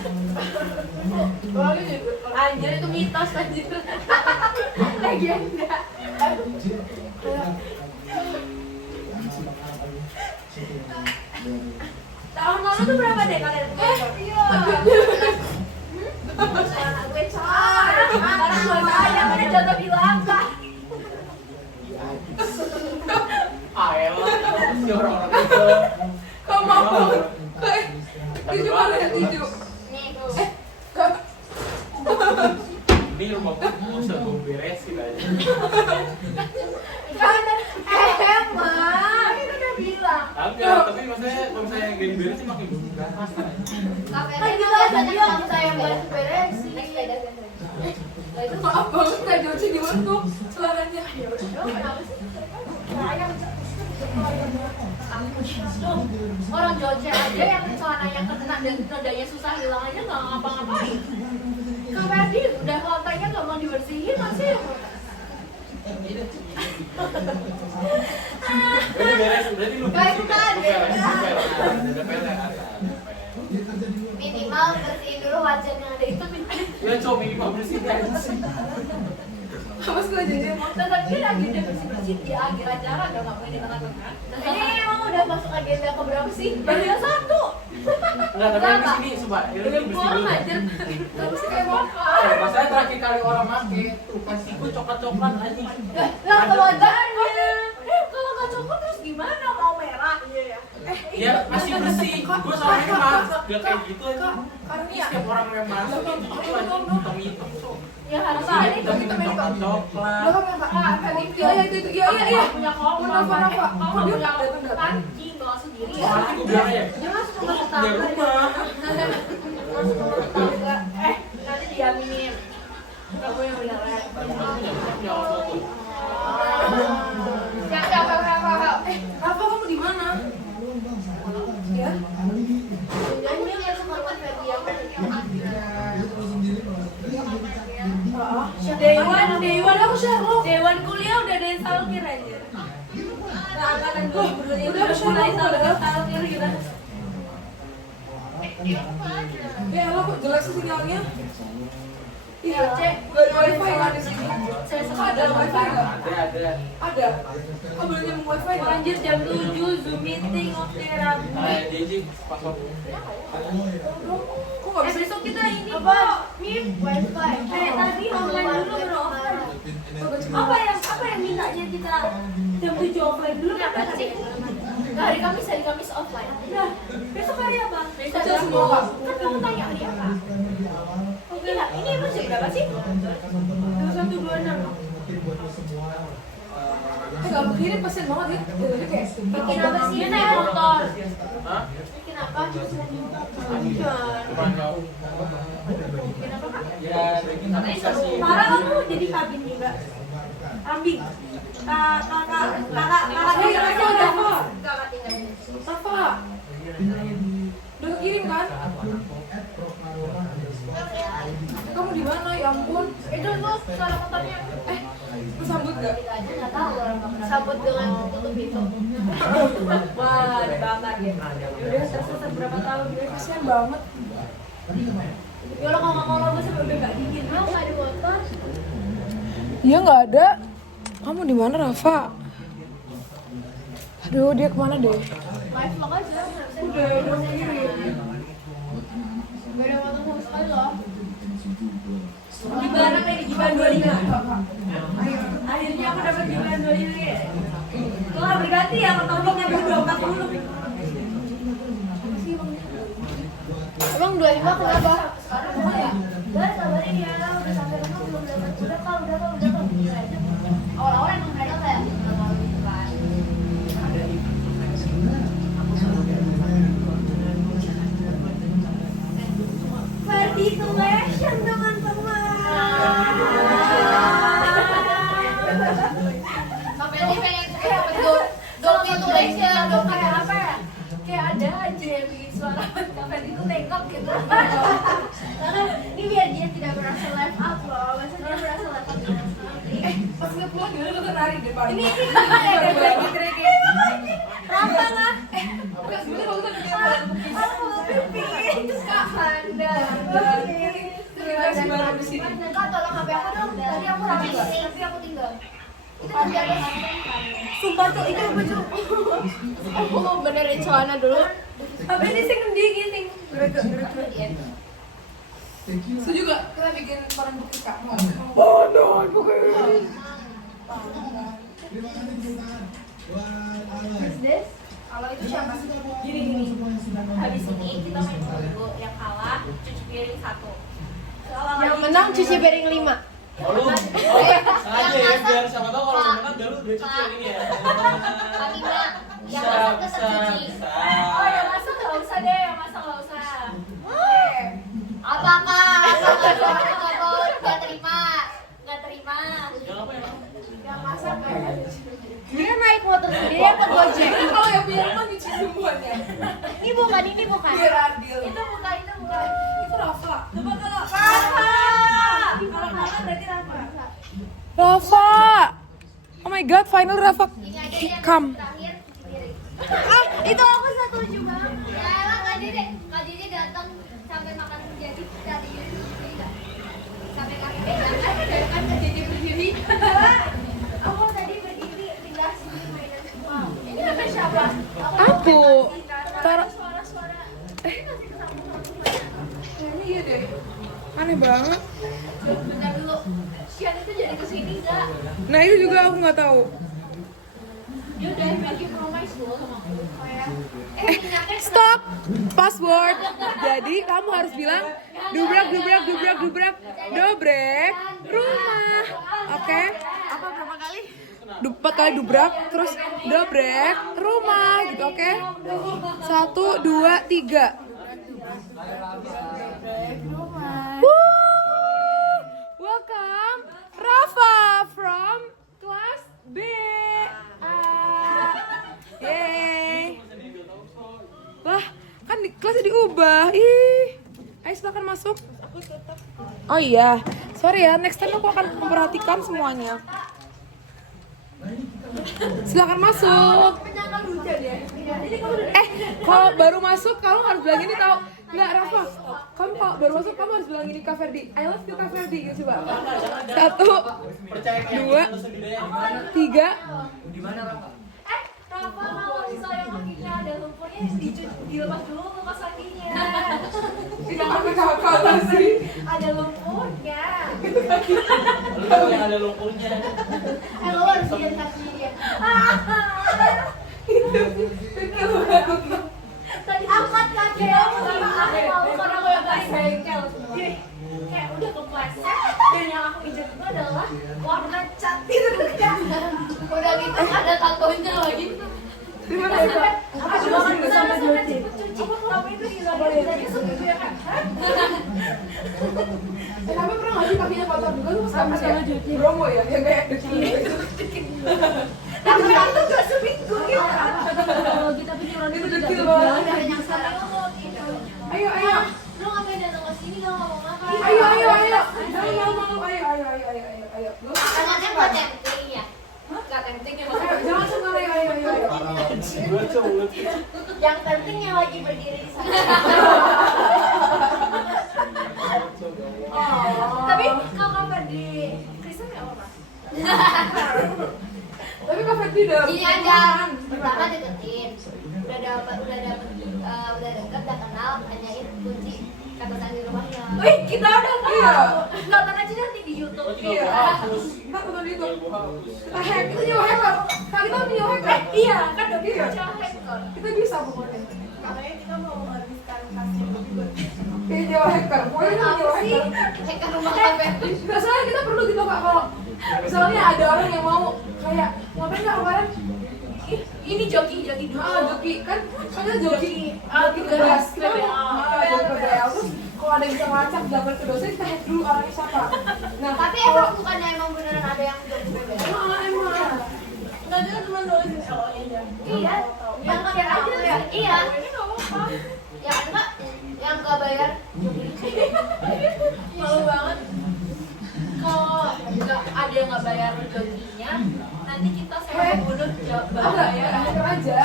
Anjir itu mitos anjir. Legenda. Tahun lalu tuh berapa deh kalian? Iya. Anak gue Sekarang gue sayang ada contoh bilang kak. Elah, si orang-orang itu. Kamu mau? Tisu mana ya tisu? Ini rumah gue mau usah gue beresin aja. emang itu udah bilang. Enggak, tapi maksudnya kalau saya yang gini beresin makin ganas kan. Kan kita banyak tamu saya yang bantu beresin. Itu maaf banget kayak Joci di waktu celananya. Orang Jogja aja yang celananya kena dan nodanya susah hilang aja nggak ngapa-ngapain. Kak Ferdi udah lantainya nggak mau dibersihin masih. Berarti beresin, berarti lu beresin. Udah pelet. Minimal bersihin dulu wajan yang ada itu. Ya coba minimal bersihin aja sih. Awas gue jadi mau. Tetap kita agenda bersih-bersih di akhir acara nggak ngapain di tengah-tengah. Ini emang udah masuk agenda ke berapa sih? Baru yang satu. Enggak, tapi yang di sini coba. Ini bersih dulu. Terus kayak makan. Masalahnya terakhir kali orang make tuh pasti gue coklat-coklat aja. Lah kewajarannya. Kalau nggak coklat terus gimana? Mau merah? Iya ya. Ya masih bersih. Gue soalnya masak gak kayak gitu aja. Karunia. Setiap orang yang masak kayak gitu aja hitam-hitam so. Ya harus Ini ada itu kita coklat-coklat. Belakang ya kak. Iya itu iya. punya kompor. Kenapa? Kamu punya kancing bawa sendiri ya. Soalnya gue bilang aja. Dia masuk Gue ke punya rumah. Masuk ke tetangga. Nanti diaminin. Kamu yang bilang Punya orang tua. Rafa. Rafa kamu di mana? Ya. Jangan dia suka buat dia. Dewan aku Sherlock. Dewan kuliah udah ada yang salkir aja. Nah, angkatan 2022 udah mulai salkir gitu. Ya Allah kok jelek sih sinyalnya? Iya, Cek. Gak ada wifi kan di sini? Saya Ada wifi nggak? Ada. Ada. Oh boleh nyambung wifi nggak? Lanjut jam 7 Zoom meeting oke Rabu. DJ password. Kok nggak bisa? Besok kita ini Apa? kok. Mim, wifi. Tadi online dulu bro. Apa yang mintanya kita jam 7 offline dulu Kenapa kan sih? Nggak, hari Kamis offline. Nah, besok hari apa? Besok Baca semua, Kak. Kan kamu tanya hari apa? Ini emang jam berapa sih? 2126. Gak kirim pasien banget ya? Jadi kayak Bikin apa sih? Dia naik motor. Hah? Bikin apa? Kurang jauh. Bikin apa kak? Ya, bikin aplikasi. Sekarang aku jadi kabin juga. Kambing. Kakak dia Rafa, udah Rafa. Kakak tinggal. Rafa. Udah kirim kan? Kamu di mana? Ya ampun. Itu tuh suara motornya. Kesambut gak? Aja nggak tahu orang bakal sambut dengan tutup itu. wah dibakar ya. Udah tersesat berapa tahun dia Kasian banget. ya Allah kalau gue sampai udah gak dingin. Mau nggak di motor? Iya nggak ada. Kamu di mana Rafa? Aduh dia kemana deh? Live vlog aja. Udah kirim. Gak ada motor sama sekali loh. Gimana kayak di Jiban 25? Akhirnya aku dapat Jiban 25 ya. Lo gak berganti ya, pertolongan dulu 40. Emang 25 kenapa? Sekarang mau ya? Udah kabarin ya, udah sampai rumah belum dapat. Udah kak. Awal-awal emang kadang kayak nggak mau gitu kan. Ferdi collection teman-teman. Sampai ini pengen dong titulation, dong kayak apa ya? Kayak ada aja yang bikin suara Kak itu tengok gitu. Karena ini biar dia tidak berasa live up loh. Maksudnya dia berasa live up. kita pulang gimana kita nari di depan. Ini Rafa lah. Sebenarnya kalau kita bikin Kak Handa. baru di sini. Kak tolong HP aku dong. Tadi aku lagi tapi aku tinggal. Itu tadi ada Sumpah tuh itu baju. Aku mau benerin celana dulu. Apa ini sing ndi gini? Setuju gak? Kita bikin koran bukit Kak. Mau? Kalau itu siapa? Gini. Habis ini kita main dulu. Yang kalah cuci piring 1. Yang menang cuci piring 5. Oh, lu? Sengaja ya, biar siapa tahu kalau menang Galuh dia cuci yang ini ya. Kami mah yang masak tetap cuci. Oh, yang masak enggak usah deh, yang masak enggak usah. Apakah nggak terima? Nggak terima. Yang apa ya? Yang masak Dia naik motor sendiri apa gojek? Kalau yang punya rumah nyuci semuanya. ini bukan. Biar adil. Itu bukan. Itu Rafa. Coba kalau Rafa. Kalau kalah berarti Rafa. Rafa. Oh my god, final Rafa. Ini aja yang Come. terakhir cuci piring. Itu aku satu juga. Ya elah Kak Dede datang sampai makan jadi dari juga. Sampai kaki jangan kan Kak Dede berdiri. Aku tadi berdiri pindah sini mainan semua. Ini namanya siapa? Aku. Taruh. Suara-suara. Kayaknya iya deh. Aneh banget. Bentar dulu. Sian itu jadi kesini enggak? Nah itu juga aku nggak tahu. Dia udah bikin promise dulu sama aku. Kayak Stop. Password. Jadi kamu harus bilang dubrak rumah. Oke? Apa berapa kali? 4 kali dubrak, terus dobrek rumah gitu, oke? 1, 2, 3. Woo! Welcome Rafa from kelas B. Yeay. Lah, kan kelasnya diubah. Ih. Ayo silakan masuk. Oh iya, sorry ya, next time aku akan memperhatikan semuanya. Silakan masuk. Kalau baru masuk kamu harus bilang ini tau. Enggak, Rafa. Kamu kalau baru masuk kamu harus bilang ini Kak Ferdi. I love you Kak Ferdi gitu coba. 1, 2, 3. Di mana Rafa? Rafa kalau misalnya kakinya ada lumpurnya dilepas dulu lepas kakinya. Apa kakak sih? Ada lumpurnya. Lu yang ada lumpurnya. Lo harus lihat kakinya. Tadi angkat kaki kamu sama aku mau karena aku yang kasih bengkel. Gini, kayak udah kepleset dan yang aku injek itu adalah warna cat itu kan. Udah gitu ada tatonya lagi. Gimana ya, Kak? Aku juga sampai cuci. Kamu itu hilang dari seminggu ya kan? Tapi pernah nggak sih kakinya kotor juga tuh sama kayak Bromo ya, yang kayak dekil. Aku itu gak seminggu gitu. Kalau kita pikiran Itu dekil banget. Ada yang salah ngomong gitu. Ayo. Lu ngapain datang ke sini gak ngomong apa? Ayo. Mau. Ayo. Tangannya buat tempting ya? Gak tempting ya maksudnya. Jangan suka ayo. Yang penting yang lagi berdiri di sana. Tapi kalau kamu di Kristen nggak apa-apa. Tapi Kak Ferdi udah. Ini aja pertama deketin. Udah dekat, udah kenal, tanyain kunci kata tadi rumahnya. Wih, kita udah tahu. Iya. Nonton aja nanti di YouTube. Iya. Kita tonton itu. Kita hack. Kita nyewa hacker. Kak kita nyewa hacker. Iya, kan udah Iya. bisa hacker. Kita bisa pokoknya. Makanya kita mau menghabiskan kasih juga. Kayak nyewa hacker. Pokoknya kita nyewa hacker. Hacker rumah kafe. Nggak soalnya kita perlu gitu Kak kalau misalnya ada orang yang mau kayak ngapain nggak kemarin? Ini joki dulu. Joki kan joki ke beras kita mau joki ke beras terus kalau ada yang bisa ngelacak gambar ke dosen kita hack dulu orangnya siapa. Nah Tapi emang bukannya emang beneran ada yang joki bebek? emang Nggak ada cuma nulis LO-nya aja. Iya. Yang nggak aja ya? Iya. Ini nggak apa-apa. Yang ada nggak? Yang nggak bayar joki. Malu banget. Kalau nggak ada yang nggak bayar jokinya, nanti kita sewa bonus bayar. Hacker aja.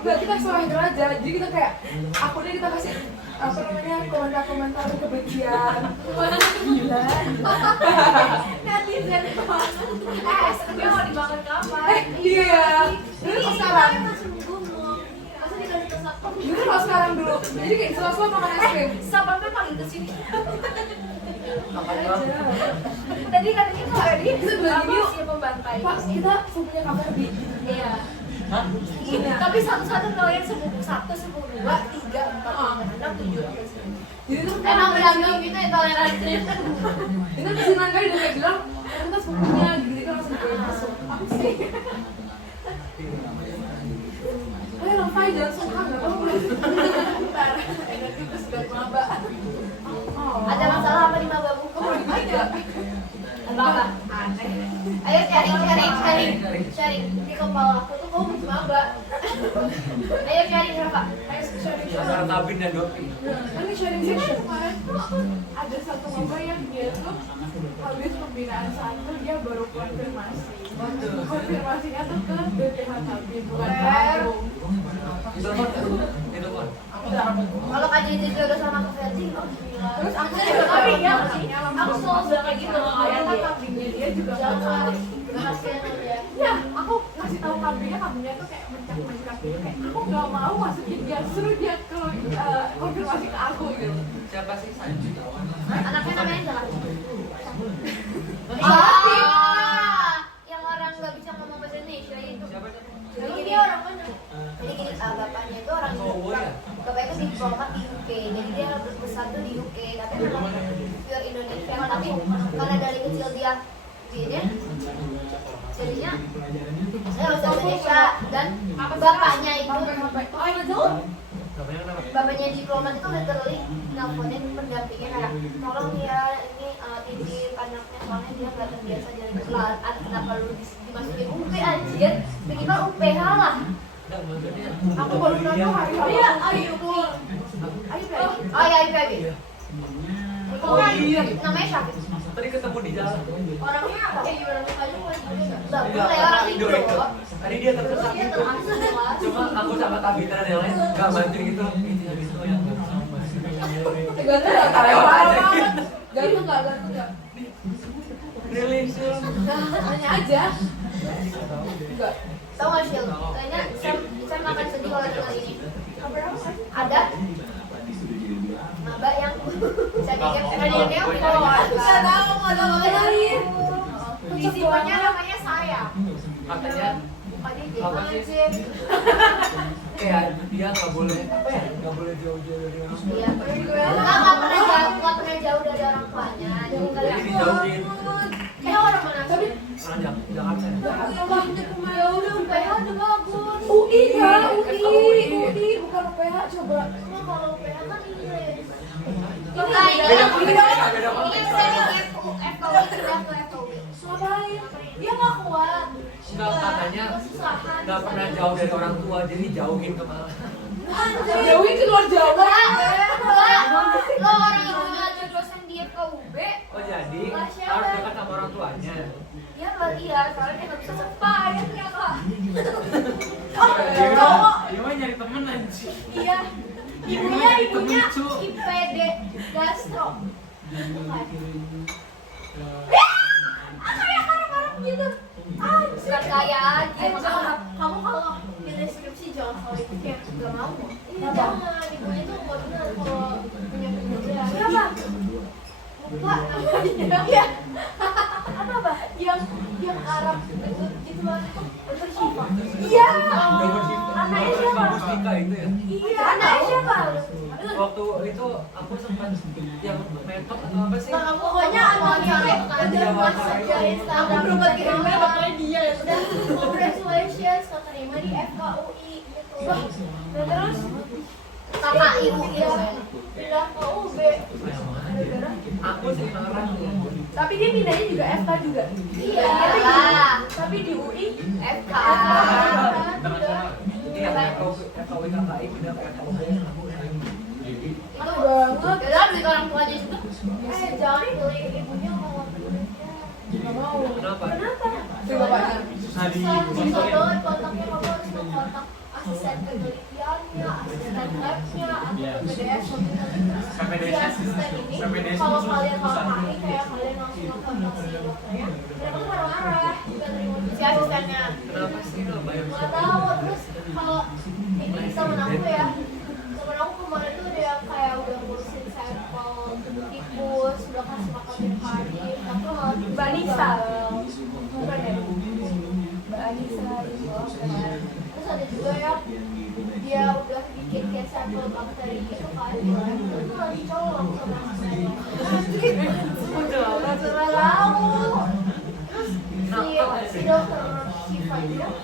Enggak, kita sewa hacker aja. Jadi kita kayak akunnya kita kasih apa namanya komentar-komentar kebencian. Gila. Netizen kemana? Dia mau dimakan kapan? Iya. Dulu kalau sekarang. Masa dikasih ke satpam? Dulu kalau sekarang dulu. Jadi kayak selalu makan es krim. Satpamnya panggil ke sini. Makanya Tadi katanya nggak ada dia. Kita bilang gini, Si pembantai. Pak, kita sepupunya Kak Ferdi. Iya. hah? Tapi satu-satu kalian sepupu 1, sepupu 2, 3, 4, 5, 6, 7. Jadi tuh Emang beragam gitu ya toleransi. itu si Nangga udah kayak bilang, kita sepupunya gitu kan langsung kayak masuk. Apa sih? Ayo Rafa, jangan suka nggak apa-apa. Bentar, energi terus gak maba. Ada masalah apa di maba buku? Ada. Apa? Ayo sharing. Di kepala aku tuh kamu maba. Ayo sharing Rafa. Ayo sharing. Antara kabin dan dopi. Ini sharing session. Kemarin tuh ada satu maba yang dia tuh habis pembinaan satu dia baru konfirmasi. Konfirmasinya tuh ke BPH Kabin bukan ke aku. Itu kan. Kalau Kak Jiji jodoh sama Kak Ferdi, oh gila. Terus aku Tapi ya, aku selalu bilang kayak gitu loh kayak ternyata dia. kabinnya dia juga nggak mau. Kasihan aja. Ya, aku ngasih tahu kabinnya tuh kayak mencak kayak aku nggak mau masukin dia, suruh dia ke konfirmasi ke aku gitu. Siapa sih Sanji? Anaknya namanya siapa? Yang orang nggak bisa ngomong bahasa Indonesia itu. Siapa? Jadi dia orang mana? Jadi gini, bapaknya itu orang Cowok ya? bapaknya itu diplomat di UK, jadi dia besar tuh di UK, tapi memang pure Indonesia, tapi karena dari kecil dia jadinya bahasa Indonesia dan bapaknya itu bapaknya diplomat itu literally nelfonin pendampingnya kayak tolong ya ini titip anaknya soalnya dia nggak terbiasa jalan jalan kenapa lu dimasukin UP anjir minimal UPH lah. Aku baru tahu hari apa. Iya, ayo oh ya IPB. Oh iya, namanya Syafiq. Tadi ketemu di jalan. Orangnya apa? Gimana mukanya bagus ya orang Indo. Tadi dia tersesat Dia gitu. terasa Cuma aku sama Kabita dan yang lain gak bantuin gitu. Ini habis itu yang Gantung nggak? Parah banget. Gantung nggak? rilis ya. Tanya aja. Enggak. Tahu nggak Shil? Kayaknya saya makan sedih kalau dengar ini. Ada maba yang saya pikir dia kalau nggak tahu lain. Isinya namanya saya. Katanya Bukan dia apa sih? aja. Kayak dia nggak boleh apa ya? Nggak boleh jauh-jauh dari orang tua. Iya. Nggak pernah jauh dari orang tuanya. Jadi dijauhin. Dia orang mana? Tapi Orang Jakarta. ya udah UPH udah bagus. UI kan? UI bukan UPH coba. Cuma kalau UPH kan Inggris. Beda Ini saya FKW pindah ke FKW. Ngapain? Dia nggak kuat. Nggak katanya Kesusahan. nggak pernah jauh dari orang tua jadi jauhin ke malah. Dewi ke luar Jawa. Lo orang ibunya aja dosen di FKUB. Oh jadi Lah, siapa? harus dekat sama orang tuanya. Dia nggak lihat, soalnya dia nggak bisa sepak ya ternyata. Dia mah nyari temen anjing. Iya. Ibunya IPD gastro. Kayak karang-karang gitu. Bukan kayak aja. Makanya kamu kalau di deskripsi jangan soal itu kayak nggak mau. Iya jangan. Ibunya tuh benar kalau punya penyakit. Berapa? Lupa. Iya. Apa? Yang Arab gitu banget itu bersifat. Iya. Anaknya siapa? Mustika itu ya. Iya. Anaknya siapa? Waktu itu aku sempat yang metok atau apa sih? Pokoknya anaknya ada masuk ke Instagram. Aku berubah kirimnya bapaknya dia ya. Dan congratulations keterima di FKUI gitu. Dan terus kakak ibu dia pindah ke UB. Aku sih marah. Tapi dia pindahnya juga FK juga. Iya lah. Tapi di UI FK. Ini yang FKW KKI pindah ke FKW. Itu banget. Ya duit orang tuanya juga. Jangan pilih ibunya mau. Nggak mau. Kenapa? kenapa? Itu bapaknya. Susah di Susah banget kontaknya, kamu harus mengkontak asisten penelitiannya, asisten labnya, atau PPDS. Si asisten ini, kalau kalian marah-marahin kayak kalian langsung mengkontak si dokternya, mereka tuh marah-marah, juga terima si asistennya. Kenapa sih lo bayar? Nggak tahu, terus kalau ini temen aku ya, temen aku kemarin tuh ada yang kayak udah ngurusin sampel tikus, udah kasih makan tiap hari, tapi malah Mbak Nisa. bukan ya? Mbak Anissa gitu. Terus ada juga yang dia udah bikin kayak sampel bakteri gitu kan, terus malah dicolok sama asistennya. Nggak tahu. Terus si dokter Shiva bilang,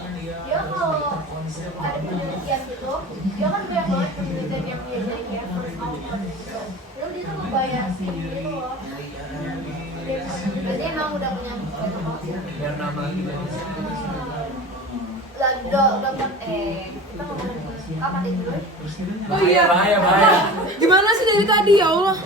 dia kalau ada penelitian gitu, dia kan banyak banget penelitian yang dia jadi kayak first outcome gitu. Terus dia tuh ngebayar sih gitu loh. Berarti emang udah punya pengalaman. Biar nama gitu. Dokter kita ngomongin kapan dulu? Oh iya. Bahaya. Gimana sih dari tadi ya Allah?